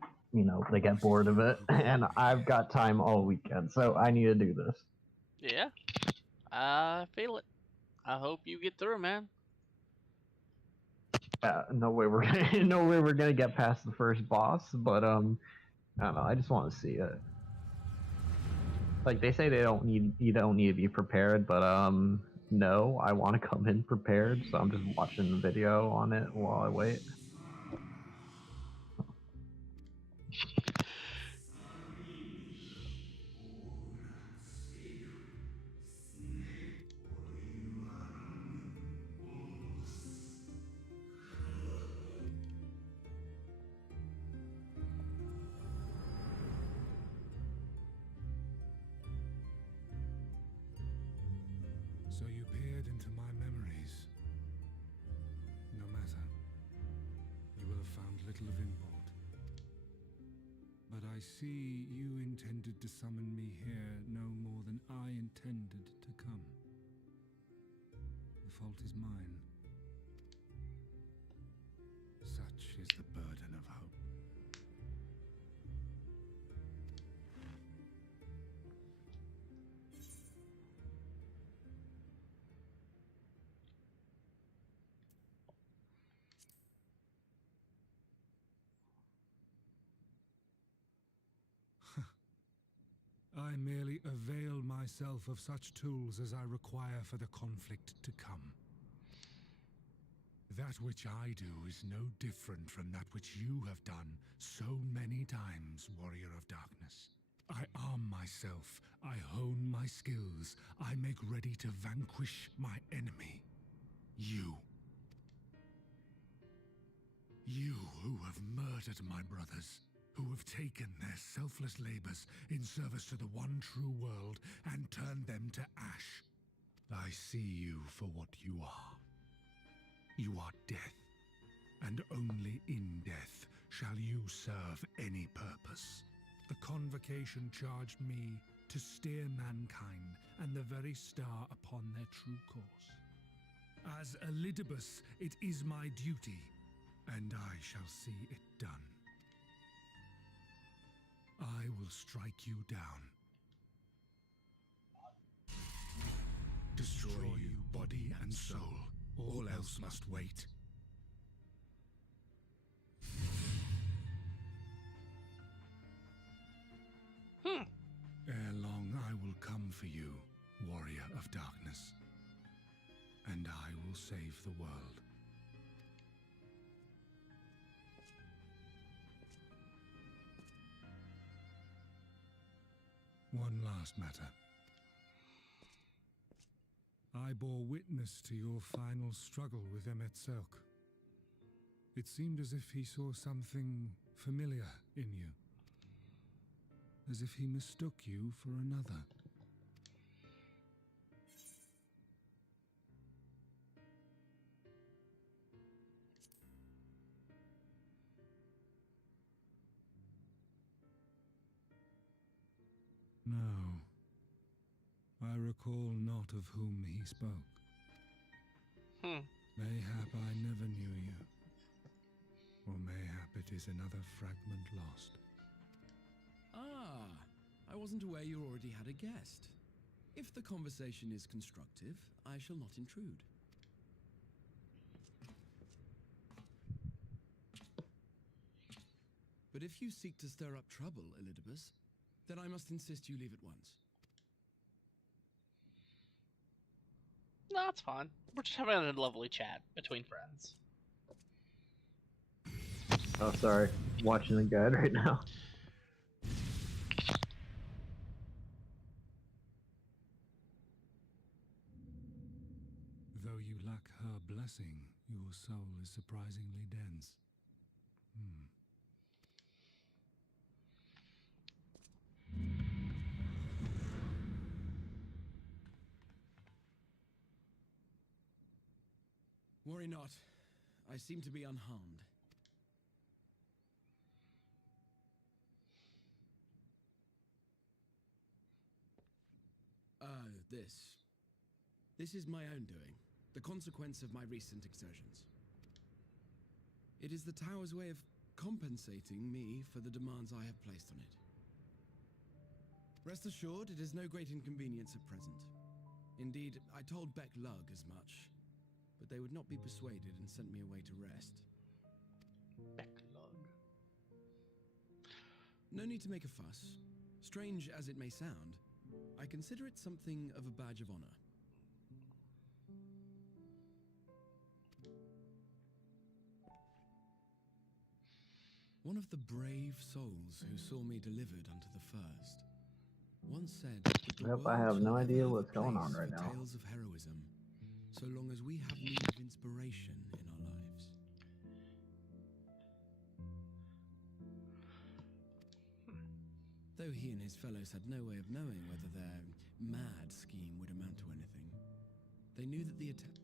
they get bored of it. And I've got time all weekend, so I need to do this. Yeah, I feel it. I hope you get through, man. No way we're gonna, no way we're gonna get past the first boss, but I don't know. I just want to see it. Like they say, you don't need to be prepared, but no, I want to come in prepared, so I'm just watching the video on it while I wait. So you peered into my memories. No matter. You will have found little of import. But I see you intended to summon me here no more than I intended to come. The fault is mine. Such is the burden of hope. I merely avail myself of such tools as I require for the conflict to come. That which I do is no different from that which you have done so many times, Warrior of Darkness. I arm myself, I hone my skills, I make ready to vanquish my enemy. You. You who have murdered my brothers, who have taken their selfless labors in service to the one true world and turned them to ash. I see you for what you are. You are death, and only in death shall you serve any purpose. The Convocation charged me to steer mankind and the very star upon their true course. As Elidibus, it is my duty, and I shall see it done. I will strike you down. Destroy you, body and soul. All else must wait. Ere long I will come for you, Warrior of Darkness, and I will save the world. One last matter. I bore witness to your final struggle with Emet-Selch. It seemed as if he saw something familiar in you. As if he mistook you for another. No. I recall not of whom he spoke. Mayhap I never knew you. Or mayhap it is another fragment lost. Ah, I wasn't aware you already had a guest. If the conversation is constructive, I shall not intrude. But if you seek to stir up trouble, Elidibus, then I must insist you leave at once. No, that's fine. We're just having a lovely chat between friends. Oh, sorry. Watching the guide right now. Though you lack her blessing, your soul is surprisingly dense. Worry not. I seem to be unharmed. This. This is my own doing. The consequence of my recent exertions. It is the tower's way of compensating me for the demands I have placed on it. Rest assured, it is no great inconvenience at present. Indeed, I told Beck Lug as much, but they would not be persuaded and sent me away to rest. Backlog. No need to make a fuss. Strange as it may sound, I consider it something of a badge of honor. One of the brave souls who saw me delivered unto the first once said that the Yep, I world have shall no never idea have a what's going on place right for now. Tales of heroism, so long as we have need of inspiration in our lives. Though he and his fellows had no way of knowing whether their mad scheme would amount to anything, they knew that the attack.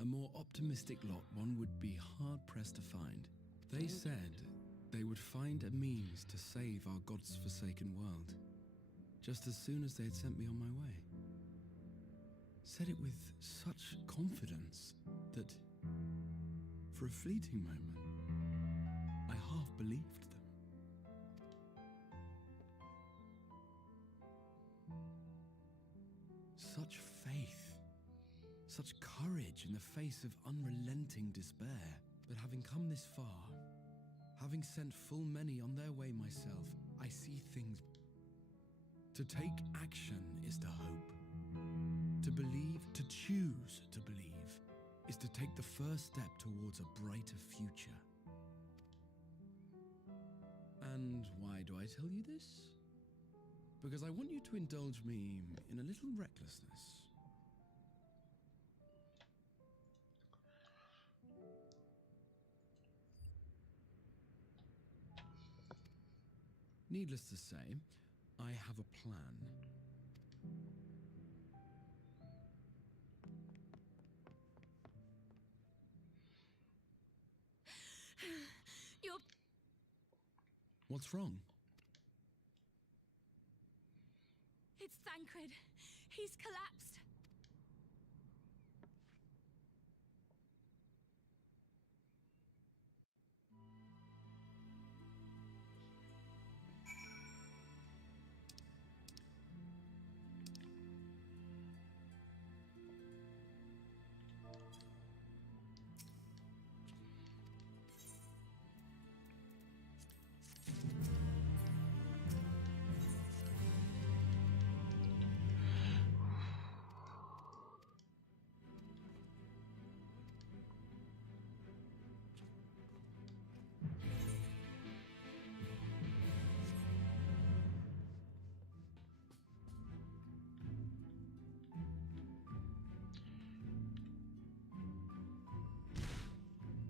A more optimistic lot one would be hard-pressed to find. They said they would find a means to save our God's forsaken world, just as soon as they had sent me on my way. Said it with such confidence that, for a fleeting moment, I half believed them. Such faith, such courage in the face of unrelenting despair. But having come this far, having sent full many on their way myself, I see things. To take action is to hope. To believe, to choose to believe, is to take the first step towards a brighter future. And why do I tell you this? Because I want you to indulge me in a little recklessness. Needless to say, I have a plan. You're... What's wrong? It's Thancred. He's collapsed.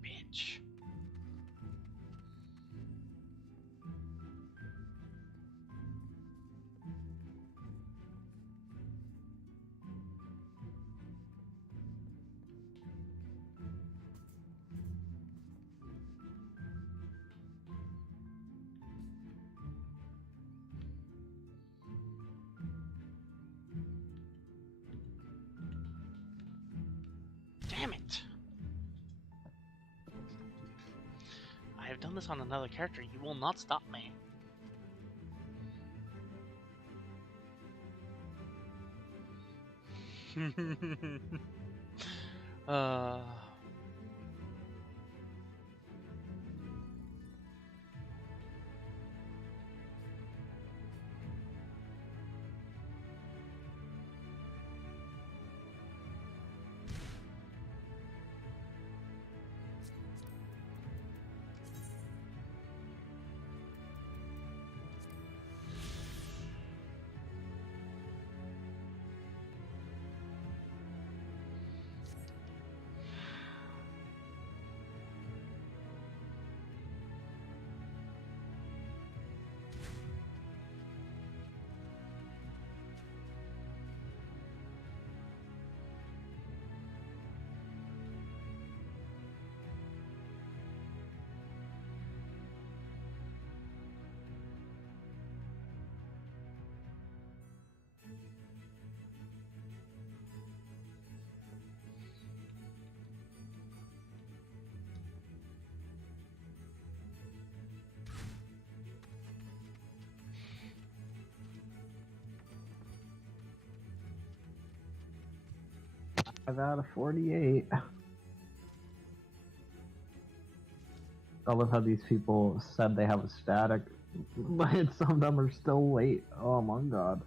Bitch. Damn it! I have done this on another character. You will not stop me. uh... 5 out of 48. I love how these people said they have a static, but some of them are still late. Oh my god.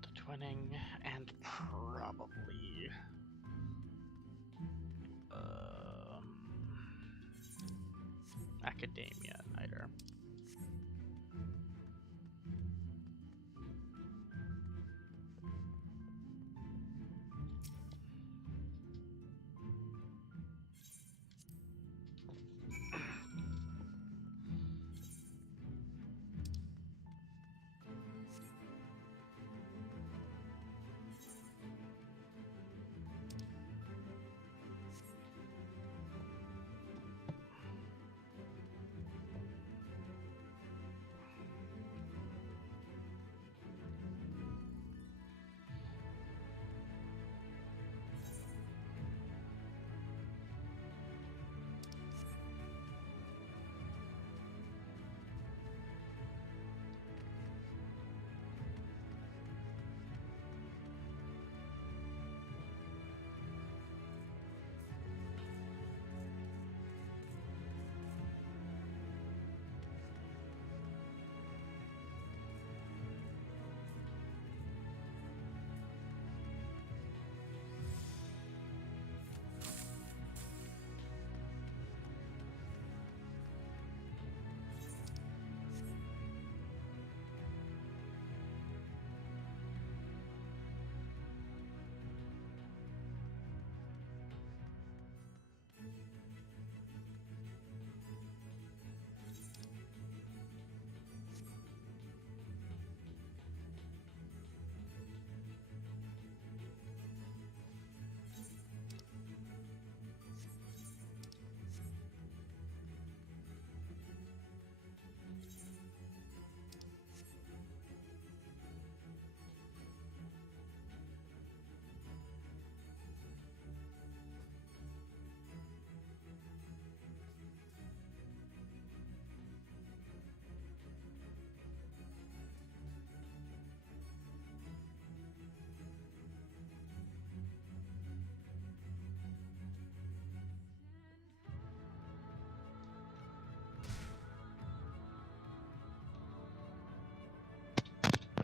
The twinning and probably Academia Niter.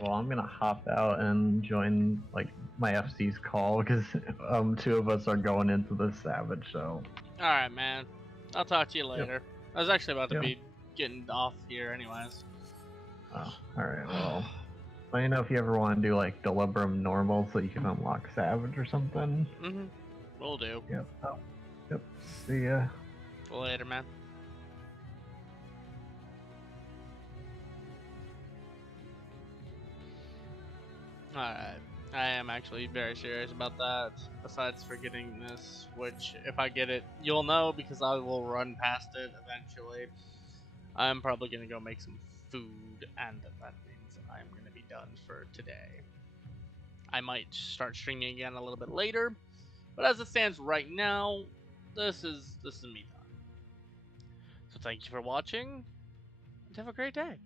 Well, I'm gonna hop out and join like my FC's call because 2 of us are going into the Savage show. Alright, man. I'll talk to you later. I was actually about to Yeah. be getting off here anyways. Oh, alright, well. Let me know if you ever want to do like Delibrum normal so you can unlock Savage or something. Mm-hmm. Will do. Yep. Oh, yep. See ya. Later, man. Alright. I am actually very serious about that. Besides for getting this, which if I get it, you'll know because I will run past it eventually. I'm probably gonna go make some food, and that means I'm gonna be done for today. I might start streaming again a little bit later, but as it stands right now, this is me done. So thank you for watching, and have a great day.